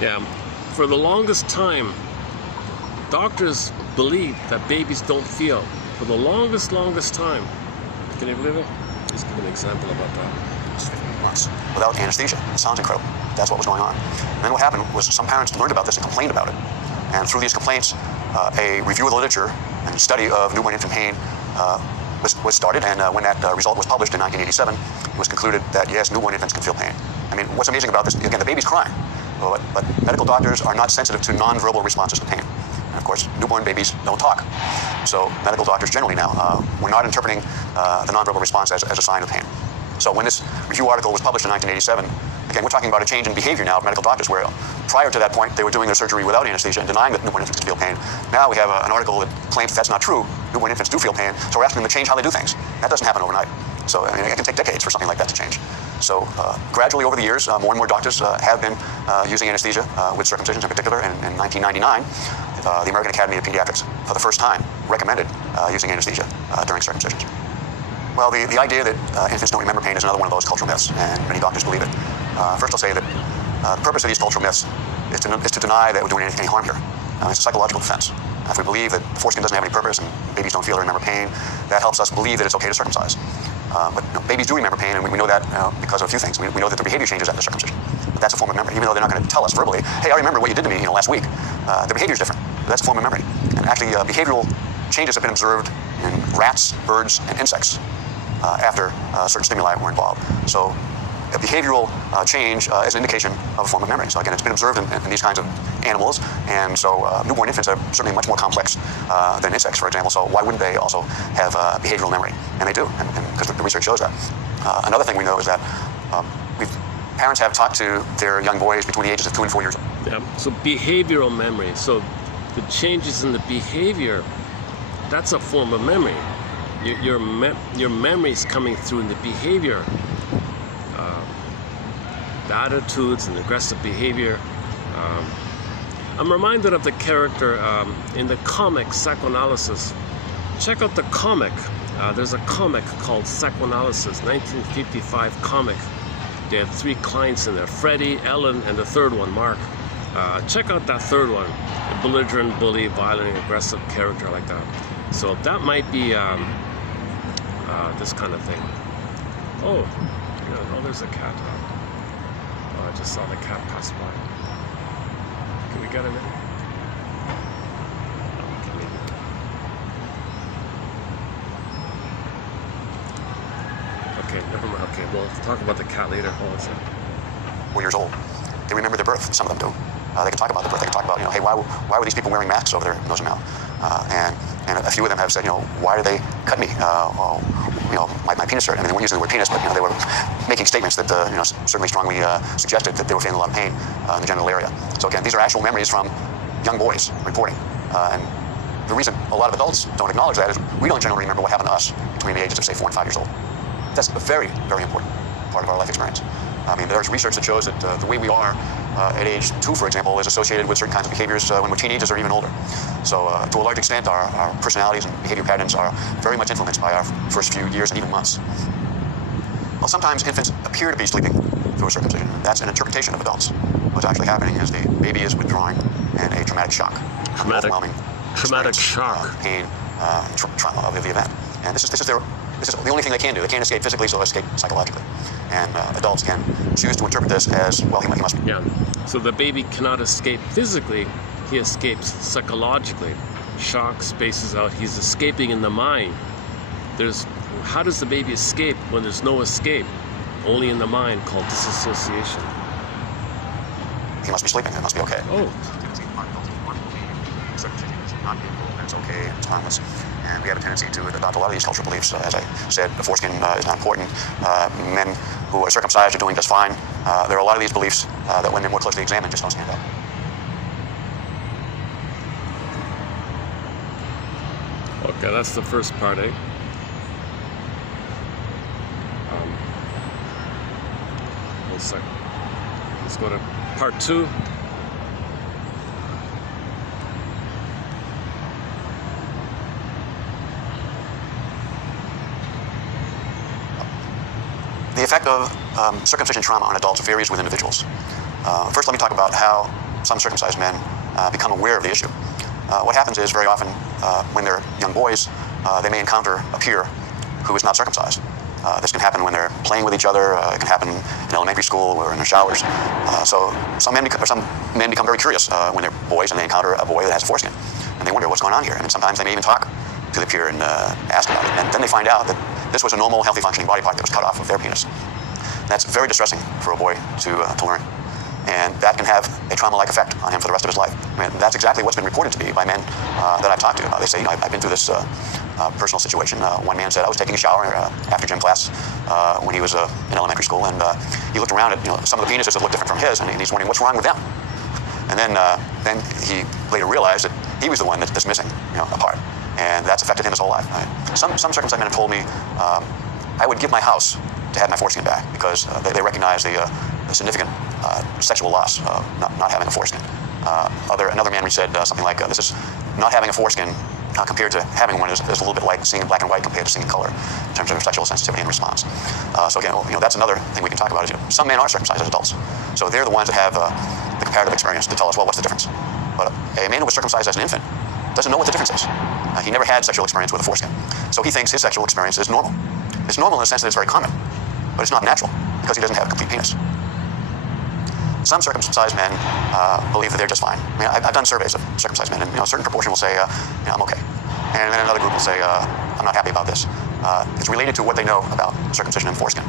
Yeah, for the longest time, doctors believe that babies don't feel. For the longest time. Can you believe it? Just give an example about that. 15 months without anesthesia. It sounds incredible. That's what was going on. And then what happened was some parents learned about this and complained about it. And through these complaints, a review of the literature and study of newborn infant pain was started. And when that result was published in 1987, it was concluded that yes, newborn infants can feel pain. I mean, what's amazing about this, again, the baby's crying. But medical doctors are not sensitive to nonverbal responses to pain. And of course, newborn babies don't talk. So medical doctors generally now, we're not interpreting the nonverbal response as a sign of pain. So when this review article was published in 1987, again, we're talking about a change in behavior now of medical doctors, where prior to that point, they were doing their surgery without anesthesia and denying that newborn infants could feel pain. Now we have an article that claims that's not true. Newborn infants do feel pain, so we're asking them to change how they do things. That doesn't happen overnight. So I mean, it can take decades for something like that to change. So gradually over the years, more and more doctors have been using anesthesia with circumcisions in particular. And in 1999, the American Academy of Pediatrics, for the first time, recommended using anesthesia during circumcisions. Well, the idea that infants don't remember pain is another one of those cultural myths, and many doctors believe it. First, I'll say that the purpose of these cultural myths is to deny that we're doing any harm here. It's a psychological defense. If we believe that the foreskin doesn't have any purpose and babies don't feel or remember pain, that helps us believe that it's okay to circumcise. But babies do remember pain, and we know that because of a few things. We know that their behavior changes after circumcision. But that's a form of memory, even though they're not going to tell us verbally, hey, I remember what you did to me last week. Their behavior is different. But that's a form of memory. And actually, behavioral changes have been observed in rats, birds, and insects after certain stimuli were involved. So a behavioral change is an indication of a form of memory. So again, it's been observed in these kinds of animals, and so newborn infants are certainly much more complex than insects, for example. So why wouldn't they also have behavioral memory? And they do, because the research shows that. Another thing we know is that parents have talked to their young boys between the ages of 2 and 4 years old. Yeah. So behavioral memory. So the changes in the behavior, that's a form of memory. Your memory is coming through in the behavior. The attitudes and aggressive behavior. I'm reminded of the character in the comic Psychoanalysis. Check out the comic. There's a comic called Psychoanalysis, 1955 comic. They have 3 clients in there, Freddie, Ellen, and the third one, Mark. Check out that third one, a belligerent, bully, violent, aggressive character like that. So that might be this kind of thing. Oh, there's a cat. I just saw the cat pass by. Can we get him in? No, we can leave him. Okay. Never mind. Okay, we'll talk about the cat later. Hold on a second. 4 years old. They remember their birth. Some of them do. They can talk about their birth. They can talk about, hey, why were these people wearing masks over their nose and mouth? And a few of them have said, why did they cut me? My penis hurt. I mean, they weren't using the word penis, but they were making statements that certainly strongly suggested that they were feeling a lot of pain in the genital area. So again, these are actual memories from young boys reporting. And the reason a lot of adults don't acknowledge that is we don't generally remember what happened to us between the ages of, say, 4 and 5 years old. That's a very, very important part of our life experience. I mean, there's research that shows that the way we are at age 2, for example, is associated with certain kinds of behaviors when we're teenagers or even older. So to a large extent, our personalities and behavior patterns are very much influenced by our first few years and even months. Well, sometimes infants appear to be sleeping through a circumcision. That's an interpretation of adults. What's actually happening is the baby is withdrawing in a traumatic shock. Overwhelming shock. Pain, trauma of the event. And this is the only thing they can do. They can't escape physically, so they escape psychologically. And adults can choose to interpret this as, well, he must be. Yeah. So the baby cannot escape physically. He escapes psychologically. Shock spaces out. He's escaping in the mind. How does the baby escape when there's no escape? Only in the mind, called disassociation. He must be sleeping. It must be okay. Oh. It's okay. It's harmless. And we have a tendency to adopt a lot of these cultural beliefs. As I said, the foreskin is not important. Men who are circumcised are doing just fine. There are a lot of these beliefs that, when they're more closely examined, just don't stand up. Okay, that's the first part, eh? One second. Let's go to part 2. The effect of circumcision trauma on adults varies with individuals. First, let me talk about how some circumcised men become aware of the issue. What happens is, very often, when they're young boys, they may encounter a peer who is not circumcised. This can happen when they're playing with each other. It can happen in elementary school or in their showers. So some men become very curious when they're boys and they encounter a boy that has a foreskin. And they wonder what's going on here. And sometimes they may even talk to the peer and ask about it. And then they find out that this was a normal, healthy, functioning body part that was cut off of their penis. That's very distressing for a boy to learn. And that can have a trauma-like effect on him for the rest of his life. I mean, that's exactly what's been reported to me by men that I've talked to. They say, I've been through this personal situation. One man said, I was taking a shower after gym class when he was in elementary school, and he looked around at some of the penises that looked different from his, and he's wondering, what's wrong with them? And then he later realized that he was the one that's missing a part. And that's affected him his whole life. Some circumcised men have told me I would give my house to have my foreskin back because they recognize the significant sexual loss of not having a foreskin. Another man said something like, this is not having a foreskin compared to having one is a little bit like seeing in black and white compared to seeing in color in terms of sexual sensitivity and response. So again, that's another thing we can talk about is some men are circumcised as adults. So they're the ones that have the comparative experience to tell us, well, what's the difference? But a man who was circumcised as an infant doesn't know what the difference is. He never had sexual experience with a foreskin. So he thinks his sexual experience is normal. It's normal in the sense that it's very common, but it's not natural because he doesn't have a complete penis. Some circumcised men believe that they're just fine. I mean, I've done surveys of circumcised men, and a certain proportion will say, I'm okay. And then another group will say, I'm not happy about this. It's related to what they know about circumcision and foreskin.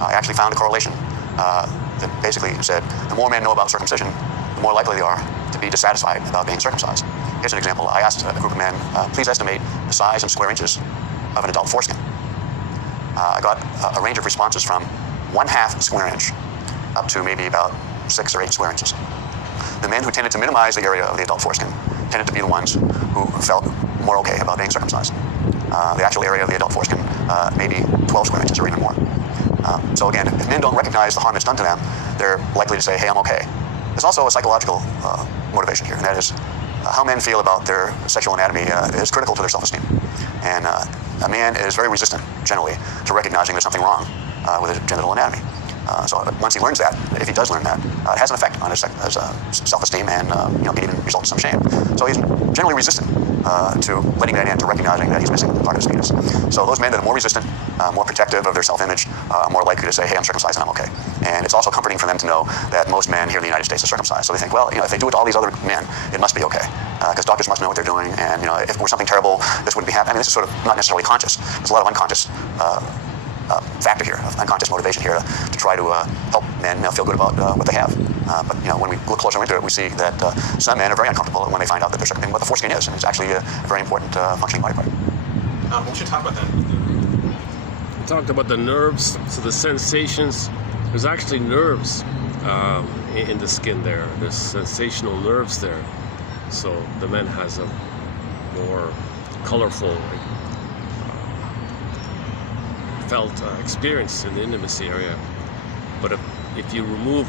I actually found a correlation that basically said the more men know about circumcision, the more likely they are to be dissatisfied about being circumcised. Here's an example. I asked a group of men, please estimate the size in square inches of an adult foreskin. I got a range of responses from 1/2 square inch up to maybe about 6 or 8 square inches. The men who tended to minimize the area of the adult foreskin tended to be the ones who felt more okay about being circumcised. The actual area of the adult foreskin maybe 12 square inches or even more. So again, if men don't recognize the harm that's done to them, they're likely to say, hey, I'm okay. There's also a psychological motivation here, and that is how men feel about their sexual anatomy is critical to their self-esteem. And a man is very resistant, generally, to recognizing there's something wrong with his genital anatomy. So once he learns that, if he does learn that, it has an effect on his self-esteem and can even result in some shame. So he's generally resistant to letting that in, to recognizing that he's missing part of his penis. So those men that are more resistant, more protective of their self-image, are more likely to say, hey, I'm circumcised and I'm okay. And it's also comforting for them to know that most men here in the United States are circumcised. So they think, well, if they do it to all these other men, it must be okay. Because doctors must know what they're doing, and if it were something terrible, this wouldn't be happening. I mean, this is sort of not necessarily conscious. There's a lot of unconscious factor here, of unconscious motivation here to try to help men feel good about what they have. But when we look closer into it, we see that some men are very uncomfortable when they find out that they're circumcised, what the foreskin is, and it's actually a very important functioning body part. We should talk about that. We talked about the nerves, so the sensations. There's actually nerves in the skin there. There's sensational nerves there. So the man has a more colorful, felt experience in the intimacy area. But if you remove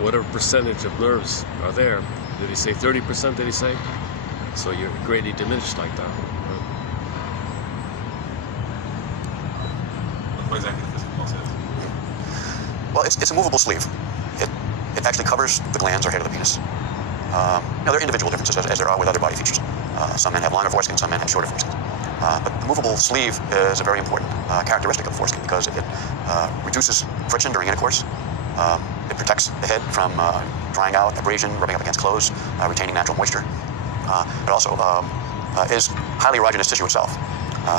whatever percentage of nerves are there, did he say 30%, did he say? So you're greatly diminished like that. What exactly does this compulsive? Well, it's a movable sleeve. It actually covers the glands or head of the penis. There are individual differences as there are with other body features. Some men have longer foreskin, some men have shorter foreskin. But the movable sleeve is a very important characteristic of the foreskin because it reduces friction during intercourse. It protects the head from drying out, abrasion, rubbing up against clothes, retaining natural moisture. It also is highly erogenous tissue itself.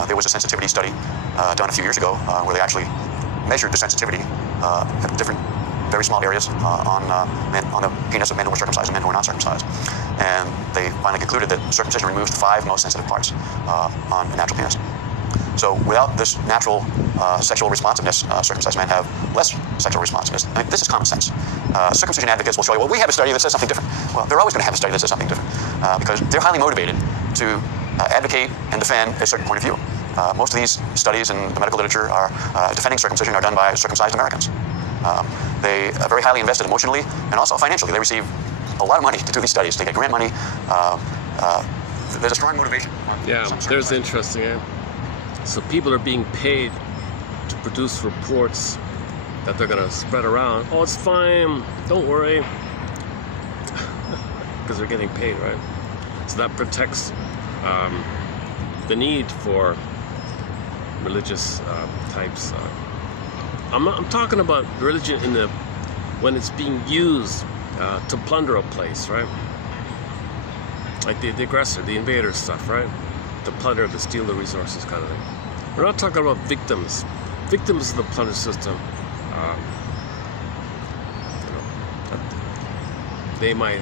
There was a sensitivity study done a few years ago where they actually measured the sensitivity at different very small areas on the penis of men who were circumcised and men who were not circumcised. And they finally concluded that circumcision removes the 5 most sensitive parts on a natural penis. So without this natural sexual responsiveness, circumcised men have less sexual responsiveness. I mean, this is common sense. Circumcision advocates will show you, well, we have a study that says something different. Well, they're always going to have a study that says something different because they're highly motivated to advocate and defend a certain point of view. Most of these studies in the medical literature are defending circumcision are done by circumcised Americans. They are very highly invested emotionally and also financially. They receive a lot of money to do these studies. They get grant money. There's a strong motivation. Yeah, there's interesting. Yeah? So people are being paid to produce reports that they're going to spread around. Oh, it's fine. Don't worry. Because they're getting paid, right? So that protects the need for religious types. I'm talking about religion when it's being used to plunder a place, right? Like the aggressor, the invader stuff, right? To plunder, to steal the resources, kind of thing. We're not talking about victims. Victims of the plunder system. They might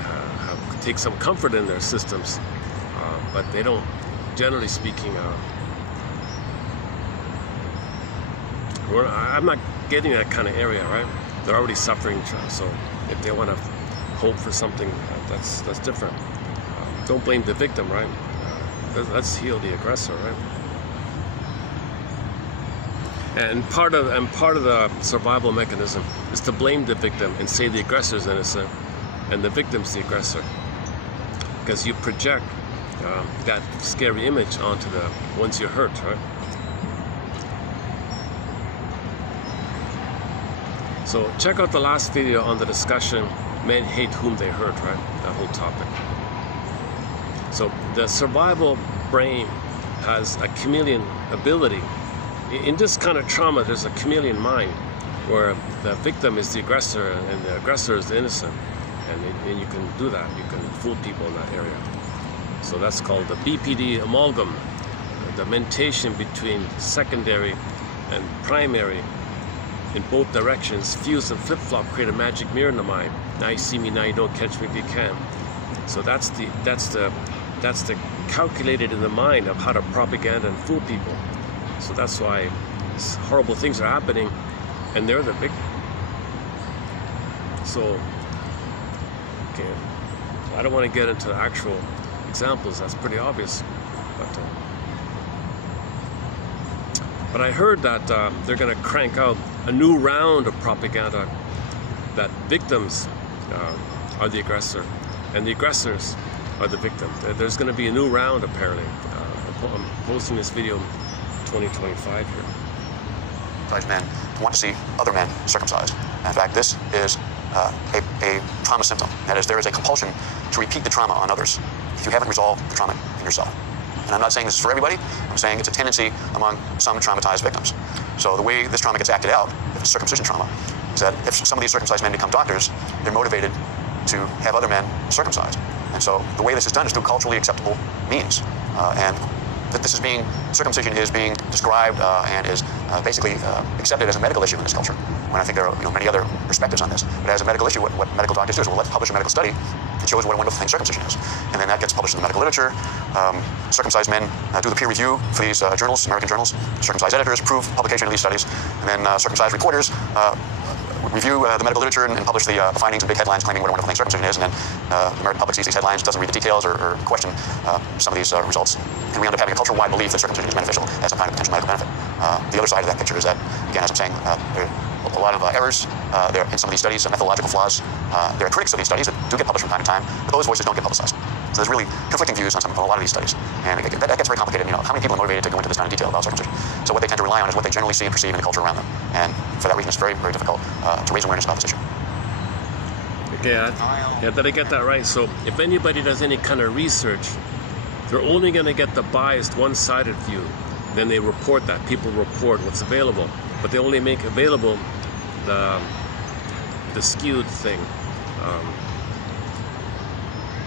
take some comfort in their systems, but they don't. Generally speaking, I'm not getting that kind of area, right? They're already suffering, so if they want to hope for something, that's different. Don't blame the victim, right? Let's heal the aggressor, right? And part of the survival mechanism is to blame the victim and say the aggressor is innocent, and the victim's the aggressor, because you project that scary image onto the ones you hurt, right? So check out the last video on the discussion, men hate whom they hurt, right? That whole topic. So the survival brain has a chameleon ability. In this kind of trauma, there's a chameleon mind where the victim is the aggressor and the aggressor is the innocent. And you can do that. You can fool people in that area. So that's called the BPD amalgam, the mentation between secondary and primary in both directions, fuse and flip-flop, create a magic mirror in the mind. Now you see me, now you don't catch me if you can. So that's the calculated in the mind of how to propaganda and fool people. So that's why horrible things are happening, and they're the victim. So, okay, I don't want to get into the actual examples. That's pretty obvious, but I heard that they're going to crank out a new round of propaganda that victims are the aggressor and the aggressors are the victim. There's going to be a new round apparently. I'm posting this video in 2025 here. Circumcised men want to see other men circumcised. In fact, this is a trauma symptom. That is, there is a compulsion to repeat the trauma on others if you haven't resolved the trauma in yourself. And I'm not saying this is for everybody. I'm saying it's a tendency among some traumatized victims. So the way this trauma gets acted out, if it's circumcision trauma, is that if some of these circumcised men become doctors, they're motivated to have other men circumcised. And so the way this is done is through culturally acceptable means. And that circumcision is being described and is basically accepted as a medical issue in this culture, when I think there are many other perspectives on this. But as a medical issue, what medical doctors do is, well, let's publish a medical study that shows what a wonderful thing circumcision is. And then that gets published in the medical literature. Circumcised men do the peer review for these journals, American journals. Circumcised editors approve publication of these studies. And then circumcised reporters review the medical literature and publish the findings and big headlines claiming what a wonderful thing circumcision is. And then the American public sees these headlines, doesn't read the details or question some of these results. And we end up having a cultural-wide belief that circumcision is beneficial as some kind of potential medical benefit. The other side of that picture is that, again, as I'm saying, there are a lot of errors there in some of these studies, some methodological flaws. There are critics of these studies that do get published from time to time, but those voices don't get publicized. So there's really conflicting views on a lot of these studies. And that gets very complicated. How many people are motivated to go into this kind of detail about circumcision? So what they tend to rely on is what they generally see and perceive in the culture around them. And for that reason, it's very, very difficult to raise awareness about this issue. Okay, did I get that right? So if anybody does any kind of research, they're only going to get the biased, one-sided view. Then they report that. People report what's available. But they only make available the skewed thing.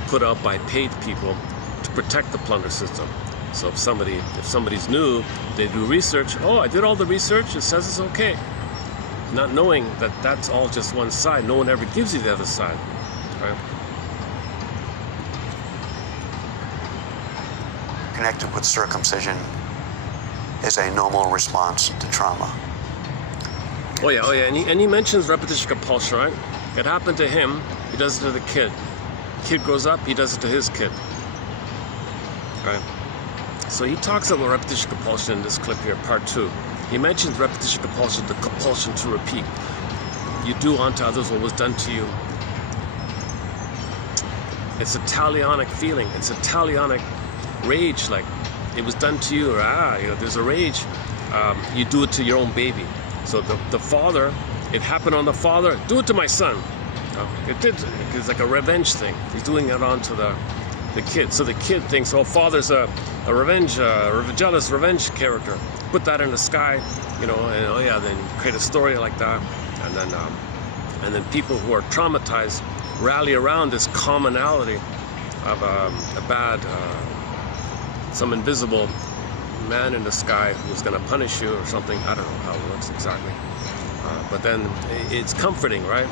Put out by paid people to protect the plunder system. So if somebody's new, they do research. Oh, I did all the research. It says it's okay. Not knowing that that's all just one side. No one ever gives you the other side, right? Connected with circumcision is a normal response to trauma. Oh yeah. And he mentions repetition compulsion, right? It happened to him. He does it to the kid. Kid grows up, he does it to his kid, right? So he talks about repetition compulsion in this clip here, part 2. He mentions repetition compulsion, the compulsion to repeat. You do unto others what was done to you. It's a talionic feeling. It's a talionic rage, like it was done to you, or there's a rage. You do it to your own baby. So the father, it happened on the father, do it to my son. It did. It's like a revenge thing. He's doing it onto the kid. So the kid thinks, oh, father's a jealous revenge character. Put that in the sky, and then create a story like that, and then people who are traumatized rally around this commonality of a bad, some invisible man in the sky who's going to punish you or something. I don't know how it works exactly, but then it's comforting, right?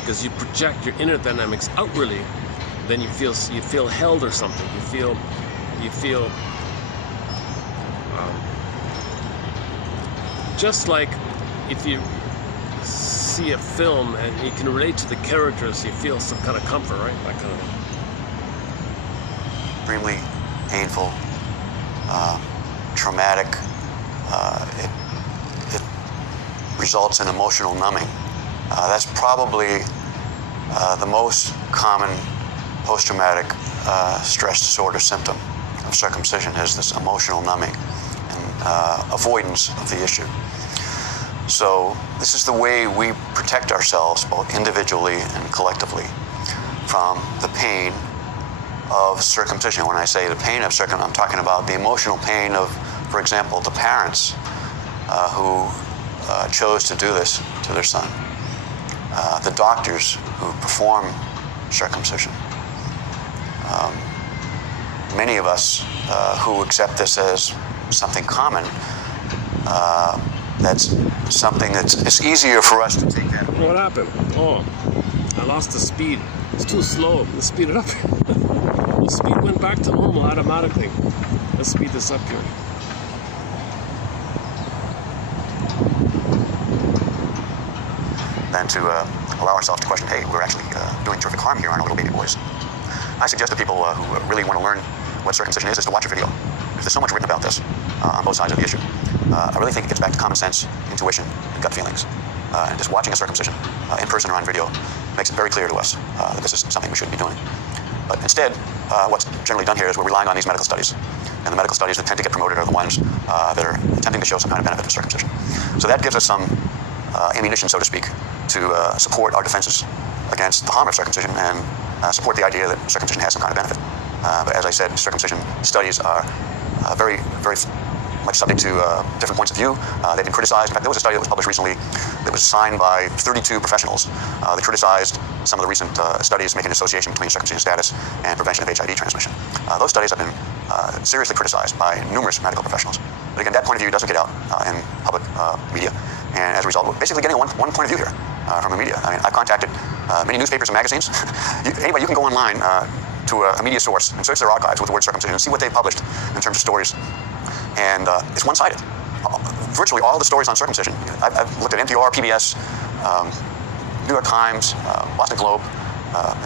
Because you project your inner dynamics outwardly, then you feel held or something. You feel just like if you see a film and you can relate to the characters, you feel some kind of comfort, right? That kind of Extremely painful, traumatic. It results in emotional numbing. That's probably the most common post-traumatic stress disorder symptom of circumcision is this emotional numbing and avoidance of the issue. So this is the way we protect ourselves, both individually and collectively, from the pain of circumcision. When I say the pain of circumcision, I'm talking about the emotional pain of, for example, the parents who chose to do this to their son. The doctors who perform circumcision. Many of us who accept this as something common, that's something it's easier for us to take that. What happened? Oh, I lost the speed. It's too slow. Let's speed it up. The speed went back to normal automatically. Let's speed this up here. Than to allow ourselves to question, hey, we're actually doing terrific harm here on our little baby boys. I suggest to people who really want to learn what circumcision is to watch a video. Because there's so much written about this on both sides of the issue. I really think it gets back to common sense, intuition, and gut feelings. And just watching a circumcision in person or on video makes it very clear to us that this is something we shouldn't be doing. But instead, what's generally done here is we're relying on these medical studies. And the medical studies that tend to get promoted are the ones that are attempting to show some kind of benefit of circumcision. So that gives us some ammunition, so to speak, to support our defenses against the harm of circumcision and support the idea that circumcision has some kind of benefit. But as I said, circumcision studies are very, very much subject to different points of view. They've been criticized. In fact, there was a study that was published recently that was signed by 32 professionals that criticized some of the recent studies making an association between circumcision status and prevention of HIV transmission. Those studies have been seriously criticized by numerous medical professionals. But again, that point of view doesn't get out in public media. And as a result, we're basically getting one point of view here from the media. I mean, I've contacted many newspapers and magazines. Anyway, you can go online to a media source and search their archives with the word circumcision and see what they've published in terms of stories. And it's one-sided. Virtually all the stories on circumcision. I've looked at NPR, PBS, New York Times, Boston Globe,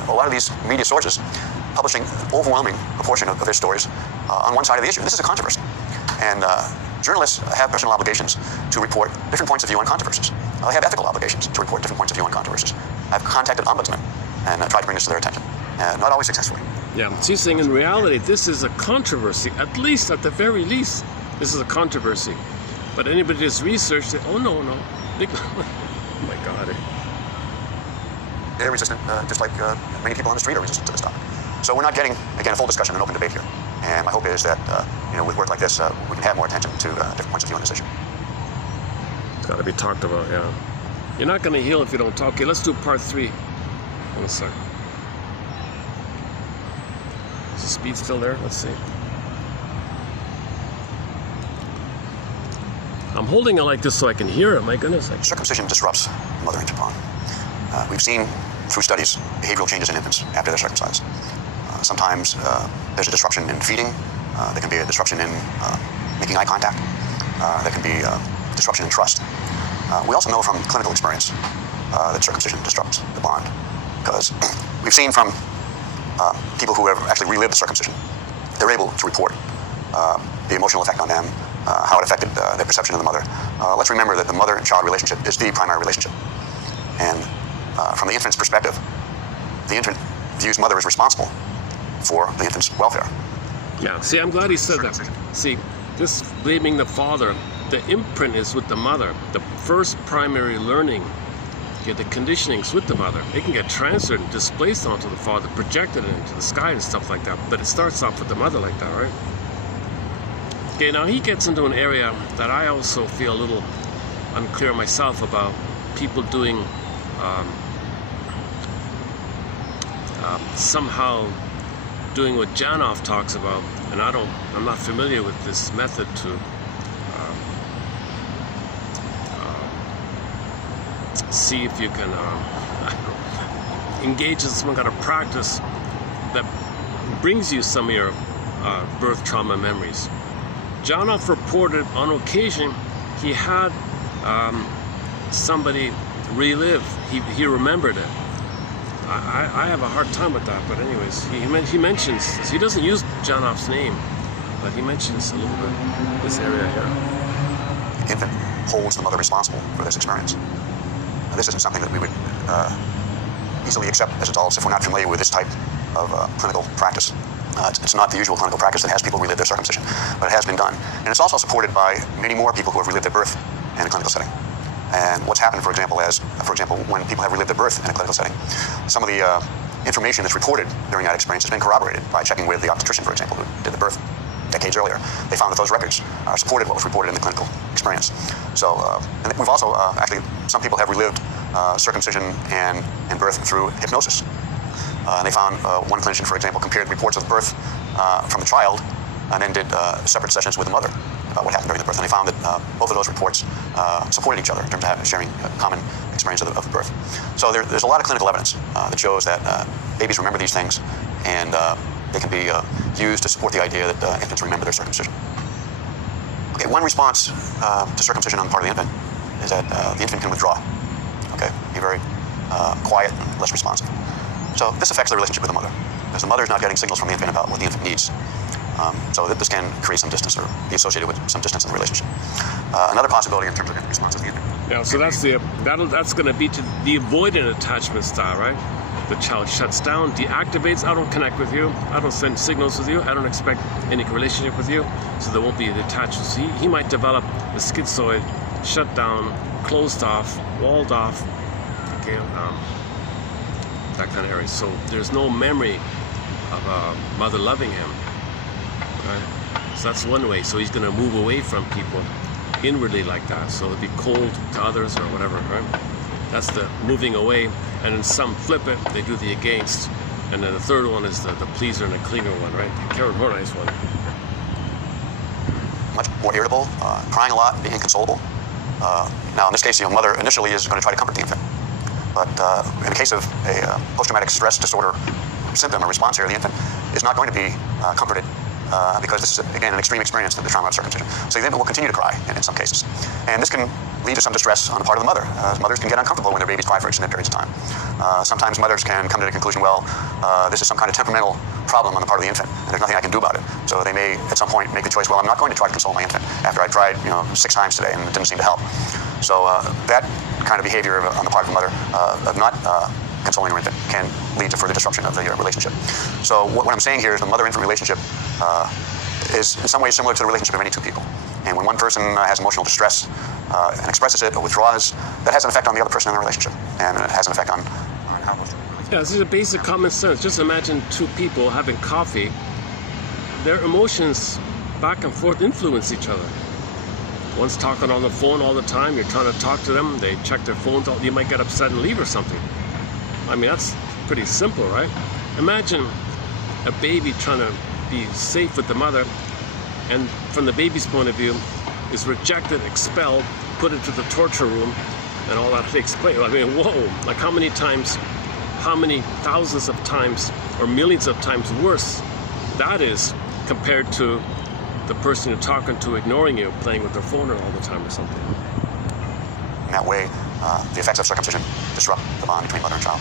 a lot of these media sources publishing an overwhelming proportion of their stories on one side of the issue. This is a controversy. And journalists have personal obligations to report different points of view on controversies. They have ethical obligations to report different points of view on controversies. I've contacted ombudsmen and tried to bring this to their attention, and not always successfully. Yeah, she's saying in reality, this is a controversy. At least, at the very least, this is a controversy. But anybody that's researched it, oh no. Oh my God. They're resistant, just like many people on the street are resistant to this topic. So we're not getting, again, a full discussion and open debate here. And my hope is that, with work like this, we can have more attention to different points of view on this issue. It's got to be talked about, yeah. You're not going to heal if you don't talk. Okay, let's do part 3. One second. Is the speed still there? Let's see. I'm holding it like this so I can hear it. My goodness. Circumcision disrupts the mother infant bond. We've seen through studies behavioral changes in infants after they're circumcised. Sometimes there's a disruption in feeding. There can be a disruption in making eye contact. There can be a disruption in trust. We also know from clinical experience that circumcision disrupts the bond, because we've seen from people who have actually relived the circumcision, they're able to report the emotional effect on them, how it affected their perception of the mother. Let's remember that the mother-child relationship is the primary relationship. And from the infant's perspective, the infant views mother as responsible for the infant's welfare. Yeah, see, I'm glad he said that. See, this blaming the father, the imprint is with the mother. The first primary learning, the conditioning's with the mother. It can get transferred and displaced onto the father, projected into the sky and stuff like that. But it starts off with the mother like that, right? Okay, now he gets into an area that I also feel a little unclear myself about. People doing somehow doing what Janoff talks about, and I'm not familiar with this method to see if you can engage in some kind of practice that brings you some of your birth trauma memories. Janoff reported on occasion he had somebody relive. He remembered it. I have a hard time with that, but anyways, he mentions, he doesn't use Janoff's name, but he mentions a little bit this area here. The infant holds the mother responsible for this experience. Now, this isn't something that we would easily accept as adults if we're not familiar with this type of clinical practice. It's not the usual clinical practice that has people relive their circumcision, but it has been done. And it's also supported by many more people who have relived their birth in a clinical setting. And what's happened, for example, when people have relived their birth in a clinical setting, some of the information that's reported during that experience has been corroborated by checking with the obstetrician, for example, who did the birth decades earlier. They found that those records supported what was reported in the clinical experience. So, and we've also, actually, some people have relived circumcision and birth through hypnosis. And they found one clinician, for example, compared reports of birth from the child and then did separate sessions with the mother about what happened during the birth. And they found that both of those reports supported each other in terms of sharing a common experience of the birth. So there's a lot of clinical evidence that shows that babies remember these things, and they can be used to support the idea that infants remember their circumcision. Okay, one response to circumcision on the part of the infant is that the infant can withdraw. Okay, be very quiet and less responsive. So this affects the relationship with the mother, because the mother is not getting signals from the infant about what the infant needs. So that this can create some distance or be associated with some distance in the relationship. Another possibility in terms of infant response is the infant. Yeah, so that's going to be to the avoidant attachment style, right? The child shuts down, deactivates. I don't connect with you. I don't send signals with you. I don't expect any relationship with you. So there won't be the attachment. So he might develop the schizoid, shut down, closed off, walled off. Okay, that kind of area. So there's no memory of a mother loving him. Right? So that's one way. So he's going to move away from people inwardly like that. So it'd be cold to others or whatever, right? That's the moving away. And then some flip it, they do the against. And then the third one is the pleaser and the cleaner one, right? The Karen one. Much more irritable, crying a lot, being inconsolable. Now, in this case, mother initially is going to try to comfort the infant. But in the case of a post-traumatic stress disorder symptom or response here, the infant is not going to be comforted because this is, again, an extreme experience, the trauma of circumcision. So the infant will continue to cry in some cases. And this can lead to some distress on the part of the mother. Mothers can get uncomfortable when their babies cry for extended periods of time. Sometimes mothers can come to the conclusion, well, this is some kind of temperamental problem on the part of the infant, and there's nothing I can do about it. So they may, at some point, make the choice, well, I'm not going to try to console my infant after I tried 6 times today and it didn't seem to help. So that kind of behavior on the part of the mother of not consoling her infant can lead to further disruption of the relationship. So what I'm saying here is the mother-infant relationship is in some ways similar to the relationship of any two people. And when one person has emotional distress and expresses it or withdraws, that has an effect on the other person in the relationship. And it has an effect on how those relationships. Yeah, this is a basic common sense. Just imagine two people having coffee. Their emotions back and forth influence each other. One's talking on the phone all the time. You're trying to talk to them. They check their phones. You might get upset and leave or something. I mean, that's pretty simple, right? Imagine a baby trying to be safe with the mother, and from the baby's point of view, is rejected, expelled, put into the torture room, and all that takes place. I mean, whoa, like how many times, how many thousands of times, or millions of times worse that is compared to the person you're talking to ignoring you, playing with their phone all the time or something. In that way, the effects of circumcision disrupt the bond between mother and child.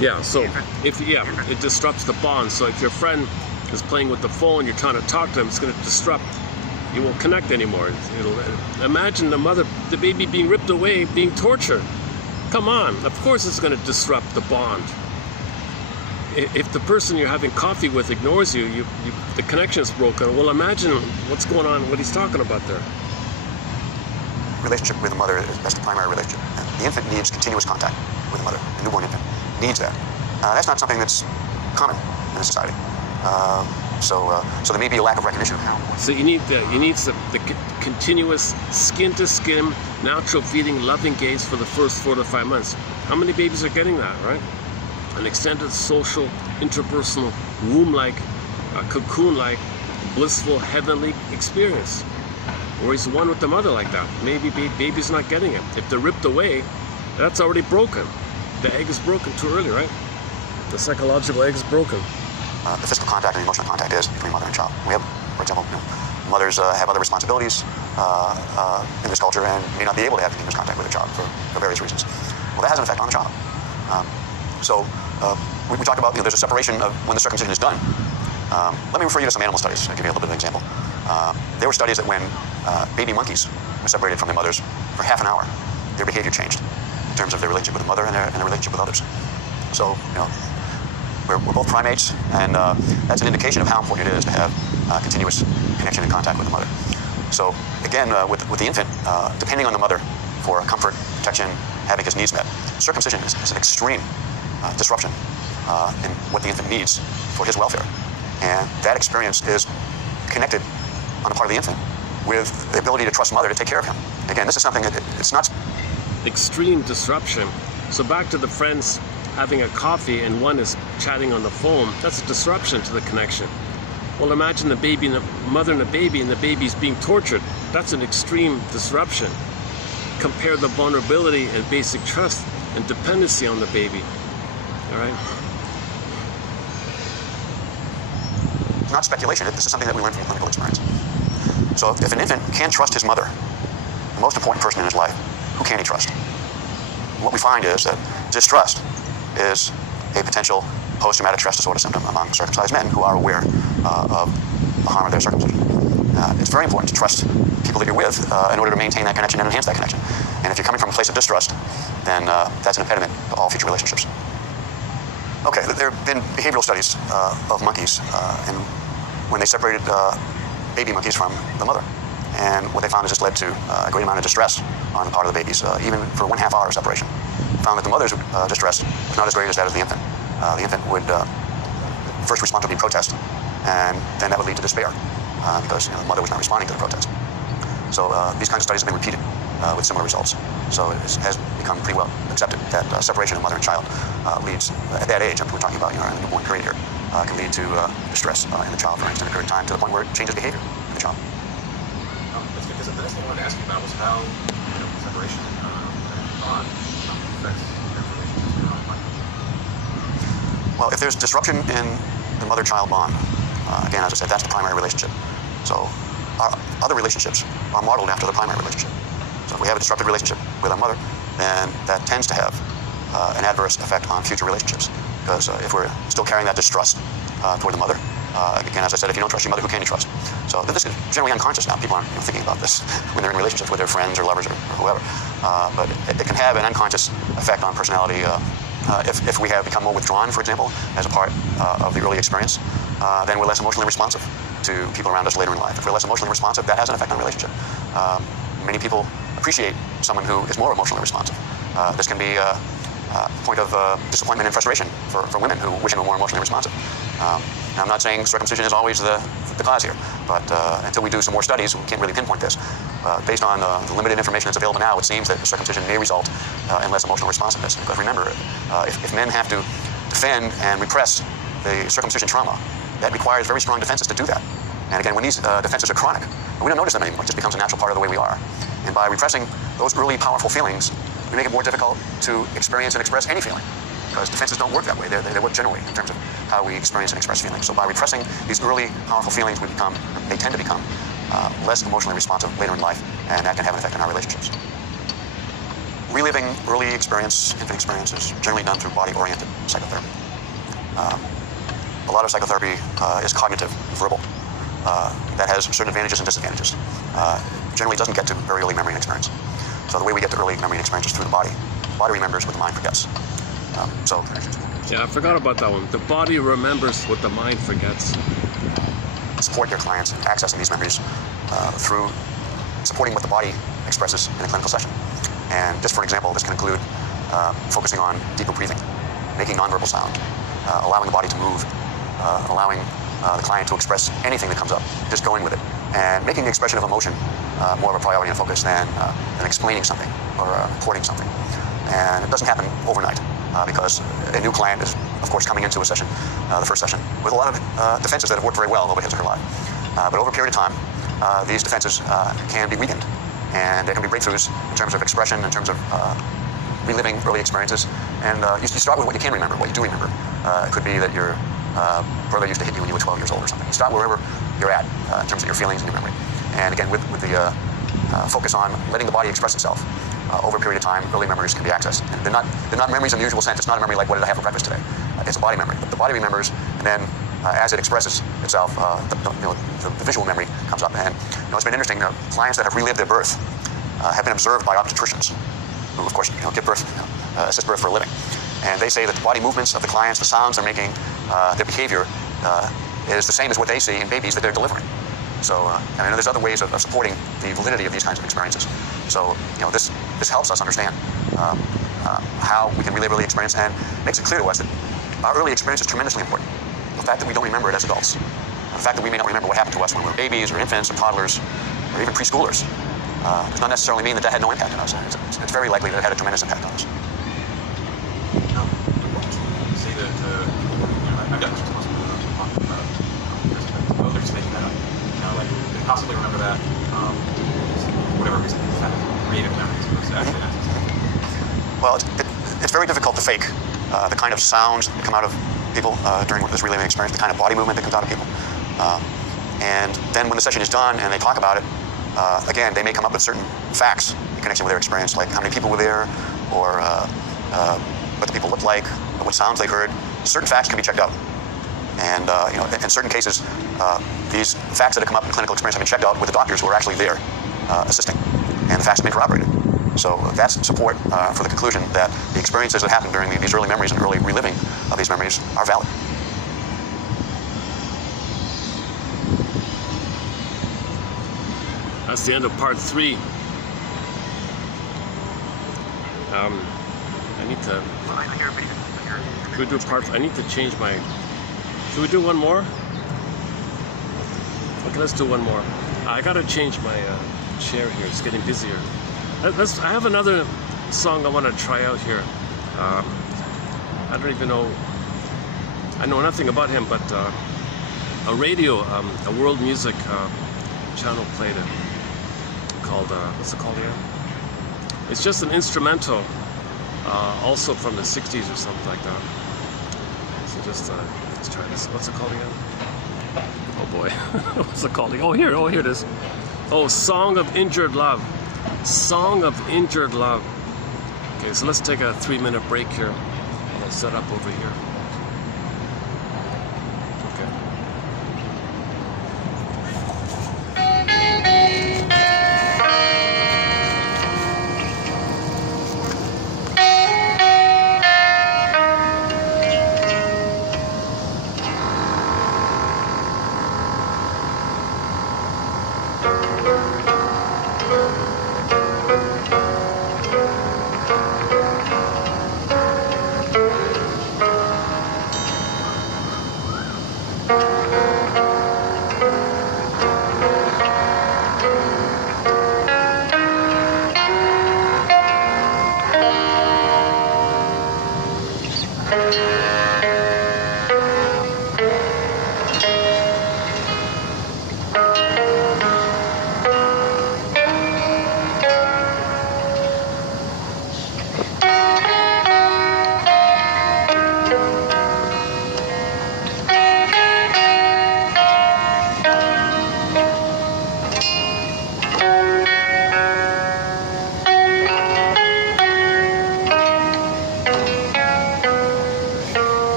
Yeah, so it disrupts the bond. So if your friend is playing with the phone, you're trying to talk to them, it's going to disrupt. You won't connect anymore. Imagine the baby being ripped away, being tortured. Come on, of course it's going to disrupt the bond. If the person you're having coffee with ignores you, the connection is broken. Well, imagine what's going on, what he's talking about there. Relationship with the mother, that's the primary relationship. The infant needs continuous contact with the mother. The newborn infant needs that. That's not something that's common in society. So there may be a lack of recognition of how. So you need the continuous skin-to-skin, natural feeding, loving gaze for the first 4 to 5 months. How many babies are getting that, right? An extended social, interpersonal, womb-like, cocoon-like, blissful, heavenly experience. Or he's one with the mother like that. Maybe baby's not getting it. If they're ripped away, that's already broken. The egg is broken too early, right? The psychological egg is broken. The physical contact and emotional contact is between mother and child. We have, for example, mothers have other responsibilities in this culture and may not be able to have continuous contact with their child for various reasons. Well, that has an effect on the child. We talk about there's a separation of when the circumcision is done. Let me refer you to some animal studies. I'll give you a little bit of an example. There were studies that when baby monkeys were separated from their mothers for half an hour, their behavior changed in terms of their relationship with the mother and their relationship with others. So, we're both primates, and that's an indication of how important it is to have continuous connection and contact with the mother. So, again, with the infant, depending on the mother for comfort, protection, having his needs met, circumcision is an extreme disruption in what the infant needs for his welfare. And that experience is connected on the part of the infant with the ability to trust mother to take care of him. Again, this is something that it's not extreme disruption. So back to the friends having a coffee and one is chatting on the phone, that's a disruption to the connection. Well, imagine the baby and the mother and the baby's being tortured. That's an extreme disruption. Compare the vulnerability and basic trust and dependency on the baby. All right? It's not speculation. This is something that we learn from clinical experience. So if an infant can't trust his mother, the most important person in his life, who can he trust? What we find is that distrust is a potential post-traumatic stress disorder symptom among circumcised men who are aware of the harm of their circumcision. It's very important to trust people that you're with in order to maintain that connection and enhance that connection. And if you're coming from a place of distrust, then that's an impediment to all future relationships. Okay, there have been behavioral studies of monkeys and when they separated baby monkeys from the mother. And what they found is this led to a great amount of distress on the part of the babies, even for 1/2 hour separation. Found that the mother's distress was not as great as that of the infant. The infant would first respond to the protest, and then that would lead to despair. because the mother was not responding to the protest. So these kinds of studies have been repeated with similar results. So it has become pretty well accepted that separation of mother and child leads, at that age, we're talking about in the newborn period here, can lead to distress in the child for an extended period of time to the point where it changes behavior in the child. That's because the next thing I wanted to ask you about was how separation and bond affects their relationships. Well, if there's disruption in the mother-child bond, again, as I said, that's the primary relationship. So our other relationships are modeled after the primary relationship. So if we have a disrupted relationship with our mother, then that tends to have an adverse effect on future relationships. Because if we're still carrying that distrust toward the mother, again, as I said, if you don't trust your mother, who can you trust? So this is generally unconscious now. People aren't thinking about this when they're in relationships with their friends or lovers or whoever. But it can have an unconscious effect on personality. If we have become more withdrawn, for example, as a part of the early experience, then we're less emotionally responsive to people around us later in life. If we're less emotionally responsive, that has an effect on the relationship. Many people appreciate someone who is more emotionally responsive. This can be a point of disappointment and frustration for women who wish they were more emotionally responsive. Now, I'm not saying circumcision is always the cause here, but until we do some more studies, we can't really pinpoint this. Based on the limited information that's available now, it seems that the circumcision may result in less emotional responsiveness. Because remember, if men have to defend and repress the circumcision trauma, that requires very strong defenses to do that. And again, when these defenses are chronic, we don't notice them anymore. It just becomes a natural part of the way we are. And by repressing those early powerful feelings, we make it more difficult to experience and express any feeling. Because defenses don't work that way. They work generally in terms of how we experience and express feelings. So by repressing these early powerful feelings, they tend to become less emotionally responsive later in life, and that can have an effect on our relationships. Reliving early infant experience is generally done through body-oriented psychotherapy. A lot of psychotherapy is cognitive, verbal. That has certain advantages and disadvantages. Generally doesn't get to very early memory and experience. So the way we get to early memory and experience is through the body. The body remembers what the mind forgets. Yeah, I forgot about that one. The body remembers what the mind forgets. Support your clients accessing these memories through supporting what the body expresses in a clinical session. And just for example, this can include focusing on deeper breathing, making nonverbal sound, allowing the body to move, allowing the client to express anything that comes up, just going with it, and making the expression of emotion more of a priority and focus than explaining something or reporting something. And it doesn't happen overnight because a new client is, of course, coming into a session, the first session, with a lot of defenses that have worked very well over his or her life. But over a period of time, these defenses can be weakened, and there can be breakthroughs in terms of expression, in terms of reliving early experiences. And you start with what you can remember, what you do remember. It could be that your brother used to hit you when you were 12 years old or something. You start wherever you're at in terms of your feelings and your memory. And again, with the focus on letting the body express itself over a period of time, early memories can be accessed. And they're not memories in the usual sense. It's not a memory like, what did I have for breakfast today? It's a body memory. The body remembers, and then as it expresses itself, the visual memory comes up. And it's been interesting. Clients that have relived their birth have been observed by obstetricians, who, of course, give birth, assist birth for a living. And they say that the body movements of the clients, the sounds they're making, their behavior is the same as what they see in babies that they're delivering. So, there's other ways of supporting the validity of these kinds of experiences. So, this helps us understand how we can relive early experience, and makes it clear to us that our early experience is tremendously important. The fact that we don't remember it as adults, the fact that we may not remember what happened to us when we were babies or infants or toddlers or even preschoolers, does not necessarily mean that had no impact on us. It's very likely that it had a tremendous impact on us. Say that I've got questions about both are just making that up. Like, you can possibly remember that for whatever reason, creative memories versus actually accessing. Well, it's very difficult to fake the kind of sounds that come out of people during this reliving experience, the kind of body movement that comes out of people. And then when the session is done and they talk about it, again, they may come up with certain facts in connection with their experience, like how many people were there, or what the people looked like, or what sounds they heard. Certain facts can be checked out. And in certain cases, these facts that have come up in clinical experience have been checked out with the doctors who are actually there assisting, and the facts have been corroborated. So that's support for the conclusion that the experiences that happen during these early memories and early reliving of these memories are valid. That's the end of part 3. I need to. Should we do part? I need to change my. Should we do one more? Okay. Okay, let's do one more. I gotta change my chair here. It's getting busier. I have another song I want to try out here. I don't even know. I know nothing about him, but a radio, a world music channel played it. Called what's it called again? It's just an instrumental, also from the '60s or something like that. So just let's try this. What's it called again? Oh boy, what's it called? Oh here it is. Oh, Song of Injured Love. Song of Injured Love. Okay, so let's take a 3-minute break here. I'll set up over here. Okay.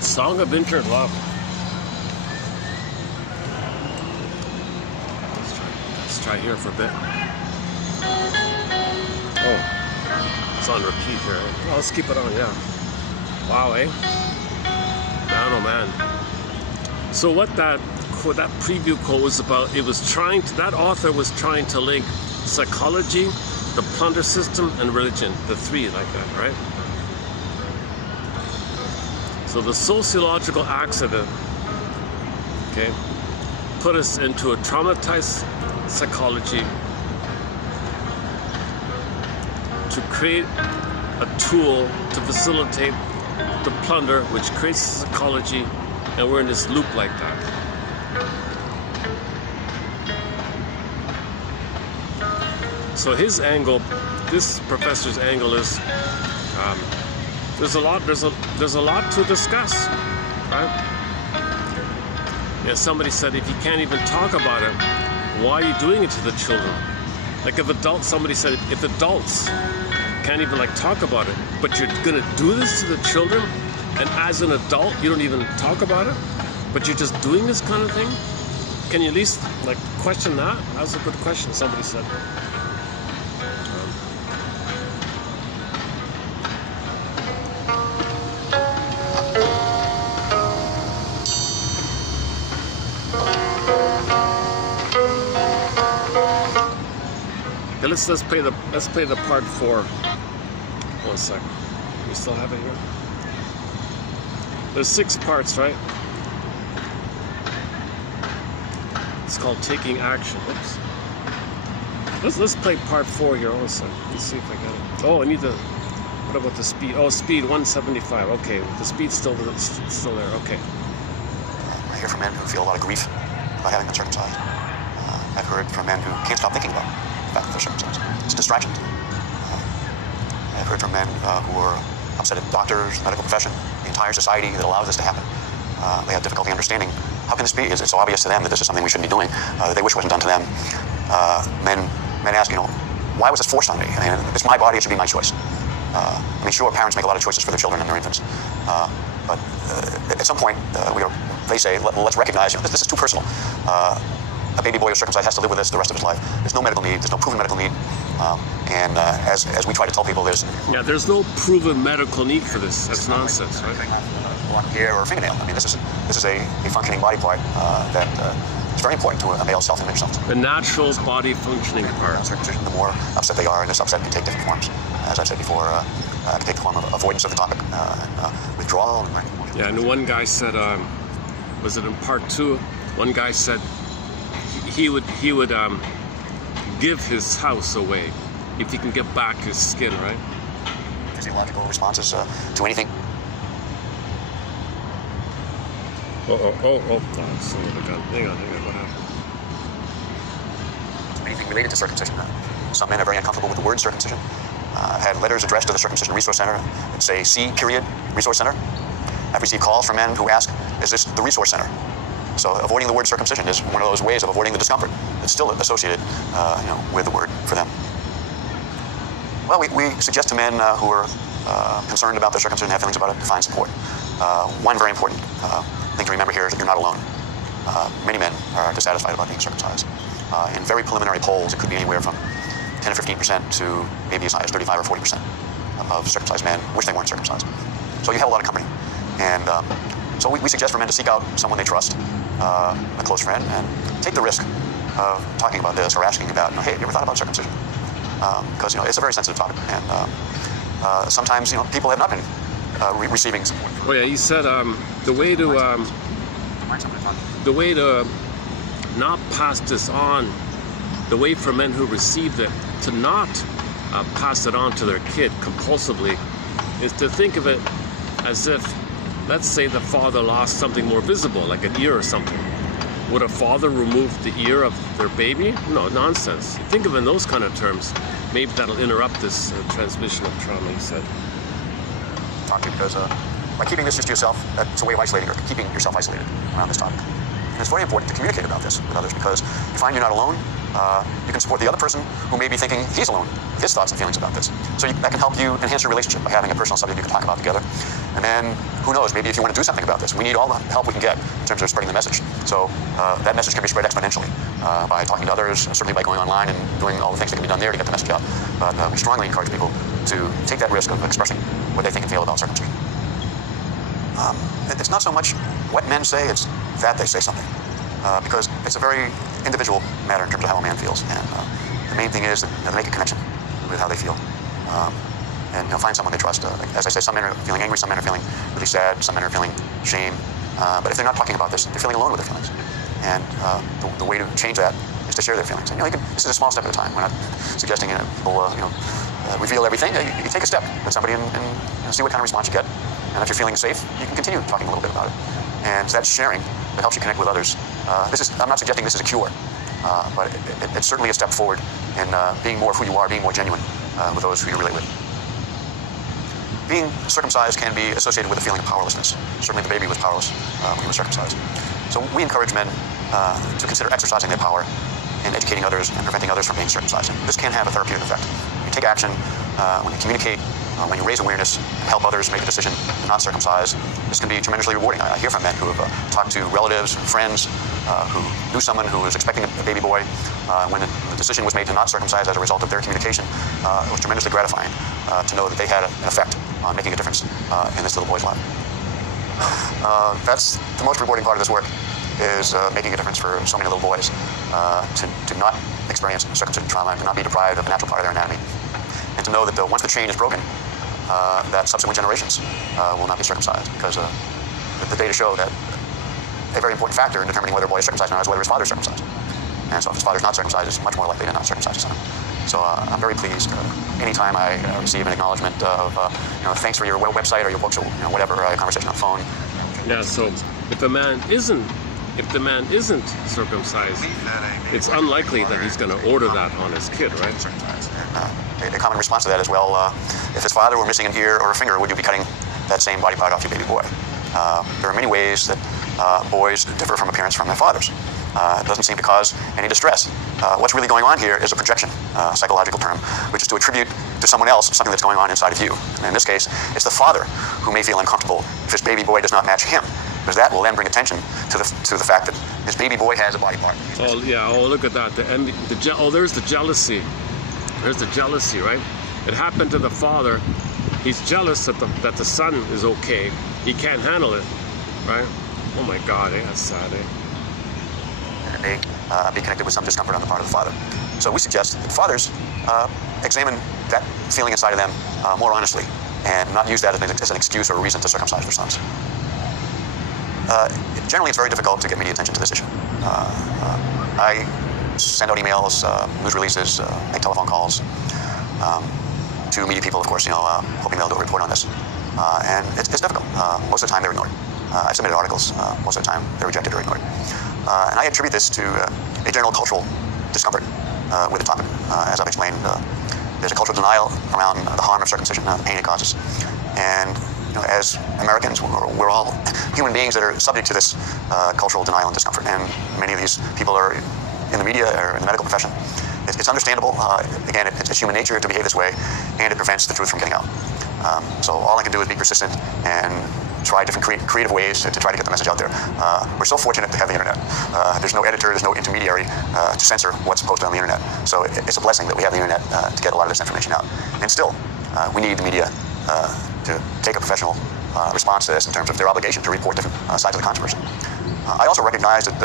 Song of Injured Love. Let's try here for a bit. it's on repeat here. Oh, let's keep it on, yeah. Wow, eh? Man, oh man. So what that preview quote was about, that author was trying to link psychology, the plunder system, and religion, the three like that, right? So the sociological accident, okay, put us into a traumatized psychology to create a tool to facilitate the plunder, which creates psychology, and we're in this loop like that. So his angle, this professor's angle is, there's a lot to discuss, right? Yeah, somebody said if you can't even talk about it, why are you doing it to the children? Like if adults can't even like talk about it, but you're gonna do this to the children, and as an adult you don't even talk about it, but you're just doing this kind of thing? Can you at least like question that? That was a good question, somebody said. Okay, let's play the part 4. 1 second. We still have it here. There's 6 parts, right? It's called taking action. Oops. Let's play part 4 here. 1 second. Let's see if I got it. Oh, I need the. What about the speed? Oh, speed 175. Okay, the speed's still there. Okay. I hear from men who feel a lot of grief about having been circumcised. I've heard from men who can't stop thinking about the fact that they're circumcised. It's a distraction. I've heard from men who are upset at doctors, the medical profession, the entire society that allows this to happen. They have difficulty understanding how can this be? It's so obvious to them that this is something we shouldn't be doing, that they wish wasn't done to them. Men ask, why was this forced on me? I mean, it's my body, it should be my choice. I mean, sure, parents make a lot of choices for their children and their infants, but at some point, they say, let's recognize, this is too personal. A baby boy who's circumcised has to live with this the rest of his life. There's no medical need, there's no proven medical need, and as we try to tell people, there's no proven medical need for this. That's nonsense, right? One hair or a fingernail. I mean, this is a functioning body part that is very important to a male self-image. The natural body functioning part. Circumcision, the more upset they are, and this upset can take different forms. As I said before, it can take the form of avoidance of the topic, and withdrawal. Yeah, and one guy said, was it in part 2? One guy said he would give his house away if he can get back his skin, right? Physiological responses to anything. Oh, son of a gun. Hang on, what happened? Anything related to circumcision. Some men are very uncomfortable with the word circumcision. I've had letters addressed to the Circumcision Resource Center that say C.Resource Center. I've received calls from men who ask, is this the Resource Center? So avoiding the word circumcision is one of those ways of avoiding the discomfort that's still associated with the word for them. Well, we suggest to men who are concerned about their circumcision and have feelings about it to find support. One very important thing to remember here is that you're not alone. Many men are dissatisfied about being circumcised. In very preliminary polls, it could be anywhere from 10 or 15% to maybe as high as 35 or 40% of circumcised men wish they weren't circumcised. So you have a lot of company. And so we suggest for men to seek out someone they trust, a close friend, and take the risk of talking about this or asking about, hey, have you ever thought about circumcision? Because it's a very sensitive topic, and sometimes people have not been receiving support. Oh yeah, he said the way to not pass this on, the way for men who received it to not pass it on to their kid compulsively, is to think of it as if, let's say the father lost something more visible, like an ear or something. Would a father remove the ear of their baby? No, nonsense. Think of it in those kind of terms. Maybe that'll interrupt this transmission of trauma, he said. Talk to you because by keeping this just to yourself, it's a way of isolating or keeping yourself isolated around this topic. And it's very important to communicate about this with others because you find you're not alone. You can support the other person who may be thinking he's alone, his thoughts and feelings about this. So that can help you enhance your relationship by having a personal subject you can talk about together. And then, who knows, maybe if you want to do something about this, we need all the help we can get in terms of spreading the message. So that message can be spread exponentially by talking to others, certainly by going online and doing all the things that can be done there to get the message out. But we strongly encourage people to take that risk of expressing what they think and feel about circumcision. It's not so much what men say, it's that they say something. Because it's a very individual matter in terms of how a man feels. And the main thing is that they make a connection with how they feel. And find someone they trust. As I say, some men are feeling angry, some men are feeling really sad, some men are feeling shame. But if they're not talking about this, they're feeling alone with their feelings. And the way to change that is to share their feelings. And, this is a small step at a time. We're not suggesting people reveal everything. You take a step with somebody and see what kind of response you get. And if you're feeling safe, you can continue talking a little bit about it. And it's that sharing that helps you connect with others. I'm not suggesting this is a cure, but it's certainly a step forward in being more of who you are, being more genuine with those who you relate with. Being circumcised can be associated with a feeling of powerlessness. Certainly the baby was powerless when he was circumcised. So we encourage men to consider exercising their power in educating others and preventing others from being circumcised. And this can have a therapeutic effect. You take action, when you communicate, when you raise awareness, help others make a decision to not circumcise, this can be tremendously rewarding. I hear from men who have talked to relatives, friends, who knew someone who was expecting a baby boy. When the decision was made to not circumcise as a result of their communication, it was tremendously gratifying to know that they had an effect on making a difference in this little boy's life. That's the most rewarding part of this work, is making a difference for so many little boys to not experience circumcision trauma, to not be deprived of a natural part of their anatomy, and to know that once the chain is broken, that subsequent generations will not be circumcised, because the data show that a very important factor in determining whether a boy is circumcised or not is whether his father is circumcised. And so if his father is not circumcised, it's much more likely to not circumcise his son. So I'm very pleased anytime I receive an acknowledgement of, thanks for your website or your books or whatever, a conversation on the phone. Yeah, so if the man isn't circumcised, it's unlikely that he's going to order that on his kid, right? A common response to that is, well, if his father were missing an ear or a finger, would you be cutting that same body part off your baby boy? There are many ways that boys differ from appearance from their fathers. It doesn't seem to cause any distress. What's really going on here is a projection, a psychological term, which is to attribute to someone else something that's going on inside of you. And in this case, it's the father who may feel uncomfortable if his baby boy does not match him, because that will then bring attention to the fact that his baby boy has a body part. Oh yeah, look at that. There's the jealousy. There's the jealousy, right? It happened to the father. He's jealous that the son is okay. He can't handle it, right? Oh my God, that's sad, And it may be connected with some discomfort on the part of the father. So we suggest that fathers examine that feeling inside of them more honestly, and not use that as an excuse or a reason to circumcise their sons. Generally, it's very difficult to get media attention to this issue. I send out emails, news releases, make telephone calls to media people, of course, hoping they'll do a report on this. And it's difficult. Most of the time, they're ignored. I've submitted articles. Most of the time, they're rejected or ignored. And I attribute this to a general cultural discomfort with the topic. As I've explained, there's a cultural denial around the harm of circumcision, the pain it causes. And as Americans, we're all human beings that are subject to this cultural denial and discomfort. And many of these people are in the media or in the medical profession. It's understandable. Again, it's human nature to behave this way, and it prevents the truth from getting out. So all I can do is be persistent and try different creative ways to try to get the message out there. We're so fortunate to have the internet. There's no editor, there's no intermediary to censor what's posted on the internet. So it's a blessing that we have the internet to get a lot of this information out. And still, we need the media to take a professional response to this in terms of their obligation to report different sides of the controversy. I also recognize that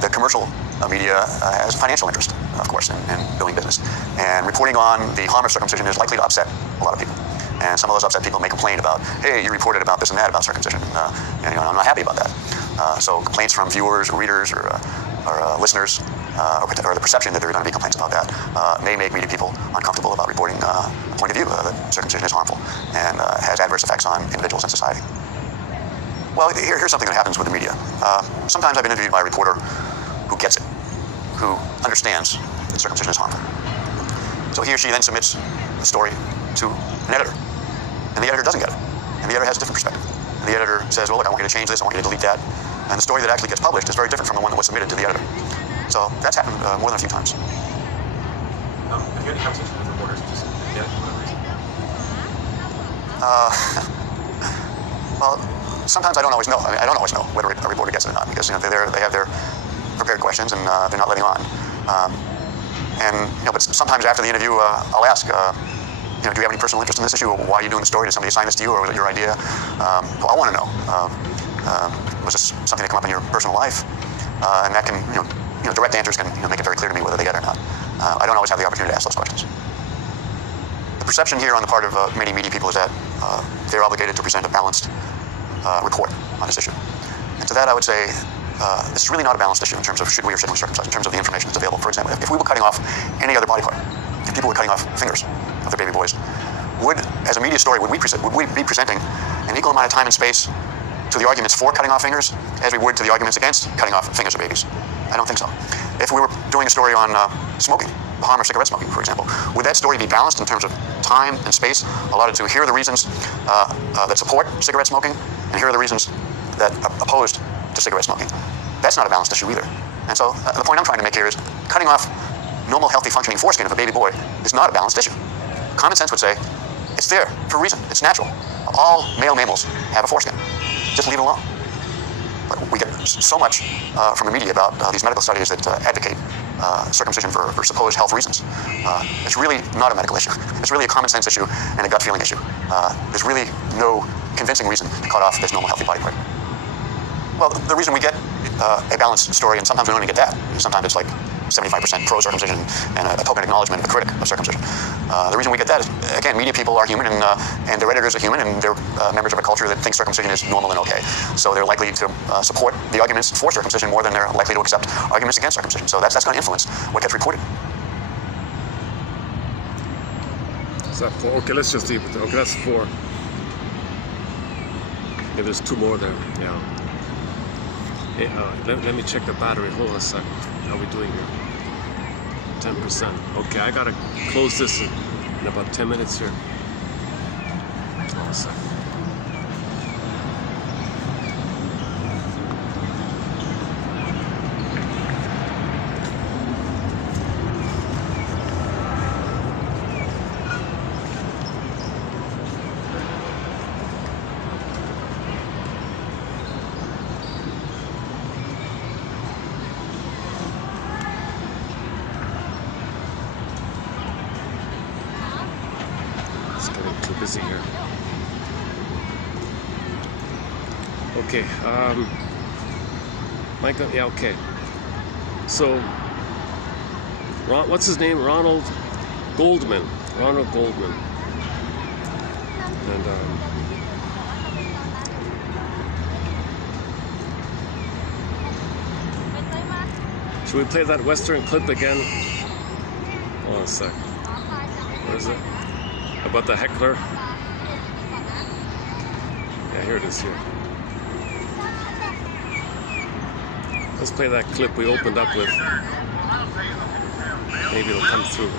the commercial media has a financial interest, of course, in doing business. And reporting on the harm of circumcision is likely to upset a lot of people. And some of those upset people may complain about, hey, you reported about this and that about circumcision. And I'm not happy about that. So complaints from viewers or readers or listeners or the perception that there are going to be complaints about that may make media people uncomfortable about reporting a point of view that circumcision is harmful and has adverse effects on individuals and society. Well, here's something that happens with the media. Sometimes I've been interviewed by a reporter who gets it, who understands that circumcision is harmful. So he or she then submits the story to an editor, and the editor doesn't get it, and the editor has a different perspective. And the editor says, well, look, I want you to change this, I want you to delete that, and the story that actually gets published is very different from the one that was submitted to the editor. So that's happened more than a few times. Have you had any conversations with reporters who just get it for whatever reason? Well, sometimes I don't always know. I don't always know whether a reporter gets it or not, because they have their prepared questions and they're not letting on. But sometimes after the interview, I'll ask, do you have any personal interest in this issue? Or why are you doing the story? Did somebody assign this to you, or was it your idea? Well, I want to know. Was this something that come up in your personal life? And that can, direct answers can make it very clear to me whether they get it or not. I don't always have the opportunity to ask those questions. The perception here on the part of many media people is that they're obligated to present a balanced report on this issue. And to that I would say, this is really not a balanced issue in terms of should we or shouldn't we circumcise, in terms of the information that's available. For example, if we were cutting off any other body part, if people were cutting off fingers of their baby boys, as a media story, would we be presenting an equal amount of time and space to the arguments for cutting off fingers as we would to the arguments against cutting off fingers of babies? I don't think so. If we were doing a story on smoking, the harm of cigarette smoking, for example, would that story be balanced in terms of time and space allotted to here are the reasons that support cigarette smoking, and here are the reasons that are opposed to cigarette smoking? That's not a balanced issue either. And so the point I'm trying to make here is cutting off normal, healthy, functioning foreskin of a baby boy is not a balanced issue. Common sense would say it's there for a reason. It's natural. All male mammals have a foreskin. Just leave it alone. But we get so much from the media about these medical studies that advocate circumcision for supposed health reasons. It's really not a medical issue. It's really a common sense issue and a gut feeling issue. There's really no convincing reason to cut off this normal, healthy body part. Well, the reason we get a balanced story, and sometimes we don't even get that. Sometimes it's like 75% pro-circumcision and a token acknowledgement of the critic of circumcision. The reason we get that is, again, media people are human, and their editors are human, and they're members of a culture that thinks circumcision is normal and okay. So they're likely to support the arguments for circumcision more than they're likely to accept arguments against circumcision. So that's going to influence what gets reported. Is that 4? Okay, let's just leave it there. Okay, that's 4. Yeah, there's 2 more there. Yeah. Hey, let me check the battery. Hold on a second. How are we doing here? 10%. Okay, I gotta close this in about 10 minutes here. Hold on a second. Too busy here. Okay, Michael, yeah, okay. So, what's his name? Ronald Goldman. Ronald Goldman. And, should we play that Western clip again? Hold on a sec. Where is it? About the heckler? Yeah, here it is here. Let's play that clip we opened up with. Maybe it'll come through.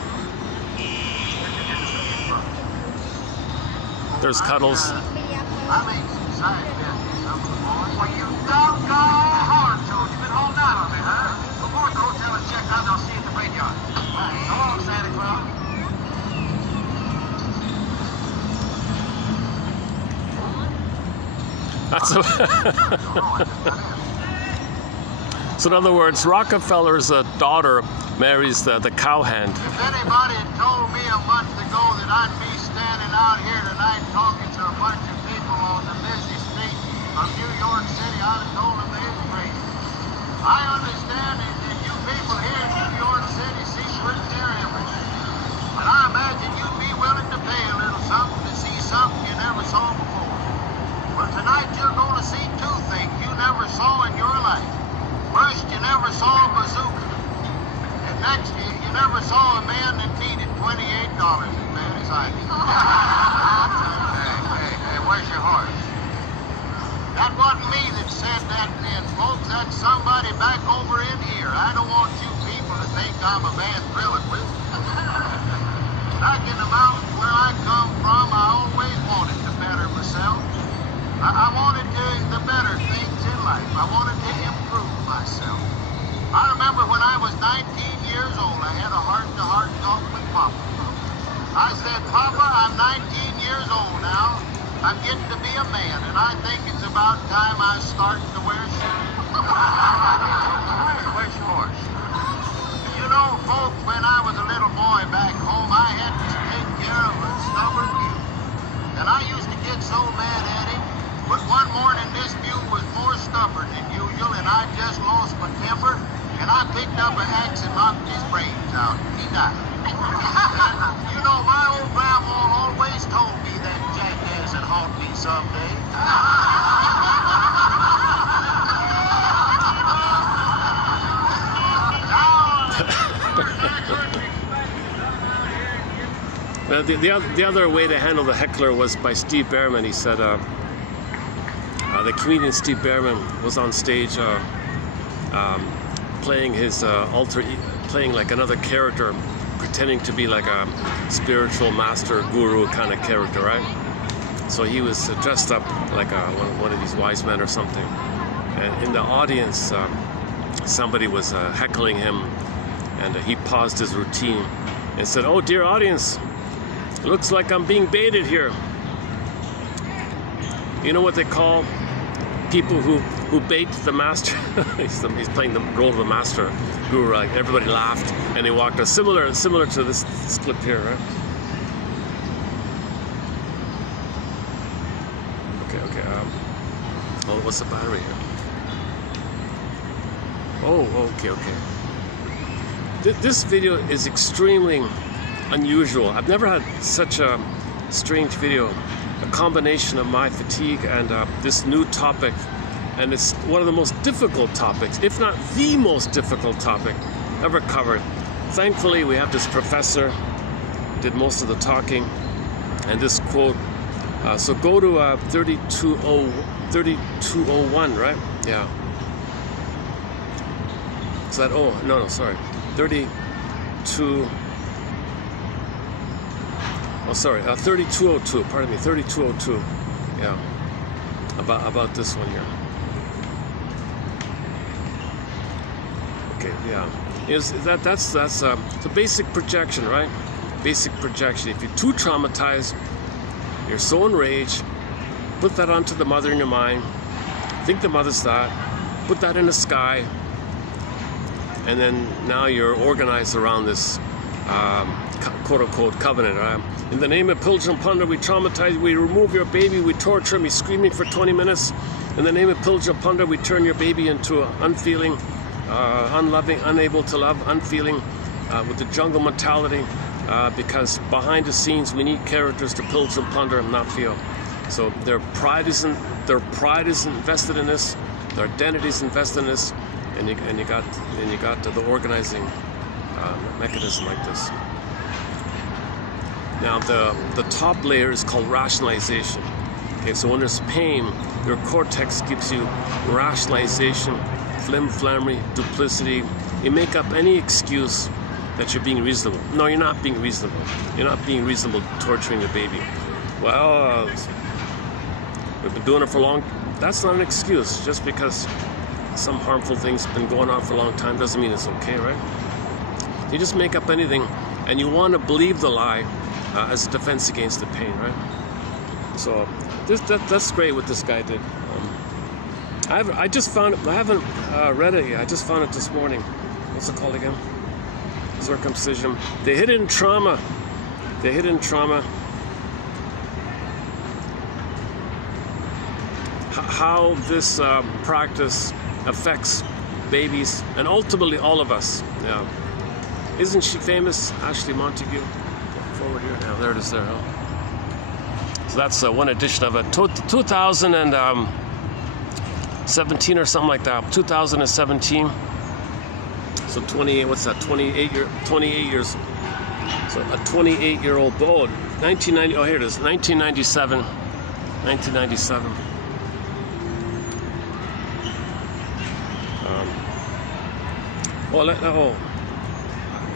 There's Cuddles. So in other words, Rockefeller's daughter marries the cowhand. If anybody had told me a month ago that I'd be standing out here tonight talking to a bunch of people on the busy street of New York City, I'd have told them they were crazy. I understand that you people here in New York City see pretty near everything. But I imagine you'd be willing to pay a little something to see something you never saw before. Well, tonight you're going to see 2 things you never saw in your life. First, you never saw a bazooka. And next, you never saw a man that needed $28 as bad as I did. Hey, where's your horse? That wasn't me that said that then, folks. That's somebody back over in here. I don't want you people to think I'm a ventriloquist. Back in the mountains where I come from, I always wanted to better myself. I wanted the better things in life. I wanted to improve myself. I remember when I was 19 years old, I had a heart-to-heart talk with Papa. I said, Papa, I'm 19 years old now. I'm getting to be a man, and I think it's about time I start to wear shoes. Where's your horse? You know, folks, when I was a little boy back home, I had to take care of a stubborn mule. And I used to get so mad at him, but one morning this mule was more stubborn than usual, and I just lost my temper, and I picked up an axe and knocked his brains out, and he died. You know, my old grandma always told me that jackass would haunt me someday. The other way to handle the heckler was by Steve Behrman. He said the comedian Steve Behrman was on stage playing his playing like another character, pretending to be like a spiritual master guru kind of character, right? So he was dressed up like one of these wise men or something, and in the audience somebody was heckling him, and he paused his routine and said, "Oh dear audience, looks like I'm being baited here." You know what they call people who bait the master? He's playing the role of a master guru. Like everybody laughed and he walked. Similar to this clip here, right? Okay. Oh, what's the battery here? Oh, okay. This video is extremely unusual. I've never had such a strange video. A combination of my fatigue and this new topic, and it's one of the most difficult topics, if not the most difficult topic ever covered. Thankfully, we have this professor who did most of the talking, and this quote. So go to 3201, right? Yeah. Is that? Oh no, sorry. 32. Oh, sorry, 3202, pardon me, 3202, yeah, about this one here. Okay, yeah, that's the basic projection, right? Basic projection. If you're too traumatized, you're so enraged, put that onto the mother in your mind, think the mother's that, put that in the sky, and then now you're organized around this quote-unquote covenant. In the name of Pilgrim Plunder, we traumatize, we remove your baby, we torture him, he's screaming for 20 minutes. In the name of Pilgrim Plunder, we turn your baby into an unfeeling, unloving, unable to love, unfeeling, with the jungle mentality, because behind the scenes we need characters to Pilgrim Plunder and not feel. So their pride is invested in this, their identity is invested in this, and you got the organizing mechanism like this. Now the top layer is called rationalization. Okay, so when there's pain, your cortex gives you rationalization, flim-flammery, duplicity. You make up any excuse that you're being reasonable. No, you're not being reasonable. You're not being reasonable torturing the baby. Well, we've been doing it for long. That's not an excuse. Just because some harmful thing's been going on for a long time doesn't mean it's okay, right? You just make up anything, and you want to believe the lie as a defense against the pain, right? So that's great what this guy did. I just found it. I haven't read it yet. I just found it this morning. What's it called again? Circumcision. The hidden trauma. The hidden trauma. How this practice affects babies and ultimately all of us. Yeah. Isn't she famous, Ashley Montague? Forward here. Now there it is there. Huh? So that's one edition of it. 2017 or something like that. 2017. So 28. What's that? 28 years. So a 28-year-old boy. 1990. Oh, here it is. 1997. 1997.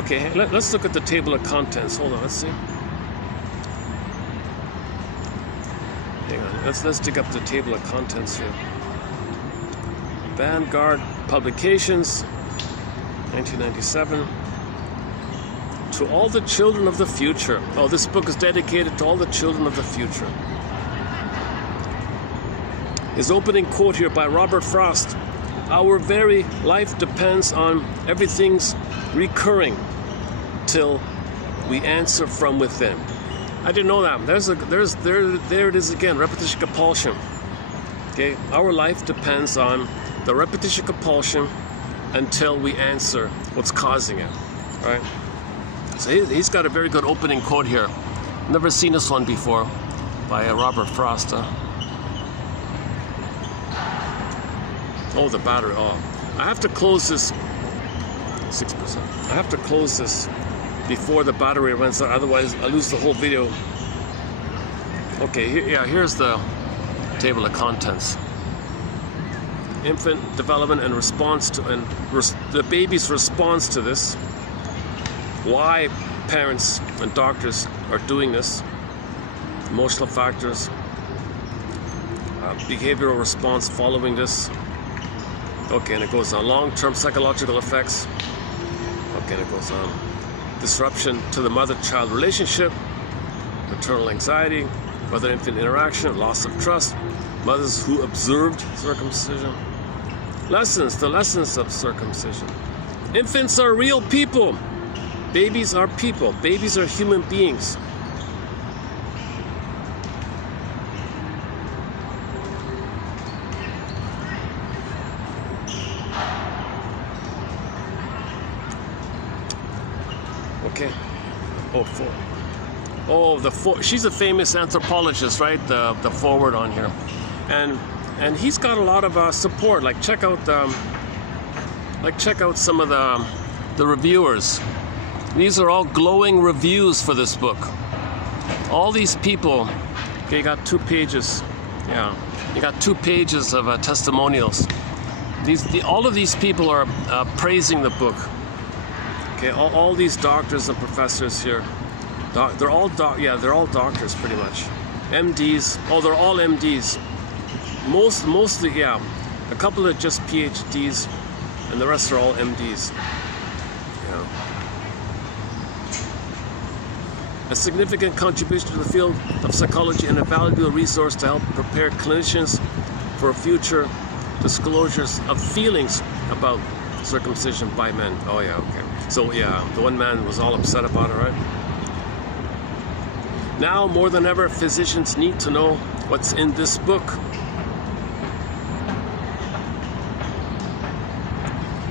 Okay, let's look at the table of contents. Hold on, let's see. Hang on, let's dig up the table of contents here. Vanguard Publications, 1997. To all the children of the future. Oh, this book is dedicated to all the children of the future. His opening quote here by Robert Frost. Our very life depends on everything's recurring till we answer from within. I didn't know that. There it is again, repetition compulsion. Okay, our life depends on the repetition compulsion until we answer what's causing it, right? So he's got a very good opening quote here. Never seen this one before, by Robert Frost. Oh, the battery. Oh, I have to close this. 6%. I have to close this before the battery runs out, otherwise I lose the whole video. Okay, here's the table of contents. Infant development and response to, and the baby's response to this. Why parents and doctors are doing this. Emotional factors. Behavioral response following this. Okay, and it goes on. Long-term psychological effects. Okay, and it goes on. Disruption to the mother-child relationship, maternal anxiety, mother-infant interaction, loss of trust, mothers who observed circumcision. Lessons, the lessons of circumcision. Infants are real people. Babies are people. Babies are human beings. Okay. She's a famous anthropologist, right? The forward on here, and he's got a lot of support. Like check out some of the reviewers. These are all glowing reviews for this book. All these people. Okay, you got 2 pages. Yeah, you got 2 pages of testimonials. All of these people are praising the book. Okay, all these doctors and professors here, they're all doctors pretty much. MDs, they're all MDs. Mostly, yeah. A couple are just PhDs, and the rest are all MDs. Yeah. A significant contribution to the field of psychology and a valuable resource to help prepare clinicians for future disclosures of feelings about circumcision by men. Oh yeah, okay. So yeah, the one man was all upset about it, right? Now more than ever, physicians need to know what's in this book.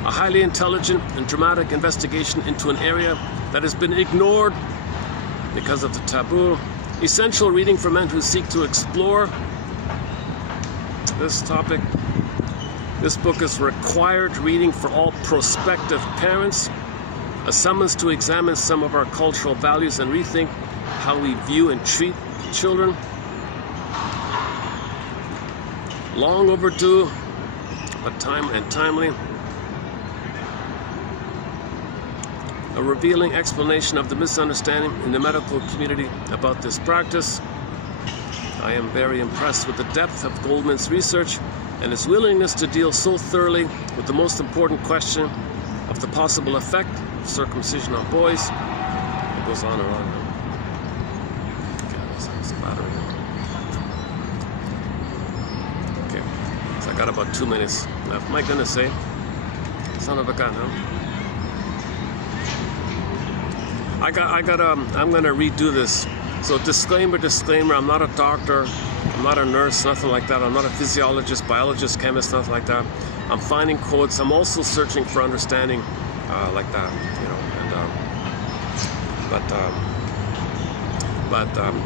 A highly intelligent and dramatic investigation into an area that has been ignored because of the taboo. Essential reading for men who seek to explore this topic. This book is required reading for all prospective parents. A summons to examine some of our cultural values and rethink how we view and treat children. Long overdue, but timely. A revealing explanation of the misunderstanding in the medical community about this practice. I am very impressed with the depth of Goldman's research and his willingness to deal so thoroughly with the most important question of the possible effect of circumcision on boys. It goes on and on. Okay, that's the battery. Okay, so I got about 2 minutes left. My goodness, son of a gun, huh? I'm gonna redo this. So disclaimer, I'm not a doctor, I'm not a nurse, nothing like that. I'm not a physiologist, biologist, chemist, nothing like that. I'm finding quotes. I'm also searching for understanding like that, you know.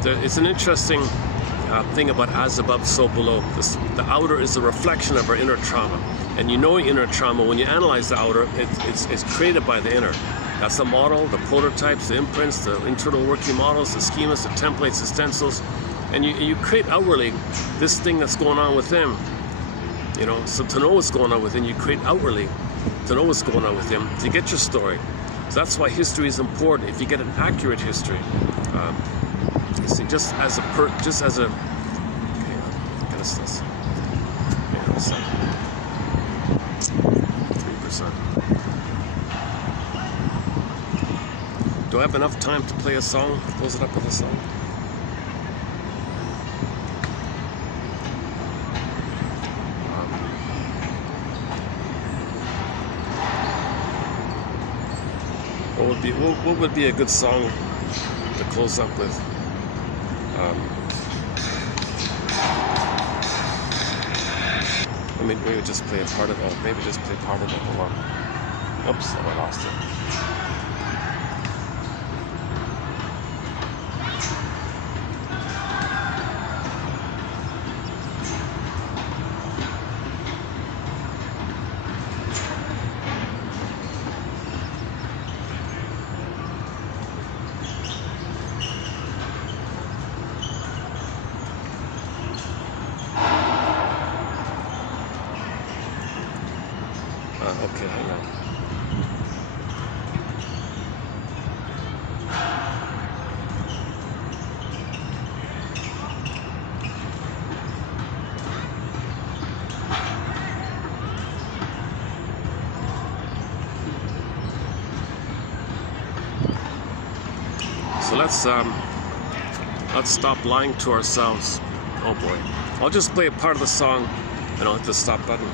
And it's an interesting thing about as above, so below. The outer is a reflection of our inner trauma, and you know inner trauma when you analyze the outer. It's created by the inner. That's the model, the prototypes, the imprints, the internal working models, the schemas, the templates, the stencils, and you create outwardly this thing that's going on within. You know, so to know what's going on within, you create outwardly to know what's going on within, to get your story. So that's why history is important. If you get an accurate history, you see, just as a. Okay, get us this. Hang on a second. 3%. Do I have enough time to play a song? Close it up with a song. What would be a good song to close up with? Maybe just play a part of it. Maybe just play part of it. Hold on. Oops, I lost it. Okay, hang on. So let's stop lying to ourselves. Oh boy. I'll just play a part of the song and I'll hit the stop button.